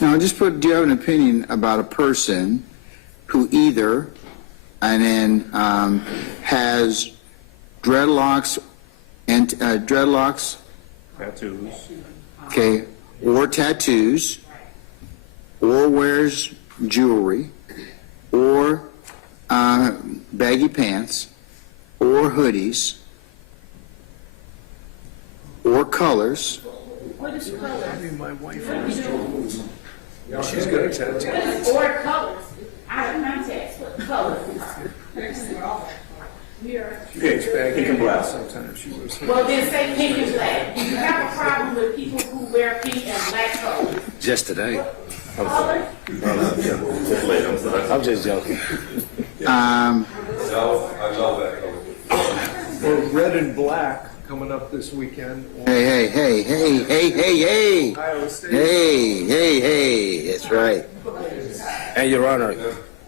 no, just put, do you have an opinion about a person who either, and then, has dreadlocks and, Tattoos. okay, or tattoos, or wears jewelry, or baggy pants, or hoodies, or colors. What is color? I mean, my wife has jewelry. She's got a tattoo. Or colors. I don't know text, what colors? It's baggy and black sometimes. She wears hoodies. Well, then say pink and black. Do you have a problem with people who wear pink and black colors? just today. Colors? I'm just joking. No, I love that color. Or red and black coming up this weekend. Hey, Iowa State. hey, that's right. And Your Honor,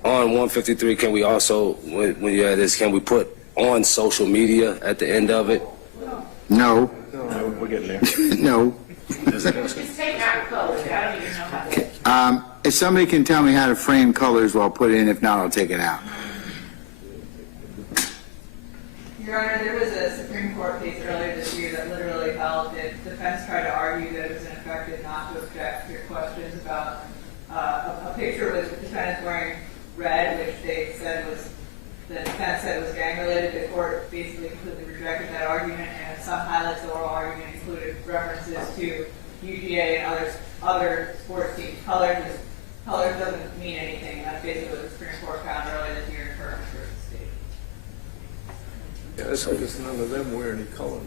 on 153, can we also, when you have this, can we put on social media at the end of it? No, No, we're getting there. no. Just take out colors. I don't even know how to. If somebody can tell me how to frame colors, well, I'll put it in. If not, I'll take it out. Your Honor, there was a Supreme Court case earlier this year that literally held that defense tried to argue that it was ineffective not to object to your questions about a picture with the defendant wearing red, which they said was, the defense said was gang related. The court basically completely rejected that argument, and some highlights of the oral argument included references to UGA and other sports teams. Colors doesn't mean anything. That's basically what the Supreme Court found earlier this year in Curtis versus State. Yeah, that's because none of them wear any colors.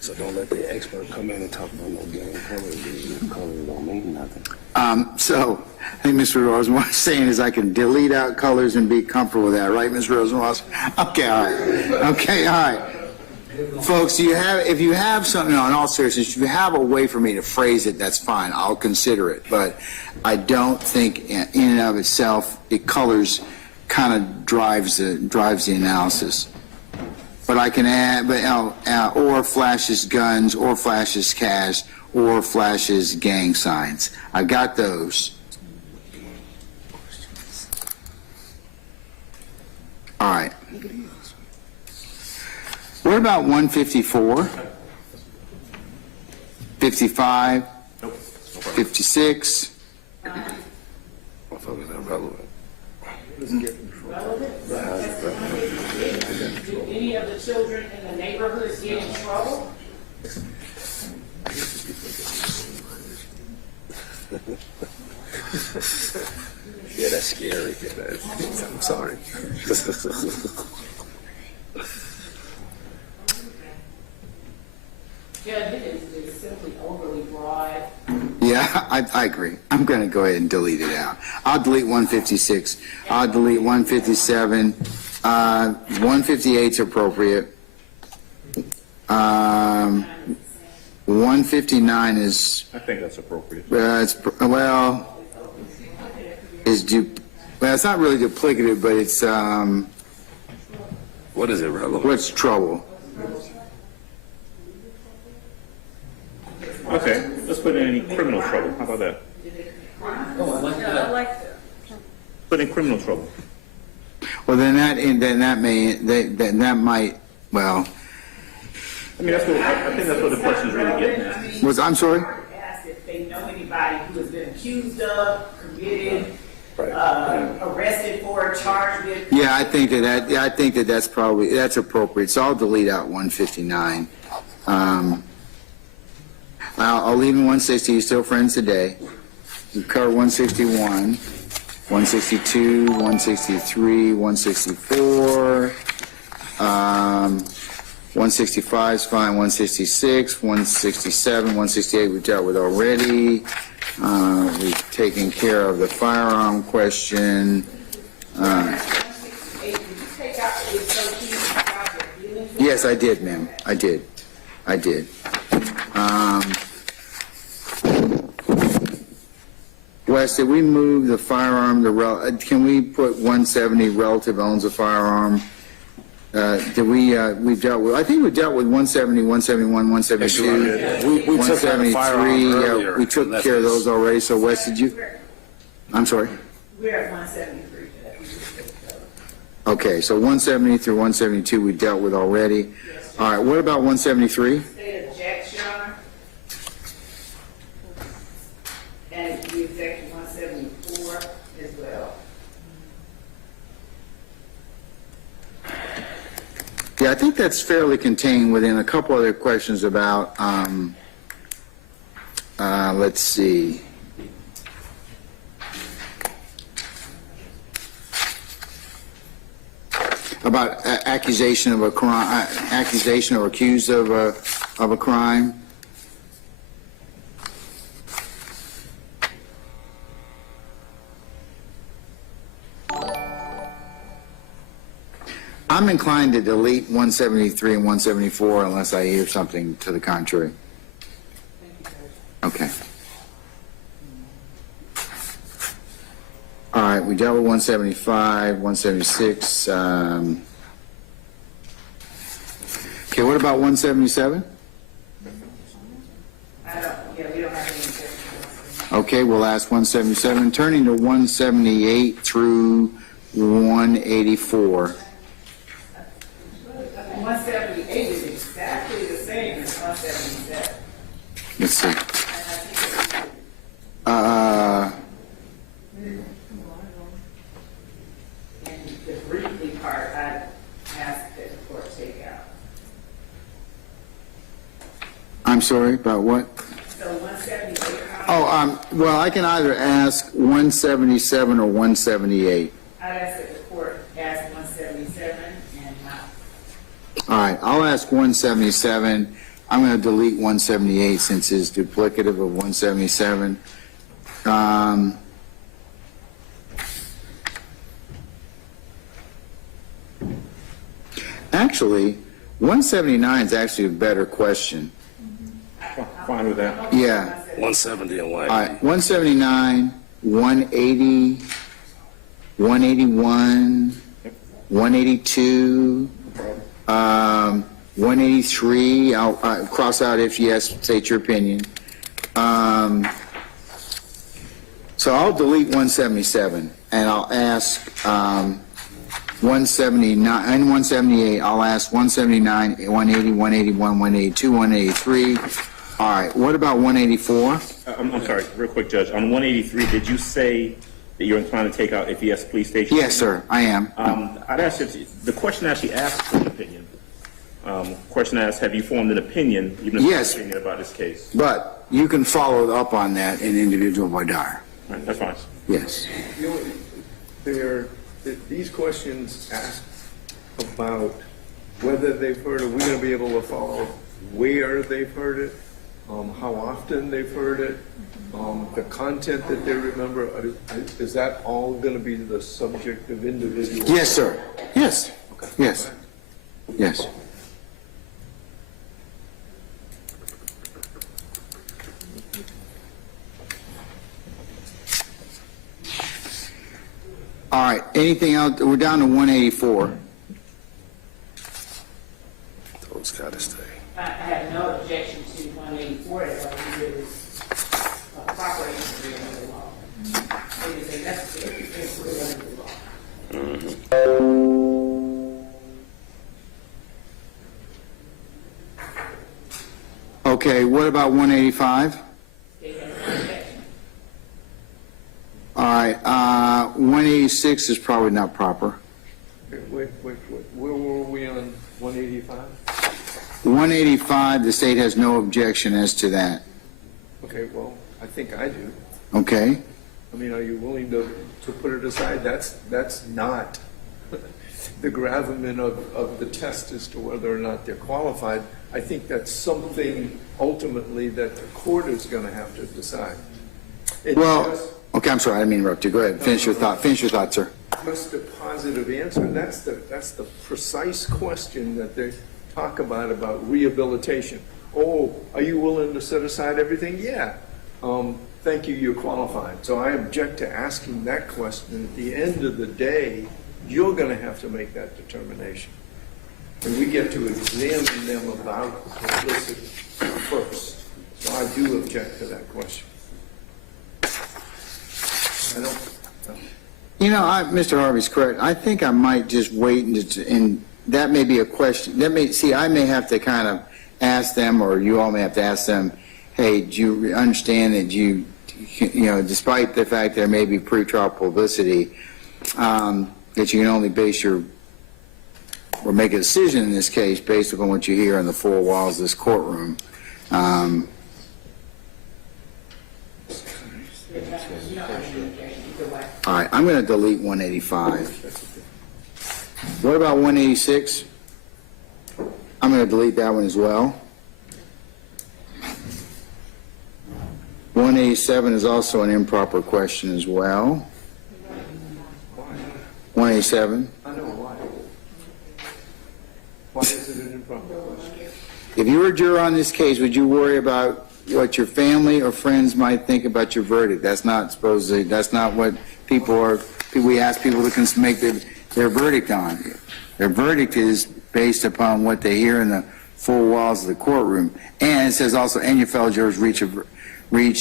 So don't let the expert come in and talk about no game colors. Colors don't mean nothing. So I think Mr. Rosenwald is saying is I can delete out colors and be comfortable with that, right, Mr. Rosenwald? Okay, all right. Folks, if you have something, no, in all seriousness, if you have a way for me to phrase it, that's fine. I'll consider it. But I don't think in and of itself, it colors kind of drives the analysis. But I can add, or flashes guns, or flashes cash, or flashes gang signs. I got those. All right. What about 154? 55? 56? Motherfuckers are relevant. Do any of the children in the neighborhood get in trouble? Yeah, that's scary. I'm sorry. Yeah, it is simply overly broad. Yeah, I agree. I'm going to go ahead and delete it out. I'll delete 156. I'll delete 157. 158's appropriate. 159 is, I think that's appropriate. it's, well, well, it's not really duplicative, but it's, What is it, relevant? what's trouble? Okay, let's put in any criminal trouble. How about that? Oh, I like Yeah, I that. like that. Put in criminal trouble. Well, then that might, well, I mean, I think that's what the question's really getting at. I'm sorry? Asked if they know anybody who has been accused of, convicted, arrested for, charged with. Yeah, I think that's probably, that's appropriate, so I'll delete out 159. I'll leave in 160, you're still friends today. You cover 161, 162, 163, 164, 165 is fine, 166, 167, 168 we've dealt with already. We've taken care of the firearm question. Yes, I did, ma'am. I did. Wes, did we move the firearm, can we put 170 relative owns a firearm? We've dealt with, I think we dealt with 170, 171, 172. We took out the firearm 173, earlier. we took care of those already, so Wes, did you? I'm sorry? We're at 173 today. Okay, so 170 through 172 we dealt with already. All right, what about 173? State objects, Your Honor. And we object to 174 as well. Yeah, I think that's fairly contained within a couple other questions about, let's see. About accusation of a crime, accusation or accused of a crime. I'm inclined to delete 173 and 174 unless I hear something to the contrary. Okay. All right, we dealt with 175, 176. Okay, what about 177? We don't have any objections. Okay, we'll ask 177. Turning to 178 through 184. 178 is exactly the same as 177. Let's see. And the briefly part, I asked that the court take out. I'm sorry, about what? So 178. Oh, well, I can either ask 177 or 178. I'd ask that the court ask 177 and not. All right, I'll ask 177. I'm going to delete 178 since it's duplicative of 177. Actually, 179 is actually a better question. Fine with that. Yeah. 170 and 180. All right, 179, 180, 181, 182, 183. I'll cross out if yes, state your opinion. So I'll delete 177 and I'll ask 179 and 178. I'll ask 179, 180, 181, 182, 183. All right, what about 184? I'm sorry, real quick, Judge. On 183, did you say that you're inclined to take out if yes, please state your Yes, sir, I am. I'd ask if the question actually asks for an opinion. Question asks, have you formed an opinion, even if Yes. you're opinion about this case? But you can follow up on that in individual Vidar. Right, that's fine. Yes. These questions ask about whether they've heard it. We're going to be able to follow where they've heard it, how often they've heard it, the content that they remember. Is that all going to be the subject of individual? Yes, sir. Yes. Okay. Yes. Yes. All right, anything else? We're down to 184. Those gotta stay. I have no objection to 184 as long as it is proper under the law. It is a necessary to under the law. Okay, what about 185? All right, 186 is probably not proper. Wait, where were we on 185? 185, the state has no objection as to that. Okay, well, I think I do. Okay? I mean, are you willing to put it aside? That's not the gravamen of the test as to whether or not they're qualified. I think that's something ultimately that the court is going to have to decide. Okay, I'm sorry, I didn't mean to interrupt you. Go ahead, finish your thought. Finish your thought, sir. Just a positive answer. That's the precise question that they talk about rehabilitation. Oh, are you willing to set aside everything? Yeah. Thank you, you're qualified. So I object to asking that question. At the end of the day, you're going to have to make that determination. And we get to examine them about publicity first. So I do object to that question. I don't. You know, Mr. Harvey's correct. I think I might just wait and that may be a question. I may have to kind of ask them, or you all may have to ask them, hey, do you understand that you know, despite the fact there may be pretrial publicity, that you can only base or make a decision in this case based upon what you hear in the four walls of this courtroom. All right, I'm going to delete 185. What about 186? I'm going to delete that one as well. 187 is also an improper question as well. 187. I know why. Why is it an improper question? If you were a juror on this case, would you worry about what your family or friends might think about your verdict? That's not what we ask people to make their verdict on. Their verdict is based upon what they hear in the four walls of the courtroom. And it says also, and your fellow jurors reach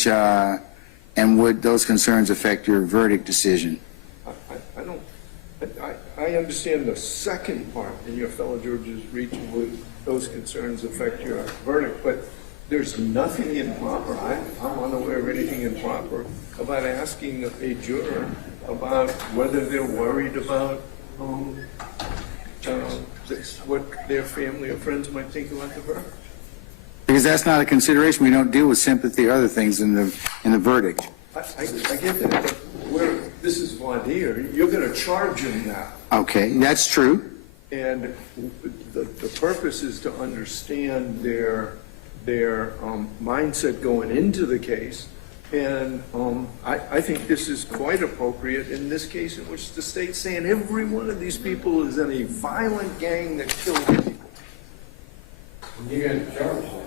and would those concerns affect your verdict decision? I understand the second part, and your fellow jurors reaching would those concerns affect your verdict, but there's nothing improper. I'm unaware of anything improper about asking a juror about whether they're worried about what their family or friends might think about the verdict. Because that's not a consideration. We don't deal with sympathy or other things in the verdict. I get that, but this is voir dire. You're going to charge them now. Okay, that's true. And the purpose is to understand their mindset going into the case. And I think this is quite appropriate in this case in which the state's saying every one of these people is in a violent gang that killed people. You're going to charge that.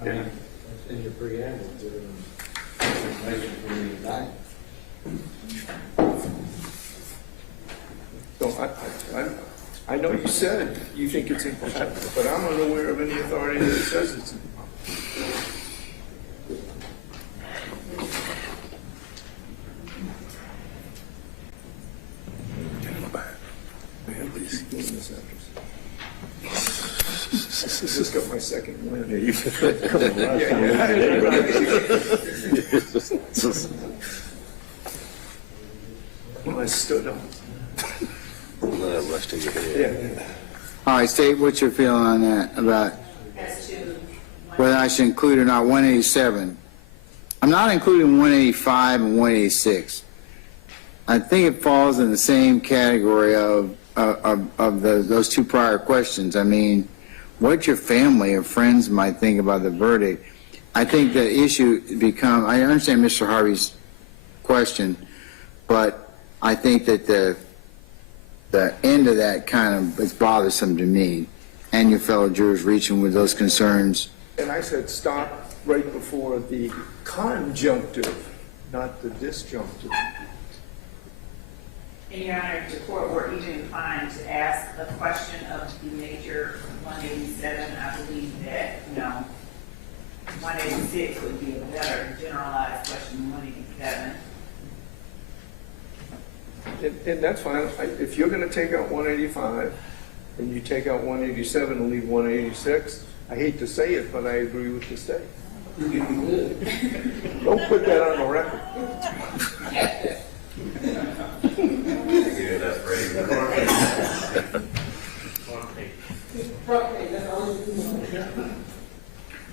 I mean, that's in your preamble, information from the indictment. So I know you said you think it's improper, but I'm unaware of any authority that says it's improper. I just got my second win. Yeah, you Well, I stood up. Yeah. All right, State, what's your feeling on that about whether I should include or not 187? I'm not including 185 and 186. I think it falls in the same category of those two prior questions. I mean, what your family or friends might think about the verdict. I think the issue I understand Mr. Harvey's question, but I think that the end of that kind of is bothersome to me, and your fellow jurors reaching with those concerns. And I said stop right before the conjunctive, not the disjunctive. And Your Honor, if the court were even inclined to ask a question of the nature 187, I believe that, 186 would be a better generalized question than 187. And that's fine. If you're gonna take out 185, and you take out 187 and leave 186, I hate to say it, but I agree with the state. Don't put that on the record.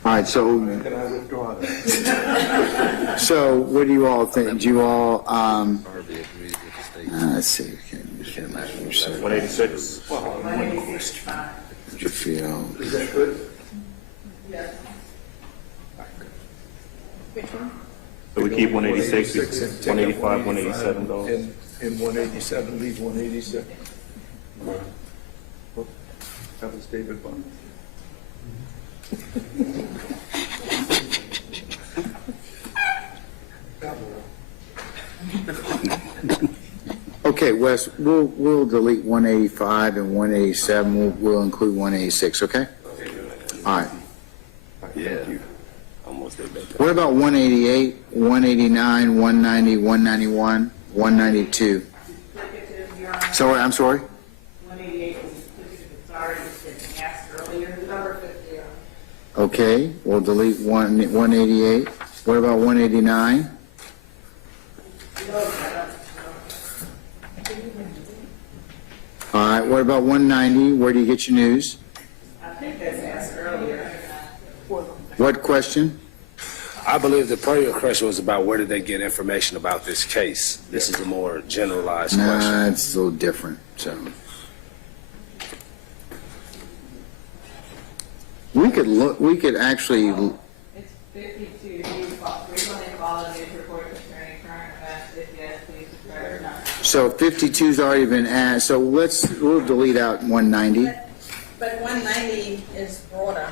All right, so, Can I withdraw that? so what do you all think? Do you all, let's see, okay, 186. what you feel? Is that good? Yes. Which one? So we keep 186, 185, 187 goes. And 187, leave 186. That was David Bond. Okay, Wes, we'll delete 185 and 187. We'll include 186, okay? All right. Yeah. Almost there, baby. What about 188, 189, 190, 191, 192? Sorry, I'm sorry? 188 was it's already been asked earlier. Number 50. Okay, we'll delete 188. What about 189? All right, what about 190? Where do you get your news? I think that's asked earlier. What question? I believe the prior question was about where did they get information about this case. This is a more generalized question. Nah, it's a little different, so. We could actually, It's 52. We frequently follow news reports concerning current events. If yes, please describe or not. so 52's already been asked, so we'll delete out 190. But 190 is broader.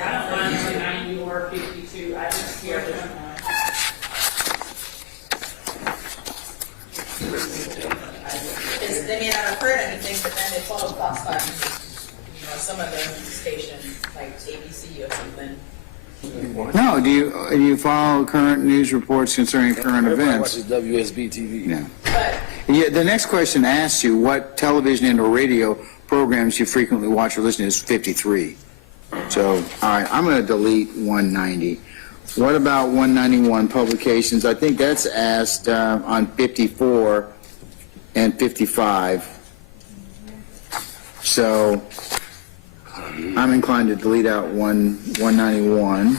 I don't mind 190 or 52. I just hear them. Because they may not have heard anything, but then they follow thoughts on, some of the stations, like ABC or something. No, do you follow current news reports concerning current Everybody events? watches WSB TV. No. But Yeah, the next question asks you what television and or radio programs you frequently watch or listen to is 53. So, all right, I'm going to delete 190. What about 191 publications? I think that's asked on 54 and 55. So, I'm inclined to delete out 191.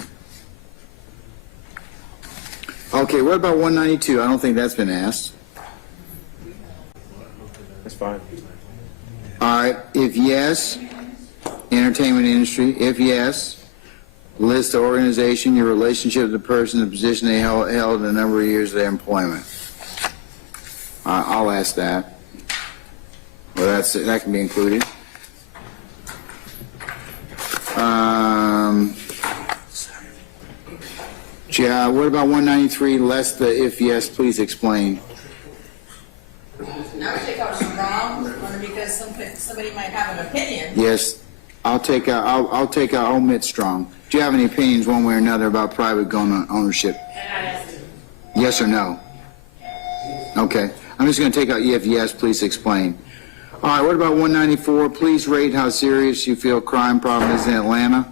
Okay, what about 192? I don't think that's been asked. That's fine. All right, if yes, entertainment industry. If yes, list the organization, your relationship to the person, the position they held in a number of years of their employment. I'll ask that. Well, that can be included. Yeah, what about 193? Less the if yes, please explain. I would take out strong, only because somebody might have an opinion. Yes, I'll take out omit strong. Do you have any opinions one way or another about private gun ownership? Yes or no? Okay, I'm just going to take out if yes, please explain. All right, what about 194? Please rate how serious you feel crime problem is in Atlanta.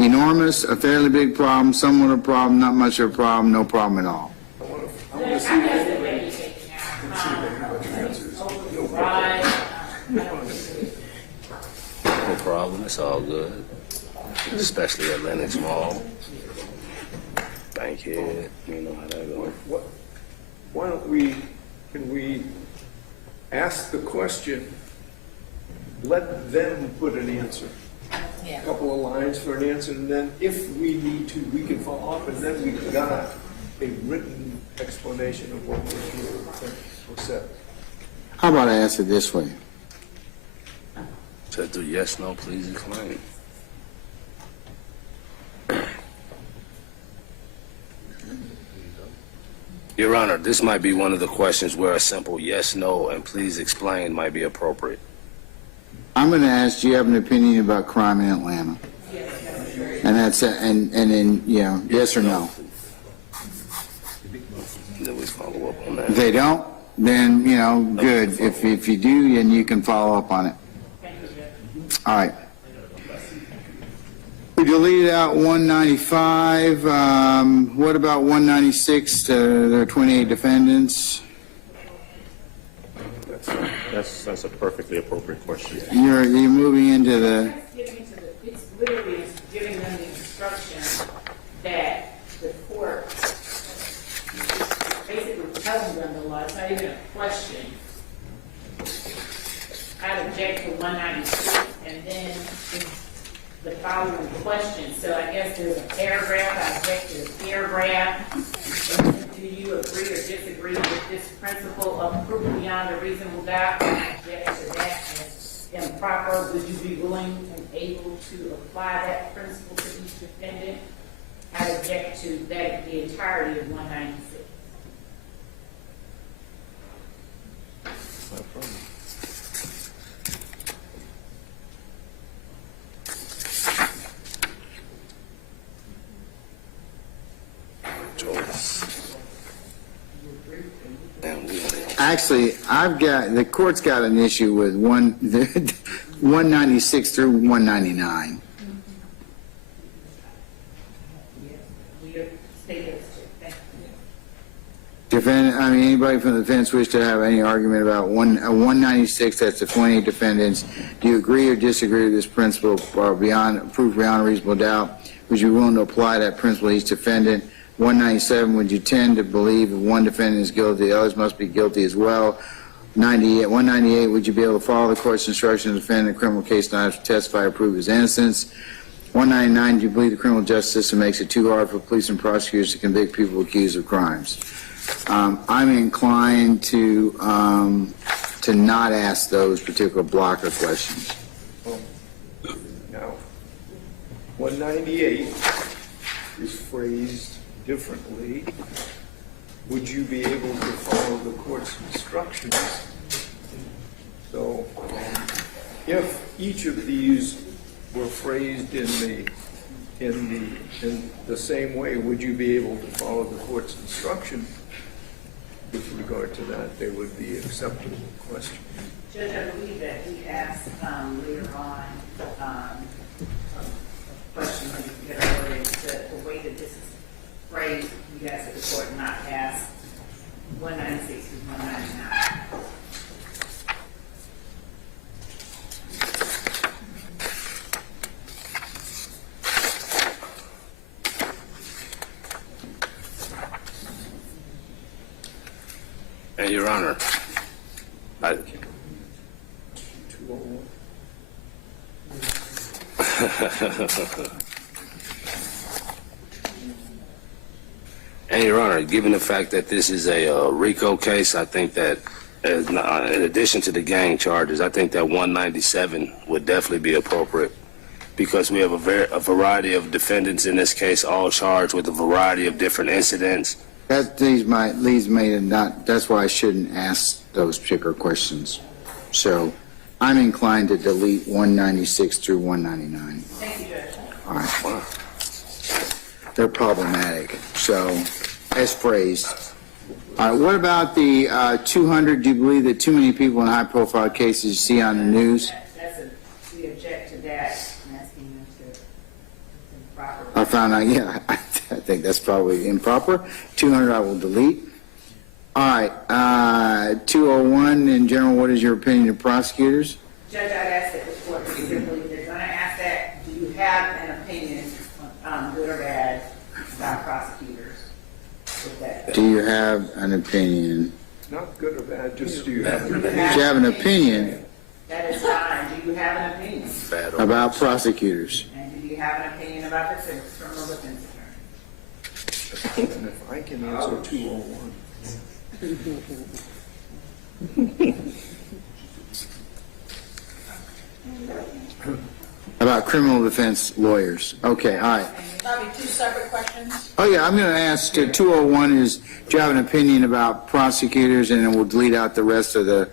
Enormous, a fairly big problem, somewhat a problem, not much of a problem, no problem at all. No problem. It's all good. Especially Atlantic Mall. Bankhead. You know how that goes. Why don't can we ask the question, let them put an answer. Yeah. A couple of lines for an answer, and then if we need to, we can follow up, and then we've got a written explanation of what was said. How about I ask it this way? Said do yes, no, please explain. Your Honor, this might be one of the questions where a simple yes, no, and please explain might be appropriate. I'm going to ask, do you have an opinion about crime in Atlanta? And that's, and then, yes or no? Then we follow up on that. If they don't, then, good. If you do, then you can follow up on it. All right. We deleted out 195. What about 196? There are 28 defendants. That's a perfectly appropriate question. You're moving into the. It's literally giving them the instruction that the court basically telling them the law. It's not even a question. I object to 196, and then the following question. So I guess there's a paragraph. I object to the paragraph. And then do you agree or disagree with this principle of proof beyond a reasonable doubt? I object to that as improper. Would you be willing and able to apply that principle to each defendant? I object to that, the entirety of 196. No problem. Actually, the court's got an issue with 196 through 199. Anybody from the defense wish to have any argument about 196, that's the 28 defendants. Do you agree or disagree with this principle or proof beyond a reasonable doubt? Would you be willing to apply that principle to each defendant? 197, would you tend to believe if one defendant is guilty, the others must be guilty as well? 198, would you be able to follow the court's instruction to defend a criminal case not have to testify or prove his innocence? 199, do you believe the criminal justice system makes it too hard for police and prosecutors to convict people accused of crimes? I'm inclined to not ask those particular block of questions. Now, 198 is phrased differently. Would you be able to follow the court's instructions? So, if each of these were phrased in the same way, would you be able to follow the court's instruction? With regard to that, they would be acceptable questions. Judge, I believe that he asked later on a question when you get earlier, the way that this is phrased, you asked that the court not ask 196 to 199. And Your Honor, 201. And Your Honor, given the fact that this is a RICO case, I think that in addition to the gang charges, I think that 197 would definitely be appropriate because we have a variety of defendants in this case, all charged with a variety of different incidents. That leads me to not, that's why I shouldn't ask those particular questions. So I'm inclined to delete 196 through 199. Thank you, Judge. All right. They're problematic. So, as phrased. All right, what about the 200? Do you believe that too many people in high-profile cases you see on the news? We object to that. I'm asking them to improper. I found out, yeah, I think that's probably improper. 200 I will delete. All right, 201 in general, what is your opinion of prosecutors? Judge, I'd ask that the court simply, they're going to ask that, do you have an opinion, good or bad, about prosecutors? Do you have an opinion? Not good or bad, just do you have Do you have an opinion That is fine. Do you have an opinion? about prosecutors? And do you have an opinion about the criminal defense attorney? And if I can answer 201. About criminal defense lawyers. Okay, all right. That'll be two separate questions. Oh, yeah, I'm going to ask, 201 is, do you have an opinion about prosecutors? And then we'll delete out the rest of the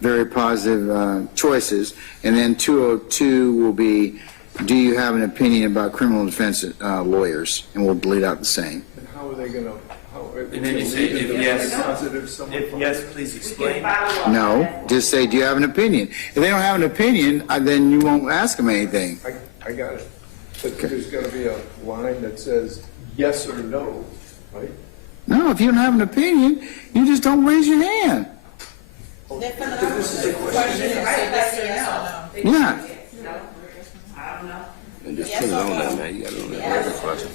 very positive choices. And then 202 will be, do you have an opinion about criminal defense lawyers? And we'll delete out the same. And how are they going to, And then you say, if yes, please explain. No, just say, do you have an opinion? If they don't have an opinion, then you won't ask them anything. I got it. But there's got to be a line that says yes or no, right? No, if you don't have an opinion, you just don't raise your hand. They fill it out with the question and say yes or no. Yeah. I don't know. And just put it on there, man. You got it on there. Every question.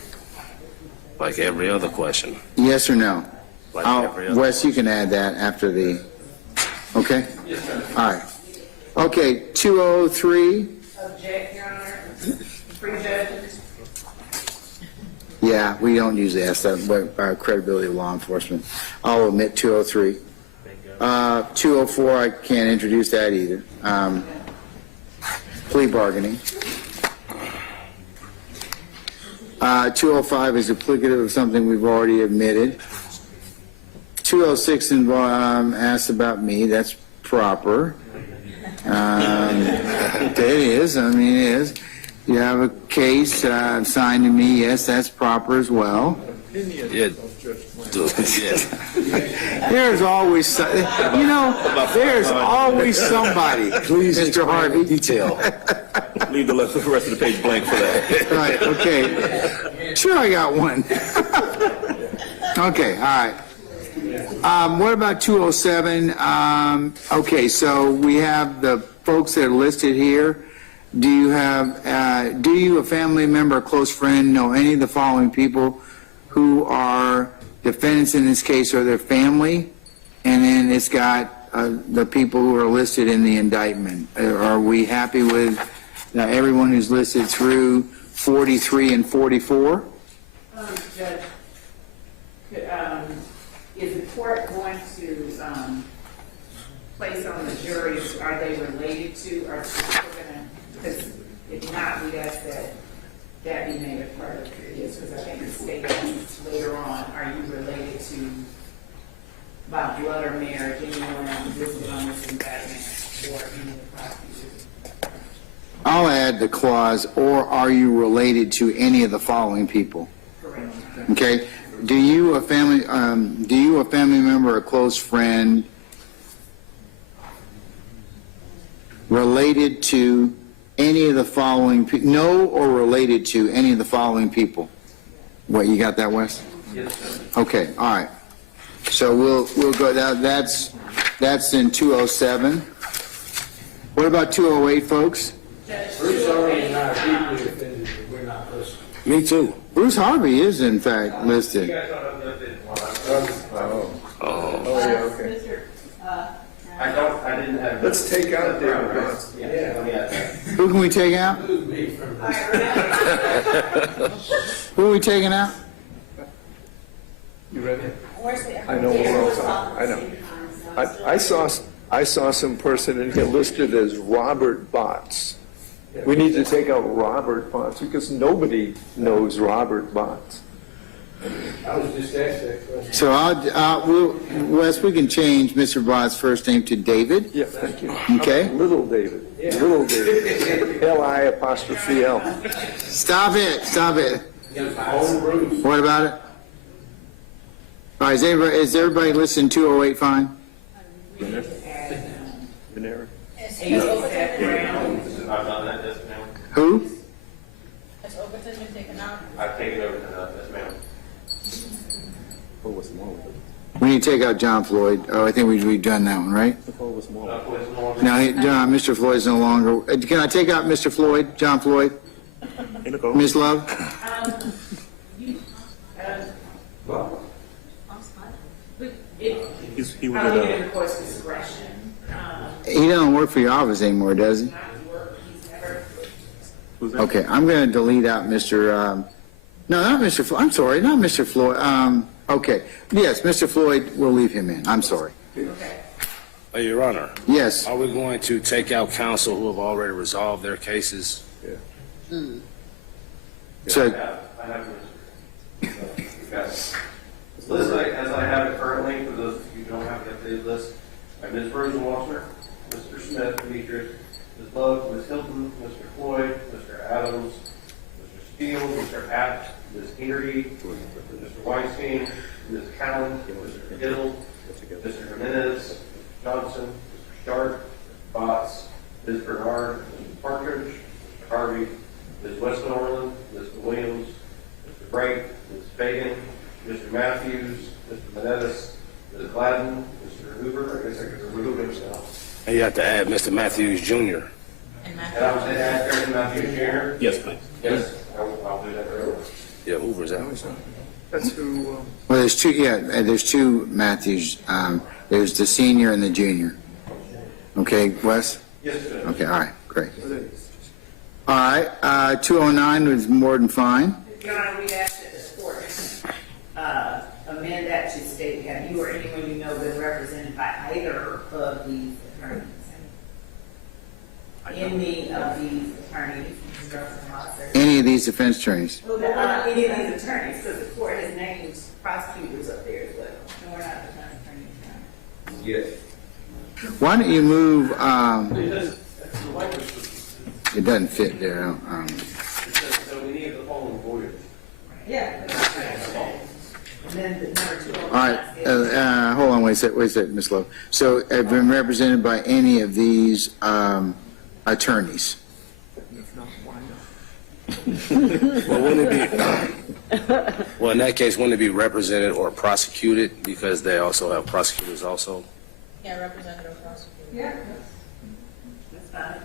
Like every other question. Yes or no? Like every other. Wes, you can add that after the, okay? All right. Okay, 203. Object, Your Honor. Prejudging. Yeah, we don't usually ask that, but our credibility of law enforcement. I'll omit 203. 204, I can't introduce that either. Plea bargaining. 205 is duplicative of something we've already admitted. 206 asked about me. That's proper. It is. I mean, it is. You have a case signed to me. Yes, that's proper as well. Yeah. There's always, there's always somebody. Please, Mr. Harvey. Detail. Leave the rest of the page blank for that. Right, okay. Sure, I got one. Okay, all right. What about 207? Okay, so we have the folks that are listed here. Do you, a family member, a close friend, know any of the following people who are defendants in this case or their family? And then it's got the people who are listed in the indictment. Are we happy with everyone who's listed through 43 and 44? Judge, is the court going to place on the juries, are they related to, or because if not, we'd ask that be made a part of this, because I think the state later on, are you related to by blood or marriage, anyone this is on this indictment, or any of the prosecutors? I'll add the clause, or are you related to any of the following people? Correct. Okay. Do you a family member, a close friend, related to any of the following people? No, or related to any of the following people? What, you got that, Wes? Yes, sir. Okay. All right. So we'll go. That's in 207. What about 208, folks? Bruce already and I are deeply offended that we're not listening. Me too. Bruce Harvey is in fact listed. Oh, yeah, okay. I didn't have. Let's take out David Ross. Who can we take out? Who are we taking out? You ready? Where's the? I know where I'm talking. I know. I saw some person in here listed as Robert Botts. We need to take out Robert Botts because nobody knows Robert Botts. I was just asked that question. So Wes, we can change Mr. Botts' first name to David. Yeah, thank you. Okay. Little David. Little David. L-I-apostrophe-L. Stop it. What about it? All right, is everybody listening 208 fine? Venera. Who? Has Overton been taken out? I've taken over the, yes, ma'am. What was wrong with it? We need to take out John Floyd. Oh, I think we've done that one, right? What was wrong? No, Mr. Floyd's no longer. Can I take out Mr. Floyd, John Floyd? Ms. Love? He was I don't get at in the court's discretion. He doesn't work for your office anymore, does he? Okay, I'm going to delete out Mr. No, not Mr. Floyd. I'm sorry, not Mr. Floyd. Okay, yes, Mr. Floyd, we'll leave him in. I'm sorry. Your Honor. Yes. Are we going to take out counsel who have already resolved their cases So, I have this list as I have it currently, for those of you who don't have the updated list, by Ms. Rosenwasser, Mr. Smith, Demetrius, Ms. Love, Ms. Hilton, Mr. Floyd, Mr. Adams, Mr. Steele, Mr. Apt, Ms. Hegarty, Mr. Weinstein, Ms. Cowan, Mr. Giddle, Mr. Jimenez, Mr. Johnson, Mr. Sharp, Mr. Botts, Ms. Bernard, Mr. Partridge, Mr. Harvey, Ms. Westmoreland, Mr. Williams, Mr. Bright, Ms. Fagan, Mr. Matthews, Mr. Menendez, Ms. Gladden, Mr. Hoover. I guess I could remove himself. And you have to add Mr. Matthews Jr. And I was going to add Aaron Matthews Jr. Yes, please. Yes, I'll do that right away. Yeah, Hoover's out. That's who, well, there's two, yeah, there's two Matthews. There's the senior and the junior. Okay, Wes? Yes, sir. Okay, all right, great. All right, 209 was more than fine. Your Honor, we asked that the court amend that to state, have you or anyone you know been represented by either of these attorneys? Any of these attorneys? Any of these defense attorneys? Any of these attorneys, because the court has named prosecutors up there as well. No, we're not attorneys. Yes. Why don't you move, The language it doesn't fit there. says that we need the following voided. Yeah. And then the number two. All right, hold on, wait a second, Ms. Love. So have been represented by any of these attorneys? Well, wouldn't it be, well, in that case, wouldn't it be represented or prosecuted, because they also have prosecutors also? Yeah, representative prosecutor. Yeah, That's fine.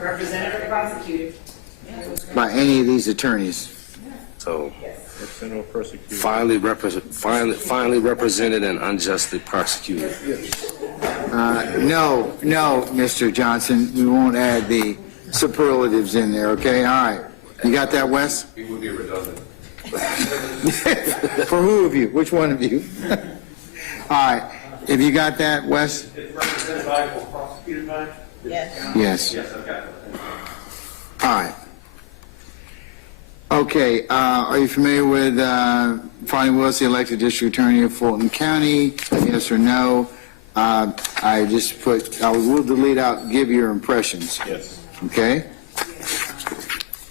Representative or prosecuted. By any of these attorneys? So Representative prosecutor. finally represented and unjustly prosecuted. No, Mr. Johnson, we won't add the superlatives in there, okay? All right. You got that, Wes? It would be redundant. For who of you? Which one of you? All right. Have you got that, Wes? It's represented by or prosecuted by? Yes. Yes. Yes, I've got that. All right. Okay, are you familiar with Fonnie Willis, the elected district attorney of Fulton County? Yes or no? I just put, I will delete out, give your impressions. Yes. Okay?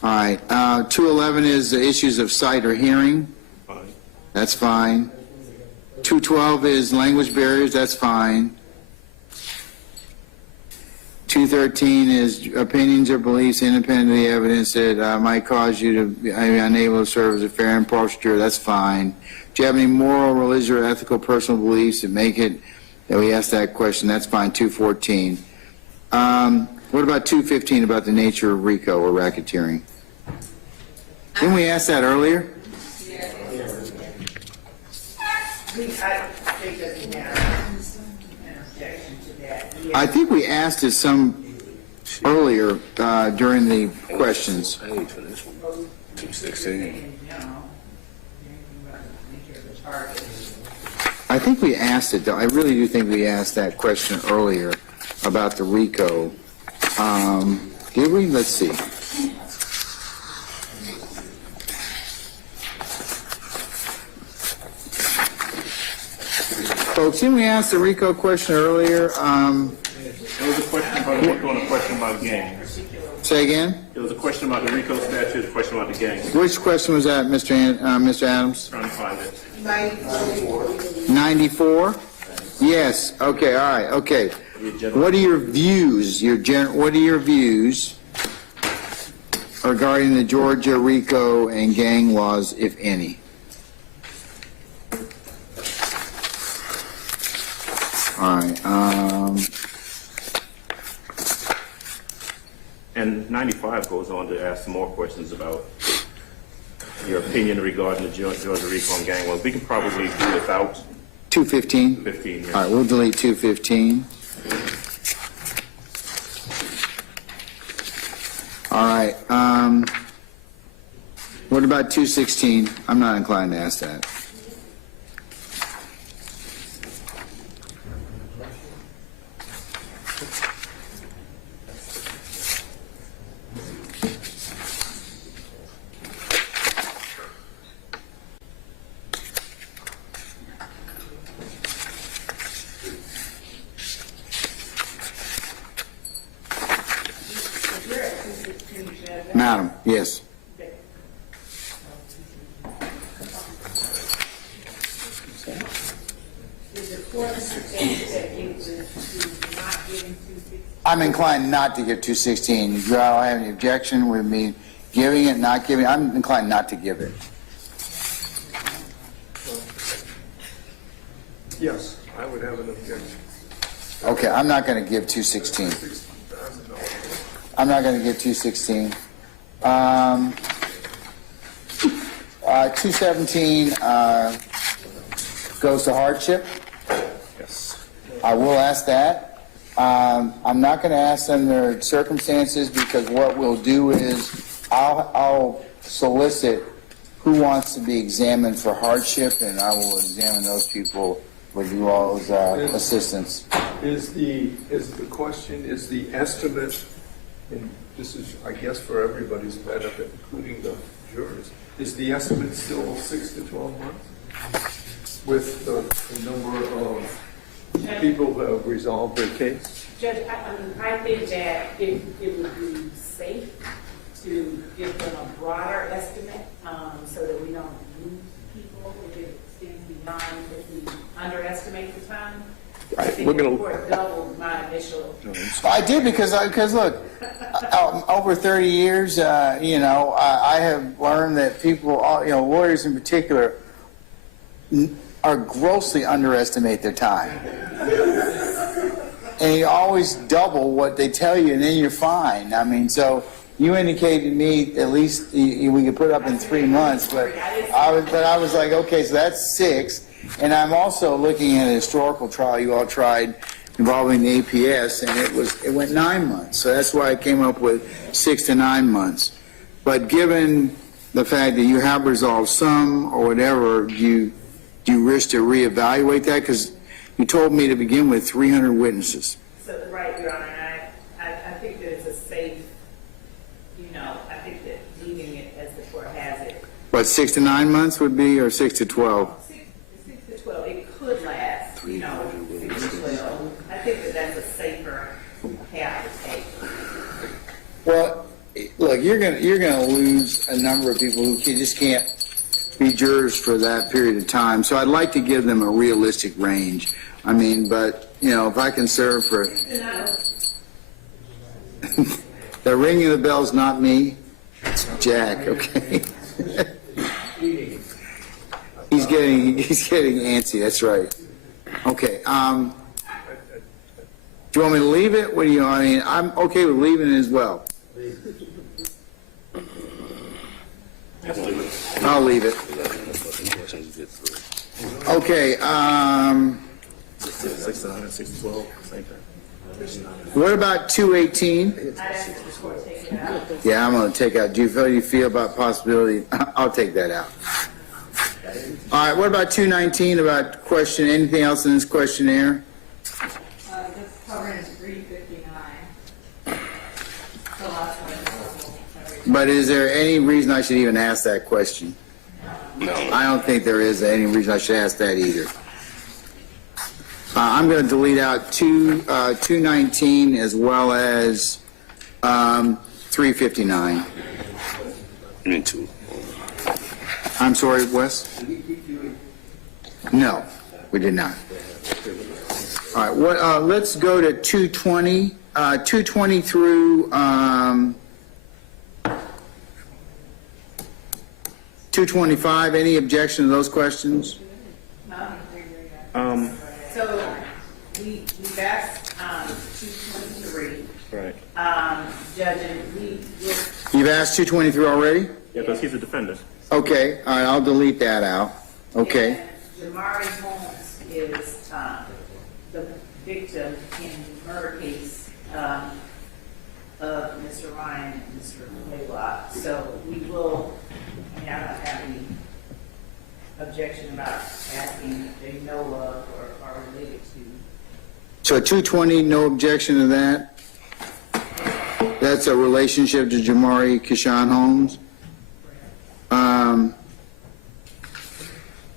All right, 211 is the issues of sight or hearing. Fine. That's fine. 212 is language barriers. That's fine. 213 is opinions or beliefs independent of the evidence that might cause you to be unable to serve as a fair and impartial juror. That's fine. Do you have any moral, religious, or ethical personal beliefs that make it that we ask that question? That's fine. 214. What about 215 about the nature of RICO or racketeering? Didn't we ask that earlier? I think that we have an objection to that. I think we asked it some earlier during the questions. Paid for this one. 216. I think we asked it, though. I really do think we asked that question earlier about the RICO. Did we? Let's see. Folks, didn't we ask the RICO question earlier? There was a question about the RICO and a question about gang. Say again? There was a question about the RICO statute, a question about the gang. Which question was that, Mr. Adams? Trying to find it. 94? Yes. Okay, all right, okay. What are your views, what are your views regarding the Georgia RICO and gang laws, if any? All right, And 95 goes on to ask some more questions about your opinion regarding the Georgia RICO and gang laws. We can probably do without 215? 15. Yes. All right, we'll delete 215. All right, what about 216? I'm not inclined to ask that. Madam, yes. I'm inclined not to give 216. Do I have any objection with me giving it, not giving it? I'm inclined not to give it. Yes, I would have an objection. Okay, I'm not going to give 216. I'm not going to give 216. 217 goes to hardship. Yes. I will ask that. I'm not going to ask them their circumstances because what we'll do is I'll solicit who wants to be examined for hardship, and I will examine those people with you all's assistance. Is the question, is the estimate, and this is, I guess, for everybody's benefit, including the jurors, is the estimate still 6 to 12 months? With the number of people who have resolved their case? Judge, I think that it would be safe to give them a broader estimate so that we don't lose people if it extends beyond if we underestimate the time. Right, I think we're gonna- the court doubled my initial. I did because look, over 30 years, I have learned that people, lawyers in particular, are grossly underestimate their time. And you always double what they tell you, and then you're fine. I mean, so you indicated to me at least we could put up in 3 months, but I was like, okay, so that's 6. And I'm also looking at a historical trial you all tried involving the APS, and it went 9 months. So that's why I came up with 6 to 9 months. But given the fact that you have resolved some or whatever, do you wish to reevaluate that? Because you told me to begin with 300 witnesses. So, right, Your Honor, and I think that it's a safe, I think that leaving it as the court has it. But 6 to 9 months would be, or 6 to 12? 6 to 12, it could last, 6 to 12. I think that that's a safer path to take. Well, look, you're gonna lose a number of people who just can't be jurors for that period of time. So I'd like to give them a realistic range. I mean, but if I can serve for the ringing of the bell's not me, it's Jack. Okay. He's getting antsy. That's right. Okay. Do you want me to leave it? What do you? I mean, I'm okay with leaving it as well. I'll leave it. Okay. 6 to 9, 6 to 12, same thing. What about 218? Yeah, I'm going to take out. Do you feel about possibility? I'll take that out. All right. What about 219? About question? Anything else in this questionnaire? That's covered in 359. The last one. But is there any reason I should even ask that question? No. I don't think there is any reason I should ask that either. I'm going to delete out 219 as well as 359. Me too. I'm sorry, Wes? No, we did not. All right. What? Let's go to 220. 220 through 225. Any objection to those questions? So we've asked 223. Right. Judge, and You've asked 223 already? Yeah, because he's a defendant. Okay. All right. I'll delete that out. Okay. Jamari Holmes is the victim in the murder case of Mr. Ryan and Mr. Plea. So we will, I don't have any objection about asking if they know of or are related to. So 220, no objection to that? That's a relationship to Jamari Kishan Holmes?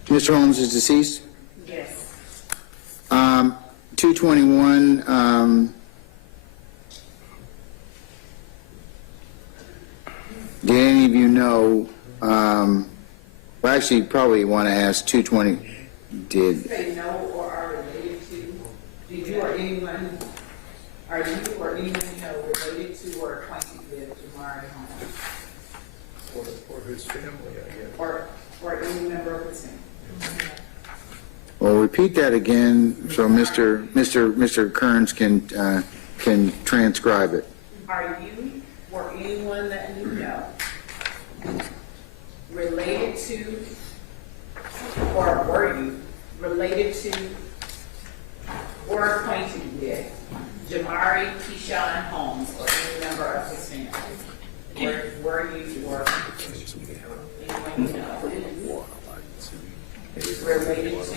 Mr. Holmes is deceased? Yes. 221, Did any of you know, well, actually, you probably want to ask 220, did, Say no or are related to, did you or anyone, are you or anyone you know related to or acquainted with Jamari Holmes? Or his family, I guess. Or any member of his family? well, repeat that again so Mr. Kearns can transcribe it. Are you or anyone that you know related to, or were you related to, or acquainted with Jamari Keyshawn Holmes or any member of his family? Were you or anyone you know related to or acquainted with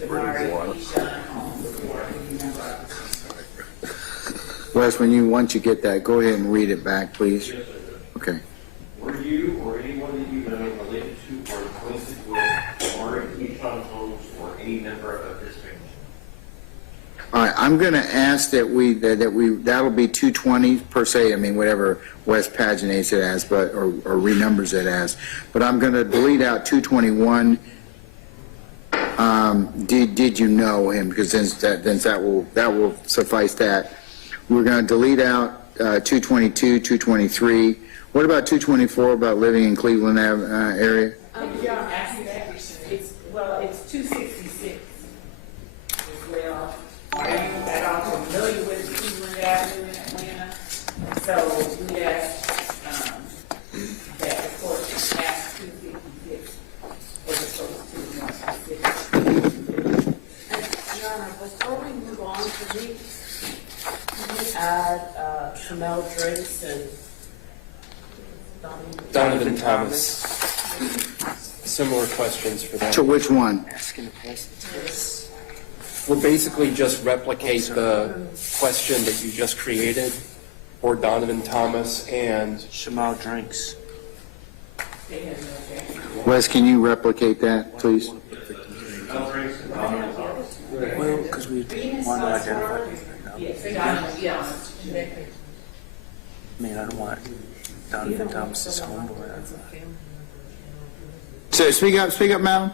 Jamari Keyshawn Holmes or any member of his family? Wes, once you get that, go ahead and read it back, please. Yes, sir. Okay. Were you or anyone that you know related to or acquainted with Mark Keyshawn Holmes or any member of his family? All right, I'm going to ask that'll be 220 per se. I mean, whatever Wes paginates it as, but or renumbers it as. But I'm going to delete out 221. Did you know him? Because then that will suffice that. We're going to delete out 222, 223. What about 224? About living in Cleveland area? Yeah, actually, it's 266 as well. Are you at all familiar with Cleveland Avenue in Atlanta? So we asked that the court ask 266 as opposed to more specific. Your Honor, before we move on, can we add Chanel Drinks and Donovan Thomas. Similar questions for that. To which one? We'll basically just replicate the question that you just created for Donovan Thomas and Shamal Drinks. Wes, can you replicate that, please? Well, because we want to identify people right now. I mean, I don't want Donovan Thomas's homeboy. So speak up, madam.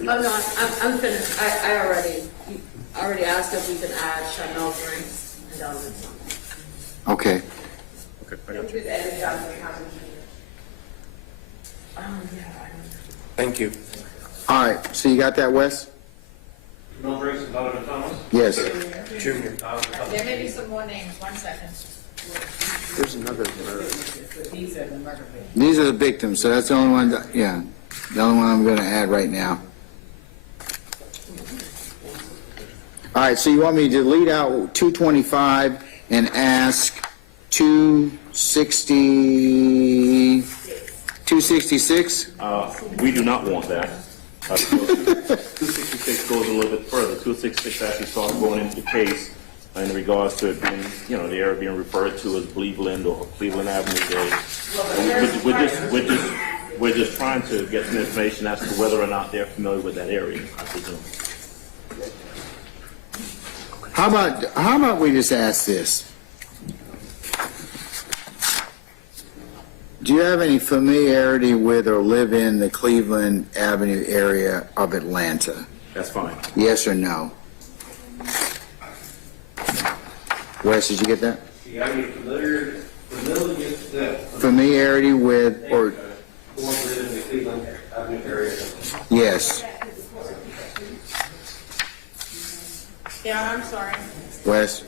Oh, no, I'm finished. I already asked if we could add Chanel Drinks and Donovan Thomas. Okay. thank you. All right, so you got that, Wes? Mel Briggs and Donovan Thomas? Yes. Junior. There may be some more names, 1 second. There's another murder. These are the murder victims. These are the victims, so that's the only one, the only one I'm going to add right now. All right, so you want me to delete out 225 and ask 266? We do not want that. 266 goes a little bit further. 266 actually starts going into the case in regards to it being, the area being referred to as Cleveland or Cleveland Avenue. We're just trying to get some information as to whether or not they're familiar with that area, I presume. How about we just ask this? Do you have any familiarity with or live in the Cleveland Avenue area of Atlanta? That's fine. Yes or no? Wes, did you get that? Do you have any Familiarity with or the ones that live in the Cleveland Avenue area? yes? Yeah, I'm sorry. Wes?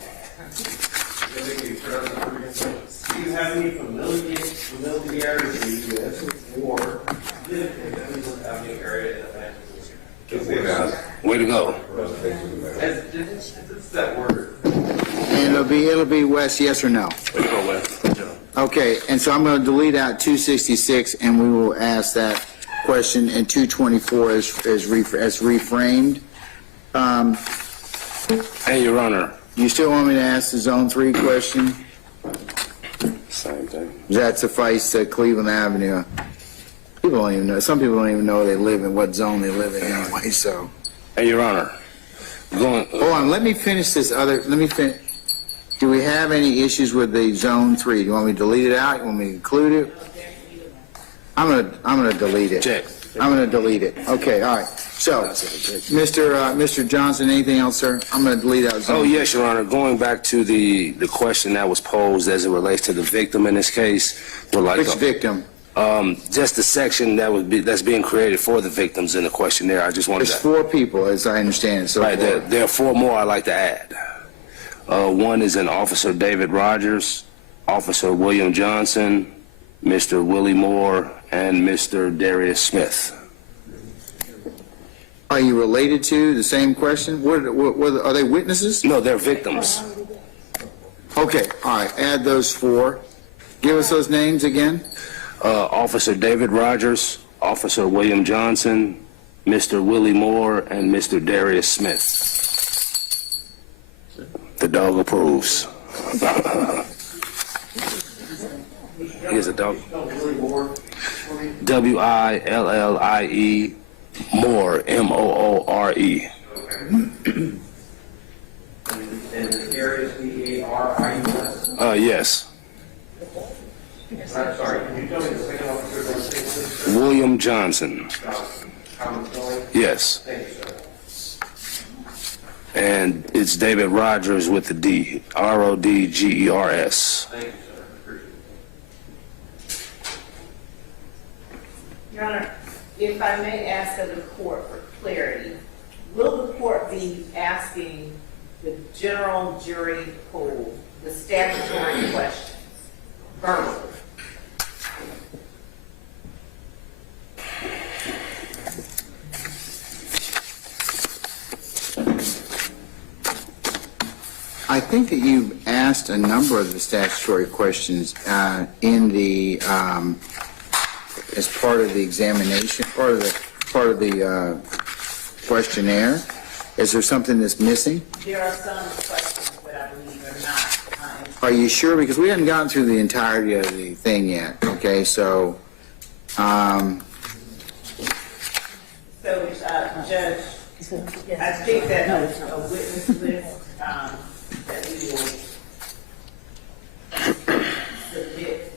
Do you have any familiarity with or live in the Cleveland Avenue area in Atlanta? Way to go. It's that word. And it'll be Wes, yes or no? Way to go, Wes. Okay, and so I'm going to delete out 266, and we will ask that question, and 224 as reframed. Hey, Your Honor. You still want me to ask the Zone 3 question? Same thing. Does that suffice Cleveland Avenue? People don't even know. Some people don't even know they live in what zone they live in anyway, so. Hey, Your Honor. Hold on, let me finish this other, let me finish. Do we have any issues with the Zone 3? Do you want me to delete it out? You want me to include it? I'm gonna delete it. Check. I'm gonna delete it. Okay, all right. So, Mr. Johnson, anything else, sir? I'm gonna delete out Zone 3. Oh, yes, Your Honor. Going back to the question that was posed as it relates to the victim in this case. Which victim? Just the section that's being created for the victims in the questionnaire. I just wanted There's to... 4 people, as I understand it. So Right, there are 4 more I'd like to add. One is an Officer David Rogers, Officer William Johnson, Mr. Willie Moore, and Mr. Darius Smith. Are you related to the same question? What are they witnesses? No, they're victims. Okay, all right, add those 4. Give us those names again. Officer David Rogers, Officer William Johnson, Mr. Willie Moore, and Mr. Darius Smith. The dog approves. Here's a dog. W-I-L-L-I-E, Moore, M-O-O-R-E. And Darius, D-A-R-I-U-S? Yes. I'm sorry, can you tell me the second officer's name, please? William Johnson. Common spelling? Yes. Thank you, sir. And it's David Rogers with the D, R-O-D-G-E-R-S. Thank you, sir. Appreciate it. Your Honor, if I may ask of the court for clarity, will the court be asking the general jury pool the statutory questions verbally? I think that you've asked a number of the statutory questions in the as part of the examination, part of the questionnaire. Is there something that's missing? There are some questions that I believe are not. Are you sure? Because we haven't gotten through the entirety of the thing yet. Okay, so. Judge, I think that a witness list that we will submit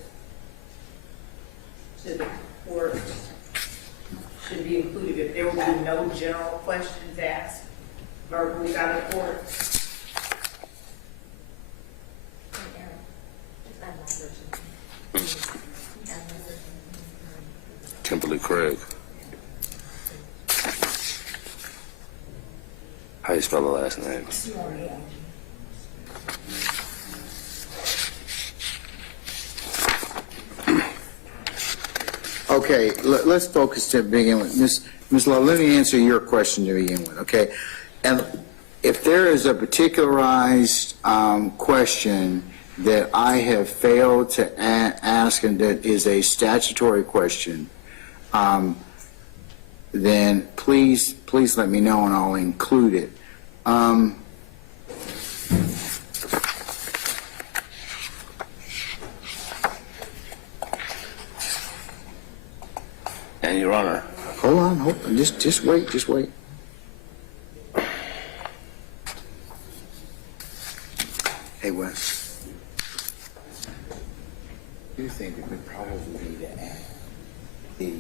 to the court should be included. If there will be no general questions asked verbally by the court. Kimberly Craig. How you spell the last name? Okay, let's focus to begin with. Ms. Law, let me answer your question to begin with, okay? And if there is a particularized question that I have failed to ask and that is a statutory question, then please let me know and I'll include it. And Your Honor. Hold on, just wait. Hey, Wes. Do you think it would probably be to add the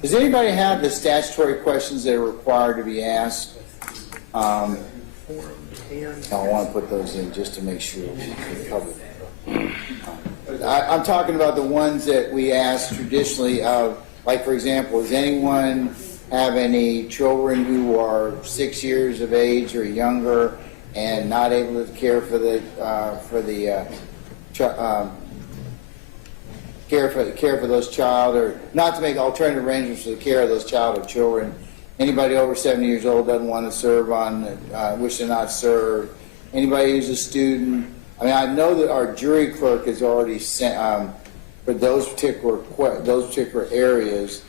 Does anybody have the statutory questions that are required to be asked? I want to put those in just to make sure we cover them. I'm talking about the ones that we ask traditionally of, like, for example, does anyone have any children who are 6 years of age or younger and not able to care for those child, or not to make alternative arrangements for the care of those child or children? Anybody over 70 years old doesn't want to serve wish to not serve. Anybody who's a student. I mean, I know that our jury clerk has already sent, for those particular areas,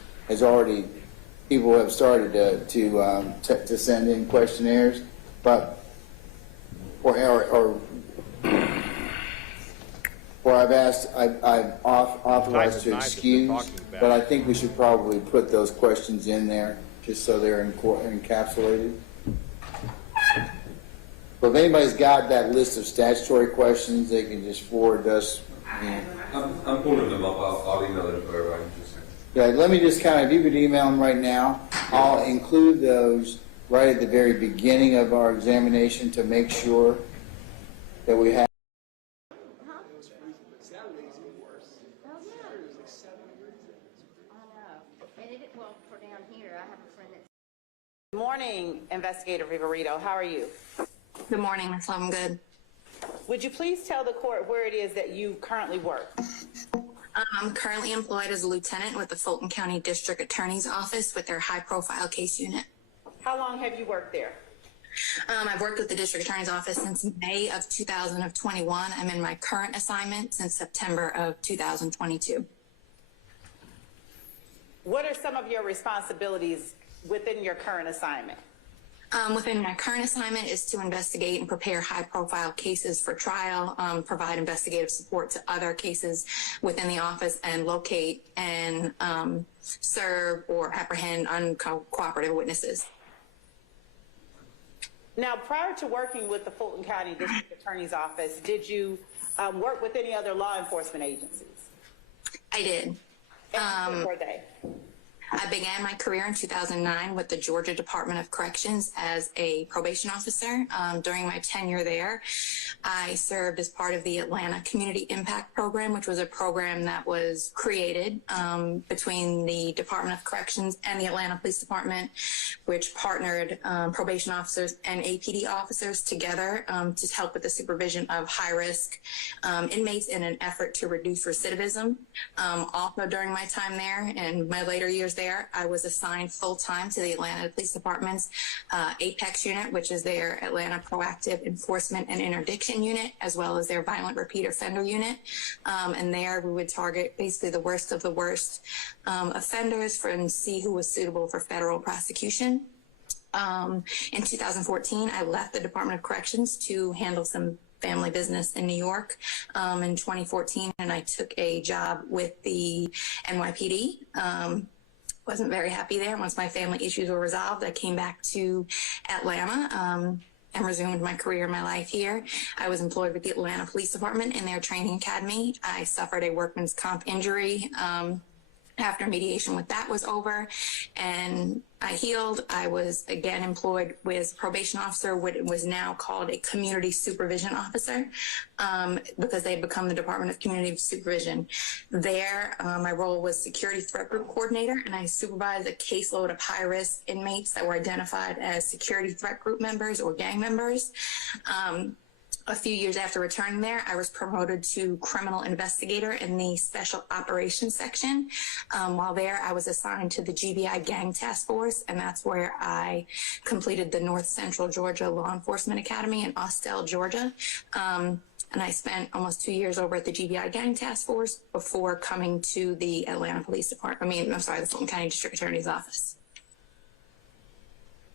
people have started to send in questionnaires, but, where I've authorized to excuse, but I think we should probably put those questions in there just so they're encapsulated. But if anybody's got that list of statutory questions, they can just forward us. I'm pulling them up. I'll email them to everybody. Yeah, let me just kind of, if you could email them right now, I'll include those right at the very beginning of our examination to make sure that we have. Good morning, Investigator Vivarito. How are you? Good morning, Ms. I'm good. Would you please tell the court where it is that you currently work? I'm currently employed as a lieutenant with the Fulton County District Attorney's Office with their high-profile case unit. How long have you worked there? I've worked with the District Attorney's Office since May of 2021. I'm in my current assignment since September of 2022. What are some of your responsibilities within your current assignment? Within my current assignment is to investigate and prepare high-profile cases for trial, provide investigative support to other cases within the office, and locate and serve or apprehend uncooperative witnesses. Now, prior to working with the Fulton County District Attorney's Office, did you work with any other law enforcement agencies? I did. And what were they? I began my career in 2009 with the Georgia Department of Corrections as a probation officer. During my tenure there, I served as part of the Atlanta Community Impact Program, which was a program that was created between the Department of Corrections and the Atlanta Police Department, which partnered probation officers and APD officers together to help with the supervision of high-risk inmates in an effort to reduce recidivism. Also during my time there and my later years there, I was assigned full-time to the Atlanta Police Department's APEX unit, which is their Atlanta Proactive Enforcement and Interdiction unit, as well as their Violent Repeat Offender unit. And there we would target basically the worst of the worst offenders and see who was suitable for federal prosecution. In 2014, I left the Department of Corrections to handle some family business in New York in 2014, and I took a job with the NYPD. Wasn't very happy there. Once my family issues were resolved, I came back to Atlanta and resumed my career, my life here. I was employed with the Atlanta Police Department in their training academy. I suffered a workman's comp injury after mediation with that was over, and I healed. I was again employed with probation officer, what was now called a community supervision officer, because they had become the Department of Community Supervision. There, my role was security threat group coordinator, and I supervised a caseload of high-risk inmates that were identified as security threat group members or gang members. A few years after returning there, I was promoted to criminal investigator in the special operations section. While there, I was assigned to the GBI Gang Task Force, and that's where I completed the North Central Georgia Law Enforcement Academy in Austell, Georgia. And I spent almost 2 years over at the GBI Gang Task Force before coming to the Atlanta Police Department. The Fulton County District Attorney's Office.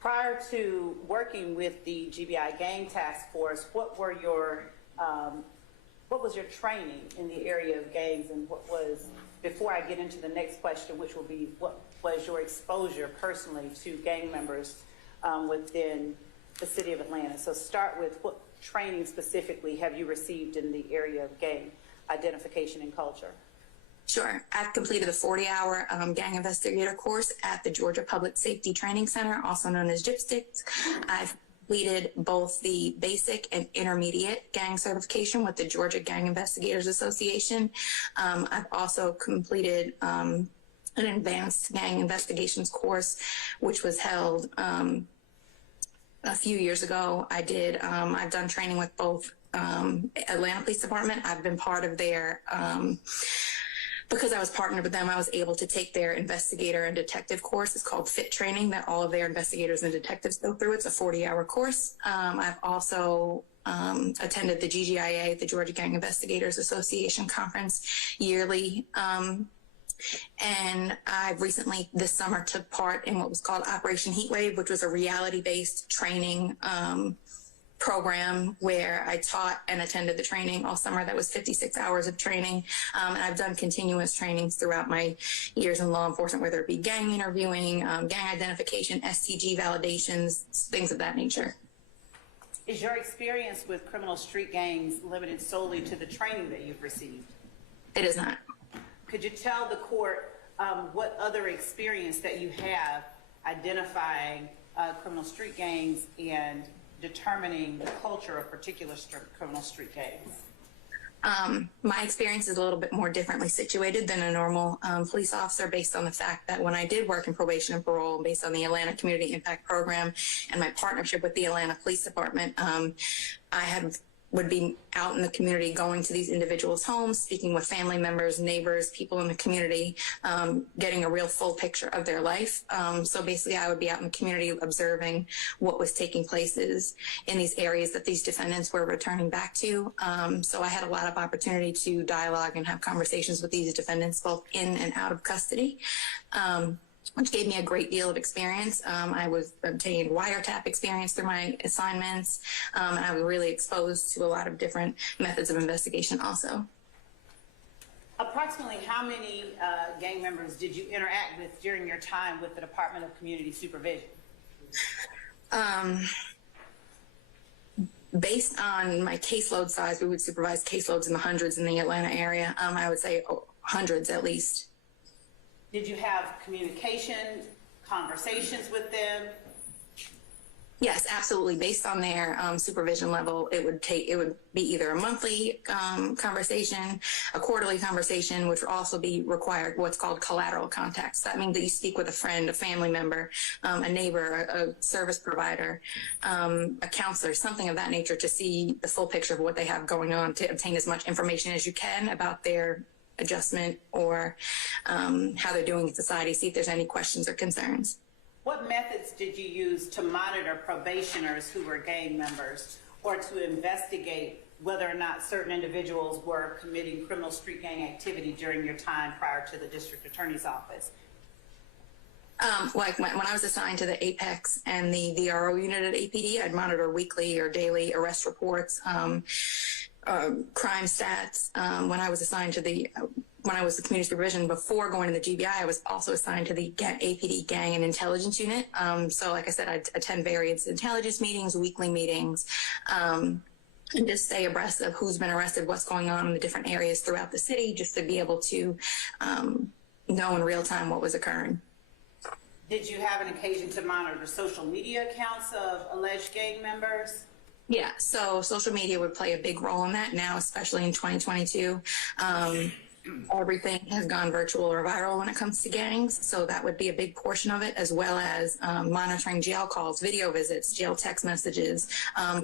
Prior to working with the GBI Gang Task Force, what was your training in the area of gangs, and what was, before I get into the next question, which will be what was your exposure personally to gang members within the city of Atlanta? So start with what training specifically have you received in the area of gang identification and culture? Sure. I've completed the 40-hour gang investigator course at the Georgia Public Safety Training Center, also known as GIPSTICS. I've completed both the basic and intermediate gang certification with the Georgia Gang Investigators Association. I've also completed an advanced gang investigations course, which was held a few years ago. I've done training with both Atlanta Police Department. I've been part of their because I was partnered with them, I was able to take their investigator and detective course. It's called FIT training that all of their investigators and detectives go through. It's a 40-hour course. I've also attended the GGIA, the Georgia Gang Investigators Association conference yearly. And I recently, this summer, took part in what was called Operation Heatwave, which was a reality-based training program where I taught and attended the training all summer. That was 56 hours of training. And I've done continuous trainings throughout my years in law enforcement, whether it be gang interviewing, gang identification, STG validations, things of that nature. Is your experience with criminal street gangs limited solely to the training that you've received? It is not. Could you tell the court what other experience that you have identifying criminal street gangs and determining the culture of particular criminal street gangs? My experience is a little bit more differently situated than a normal police officer, based on the fact that when I did work in probation and parole, based on the Atlanta Community Impact Program and my partnership with the Atlanta Police Department, I would be out in the community, going to these individuals' homes, speaking with family members, neighbors, people in the community, getting a real full picture of their life. So basically I would be out in the community observing what was taking places in these areas that these defendants were returning back to. So I had a lot of opportunity to dialogue and have conversations with these defendants both in and out of custody. Which gave me a great deal of experience. I was obtained wiretap experience through my assignments, and I was really exposed to a lot of different methods of investigation also. Approximately how many gang members did you interact with during your time with the Department of Community Supervision? Based on my caseload size, we would supervise caseloads in the hundreds in the Atlanta area. I would say hundreds at least. Did you have communication, conversations with them? Yes, absolutely. Based on their supervision level, it would be either a monthly conversation, a quarterly conversation, which would also be required what's called collateral contacts. That means that you speak with a friend, a family member, a neighbor, a service provider, a counselor, something of that nature, to see the full picture of what they have going on, to obtain as much information as you can about their adjustment or how they're doing in society, see if there's any questions or concerns. What methods did you use to monitor probationers who were gang members, or to investigate whether or not certain individuals were committing criminal street gang activity during your time prior to the district attorney's office? Like when I was assigned to the Apex and the VRO unit at APD, I'd monitor weekly or daily arrest reports, crime stats. When I was assigned to when I was the community supervision before going to the GBI, I was also assigned to the APD Gang and Intelligence Unit. So like I said, I'd attend various intelligence meetings, weekly meetings, and just stay abreast of who's been arrested, what's going on in the different areas throughout the city, just to be able to know in real time what was occurring. Did you have an occasion to monitor social media accounts of alleged gang members? Yeah, so social media would play a big role in that now, especially in 2022. Everything has gone virtual or viral when it comes to gangs, so that would be a big portion of it, as well as monitoring jail calls, video visits, jail text messages,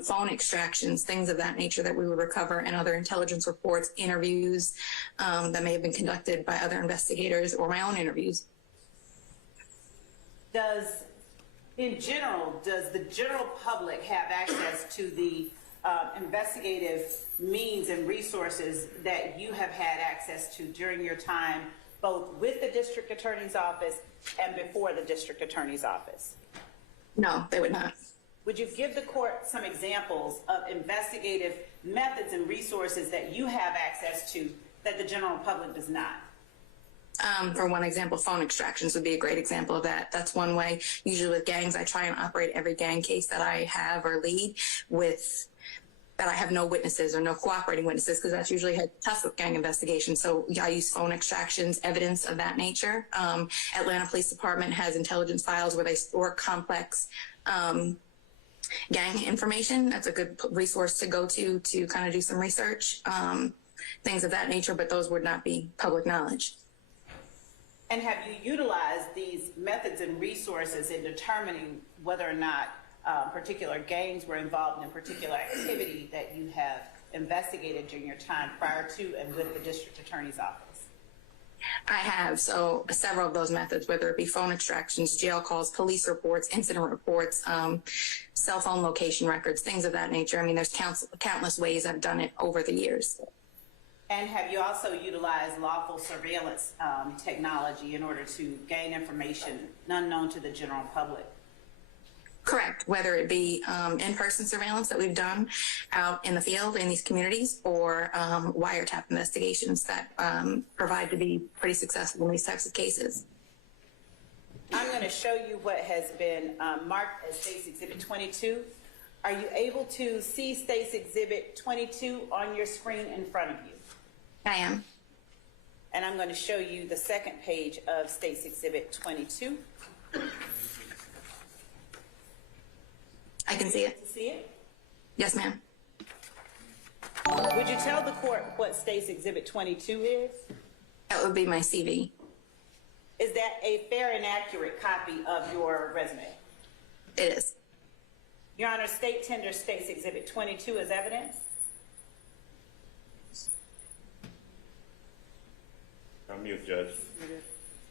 phone extractions, things of that nature that we would recover, and other intelligence reports, interviews that may have been conducted by other investigators, or my own interviews. In general, does the general public have access to the investigative means and resources that you have had access to during your time, both with the district attorney's office and before the district attorney's office? No, they would not. Would you give the court some examples of investigative methods and resources that you have access to that the general public does not? For one example, phone extractions would be a great example of that. That's one way. Usually with gangs, I try and operate every gang case that I have or lead with that I have no witnesses or no cooperating witnesses, because that's usually tough with gang investigations. So I use phone extractions, evidence of that nature. Atlanta Police Department has intelligence files where they store complex gang information. That's a good resource to go to kind of do some research, things of that nature, but those would not be public knowledge. And have you utilized these methods and resources in determining whether or not particular gangs were involved in a particular activity that you have investigated during your time prior to and with the district attorney's office? I have. So several of those methods, whether it be phone extractions, jail calls, police reports, incident reports, cell phone location records, things of that nature. I mean, there's countless ways I've done it over the years. And have you also utilized lawful surveillance technology in order to gain information unknown to the general public? Correct, whether it be in-person surveillance that we've done out in the field in these communities, or wiretap investigations that provide to be pretty successful in these types of cases. I'm going to show you what has been marked as State's Exhibit 22. Are you able to see State's Exhibit 22 on your screen in front of you? I am. And I'm going to show you the second page of State's Exhibit 22. I can see it. See it? Yes, ma'am. Would you tell the court what State's Exhibit 22 is? That would be my CV. Is that a fair and accurate copy of your resume? It is. Your Honor, State tenders State's Exhibit 22 as evidence. I'm mute, Judge.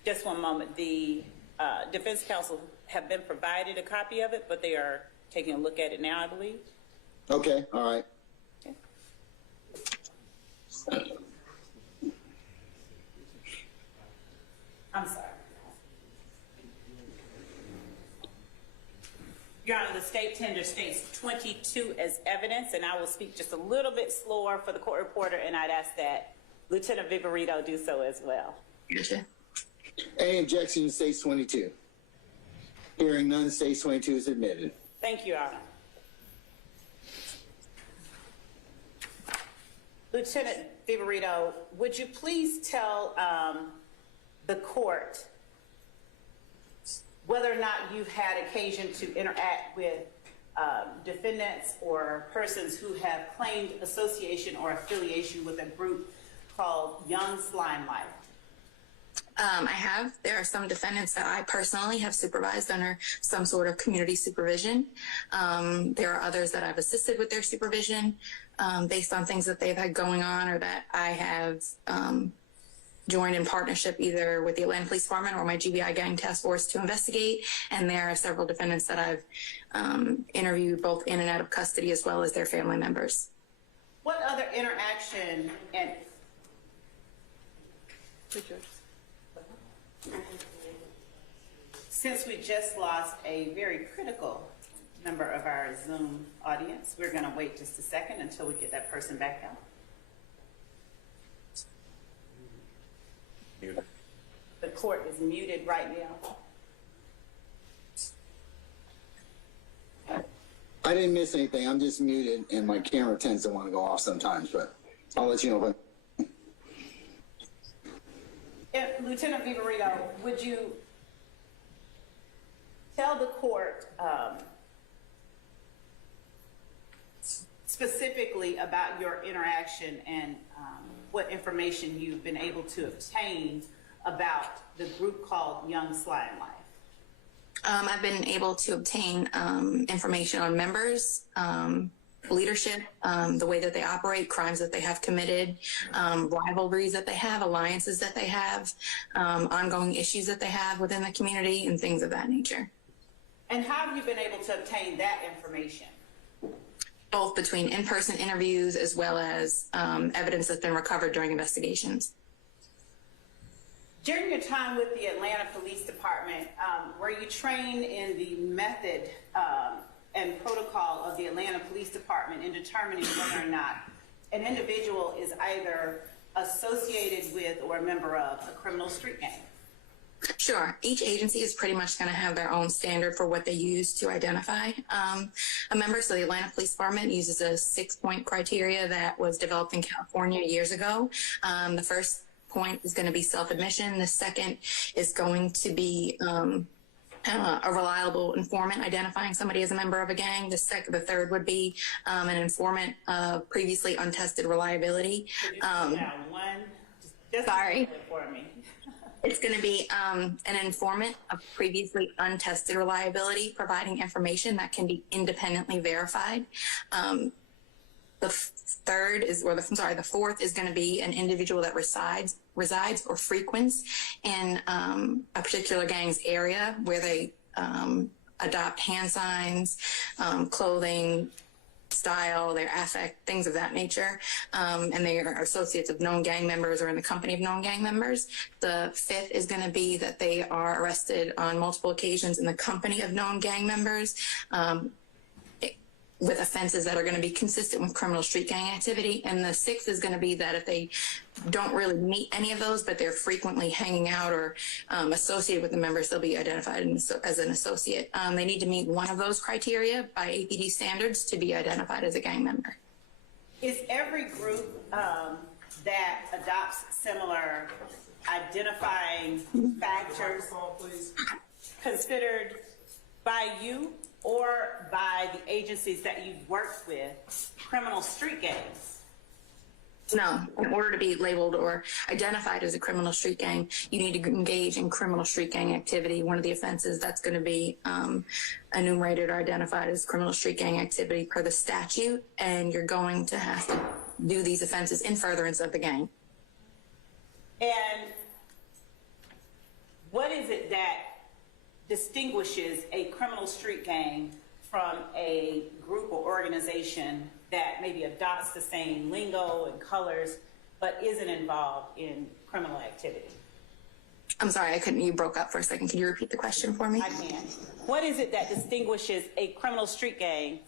Just one moment. The defense counsel have been provided a copy of it, but they are taking a look at it now, I believe. Okay, all right. Okay. I'm sorry. Your Honor, the state tender states 22 as evidence, and I will speak just a little bit slower for the court reporter, and I'd ask that Lieutenant Viverito do so as well. Gotcha. Any objection to States 22? Hearing none, States 22 is admitted. Thank you, Your Honor. Lieutenant Viverito, would you please tell the court whether or not you've had occasion to interact with defendants or persons who have claimed association or affiliation with a group called Young Slime Life? I have. There are some defendants that I personally have supervised under some sort of community supervision. There are others that I've assisted with their supervision based on things that they've had going on, or that I have joined in partnership either with the Atlanta Police Department or my GBI gang task force to investigate. And there are several defendants that I've interviewed both in and out of custody, as well as their family members. What other interaction and since we just lost a very critical member of our Zoom audience, we're going to wait just a second until we get that person back out. Muted. The court is muted right now. I didn't miss anything. I'm just muted, and my camera tends to want to go off sometimes, but I'll let you know if Lieutenant Viverito, would you tell the court specifically about your interaction and what information you've been able to obtain about the group called Young Slime Life? I've been able to obtain information on members, leadership, the way that they operate, crimes that they have committed, rivalries that they have, alliances that they have, ongoing issues that they have within the community, and things of that nature. And how have you been able to obtain that information? Both between in-person interviews as well as evidence that's been recovered during investigations. During your time with the Atlanta Police Department, were you trained in the method and protocol of the Atlanta Police Department in determining whether or not an individual is either associated with or a member of a criminal street gang? Sure. Each agency is pretty much going to have their own standard for what they use to identify a member. So the Atlanta Police Department uses a 6-point criteria that was developed in California years ago. The first point is going to be self-admission. The second is going to be a reliable informant identifying somebody as a member of a gang. The third would be an informant of previously untested reliability. Sorry. For me. It's going to be an informant of previously untested reliability, providing information that can be independently verified. The fourth is going to be an individual that resides or frequents in a particular gang's area, where they adopt hand signs, clothing, style, their affect, things of that nature. And they are associates of known gang members or in the company of known gang members. The fifth is going to be that they are arrested on multiple occasions in the company of known gang members. With offenses that are going to be consistent with criminal street gang activity. And the sixth is going to be that if they don't really meet any of those, but they're frequently hanging out or associated with the members, they'll be identified as an associate. They need to meet one of those criteria by APD standards to be identified as a gang member. Is every group that adopts similar identifying factors considered by you or by the agencies that you've worked with criminal street gangs? No, in order to be labeled or identified as a criminal street gang, you need to engage in criminal street gang activity. One of the offenses that's going to be enumerated or identified as criminal street gang activity per the statute, and you're going to have to do these offenses in furtherance of the gang. And what is it that distinguishes a criminal street gang from a group or organization that maybe adopts the same lingo and colors but isn't involved in criminal activity? I'm sorry, you broke up for a second. Can you repeat the question for me? I can. What is it that distinguishes a criminal street gang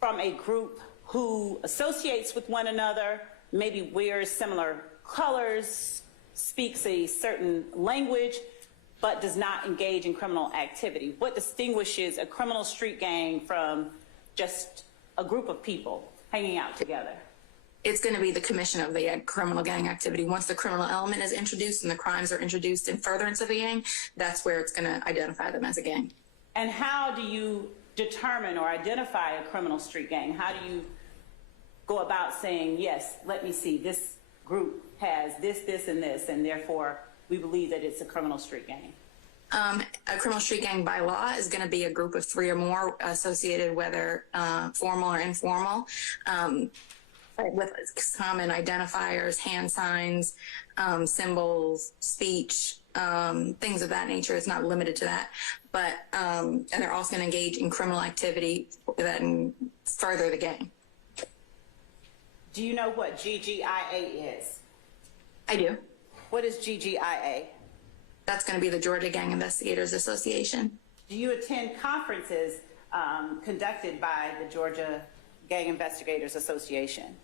from a group who associates with one another, maybe wears similar colors, speaks a certain language, but does not engage in criminal activity? What distinguishes a criminal street gang from just a group of people hanging out together? It's going to be the commission of the criminal gang activity. Once the criminal element is introduced and the crimes are introduced in furtherance of the gang, that's where it's going to identify them as a gang. And how do you determine or identify a criminal street gang? How do you go about saying, yes, let me see, this group has this, this, and this, and therefore we believe that it's a criminal street gang? A criminal street gang by law is going to be a group of three or more associated, whether formal or informal, with common identifiers, hand signs, symbols, speech, things of that nature. It's not limited to that. But and they're also going to engage in criminal activity that further the gang. Do you know what GGIA is? I do. What is GGIA? That's going to be the Georgia Gang Investigators Association. Do you attend conferences conducted by the Georgia Gang Investigators Association?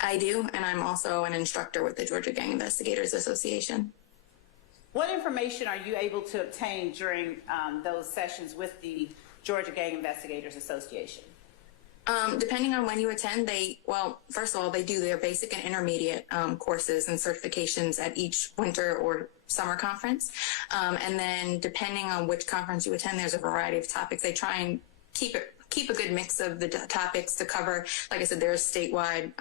I do, and I'm also an instructor with the Georgia Gang Investigators Association. What information are you able to obtain during those sessions with the Georgia Gang Investigators Association? Depending on when you attend, first of all, they do their basic and intermediate courses and certifications at each winter or summer conference. And then depending on which conference you attend, there's a variety of topics. They try and keep a good mix of the topics to cover. Like I said, they're a statewide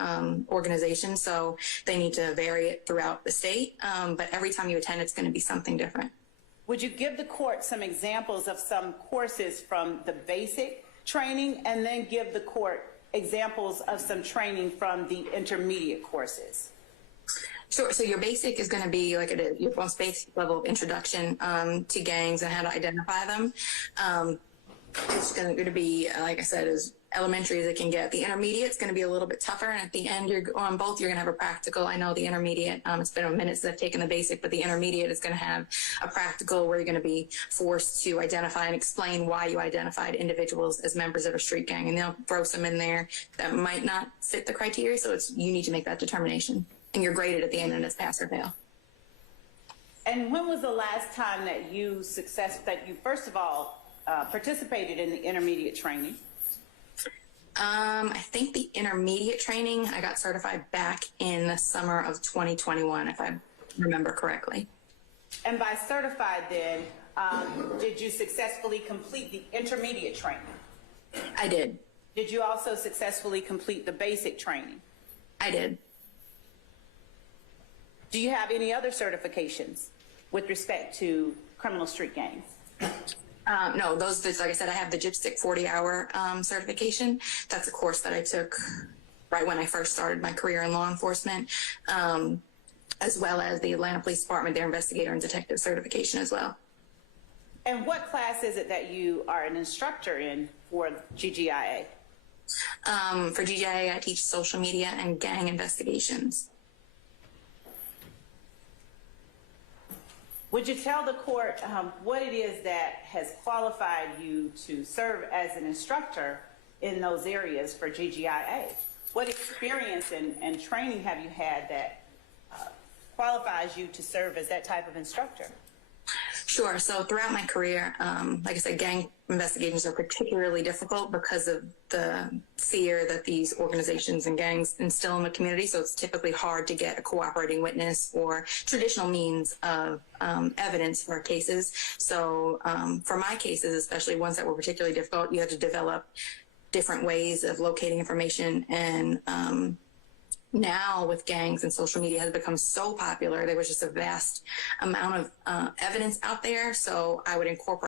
organization, so they need to vary it throughout the state. But every time you attend, it's going to be something different. Would you give the court some examples of some courses from the basic training, and then give the court examples of some training from the intermediate courses? Sure. So your basic is going to be like your most basic level of introduction to gangs and how to identify them. It's going to be, like I said, as elementary as it can get. The intermediate is going to be a little bit tougher, and at the end, you're going to have a practical. I know the intermediate, it's been a minute since I've taken the basic, but the intermediate is going to have a practical where you're going to be forced to identify and explain why you identified individuals as members of a street gang, and they'll throw some in there that might not fit the criteria, so you need to make that determination, and you're graded at the end, and it's pass or fail. And when was the last time that you first of all, participated in the intermediate training? I think the intermediate training, I got certified back in the summer of 2021, if I remember correctly. And by certified then, did you successfully complete the intermediate training? I did. Did you also successfully complete the basic training? I did. Do you have any other certifications with respect to criminal street gangs? No, like I said, I have the GIPSTIC 40-hour certification. That's a course that I took right when I first started my career in law enforcement, as well as the Atlanta Police Department, their investigator and detective certification as well. And what class is it that you are an instructor in for GGIA? For GGIA, I teach social media and gang investigations. Would you tell the court what it is that has qualified you to serve as an instructor in those areas for GGIA? What experience and training have you had that qualifies you to serve as that type of instructor? Sure. So throughout my career, like I said, gang investigations are particularly difficult because of the fear that these organizations and gangs instill in the community. So it's typically hard to get a cooperating witness or traditional means of evidence for cases. So for my cases, especially ones that were particularly difficult, you had to develop different ways of locating information. And now with gangs and social media has become so popular, there was just a vast amount of evidence out there. So I would incorporate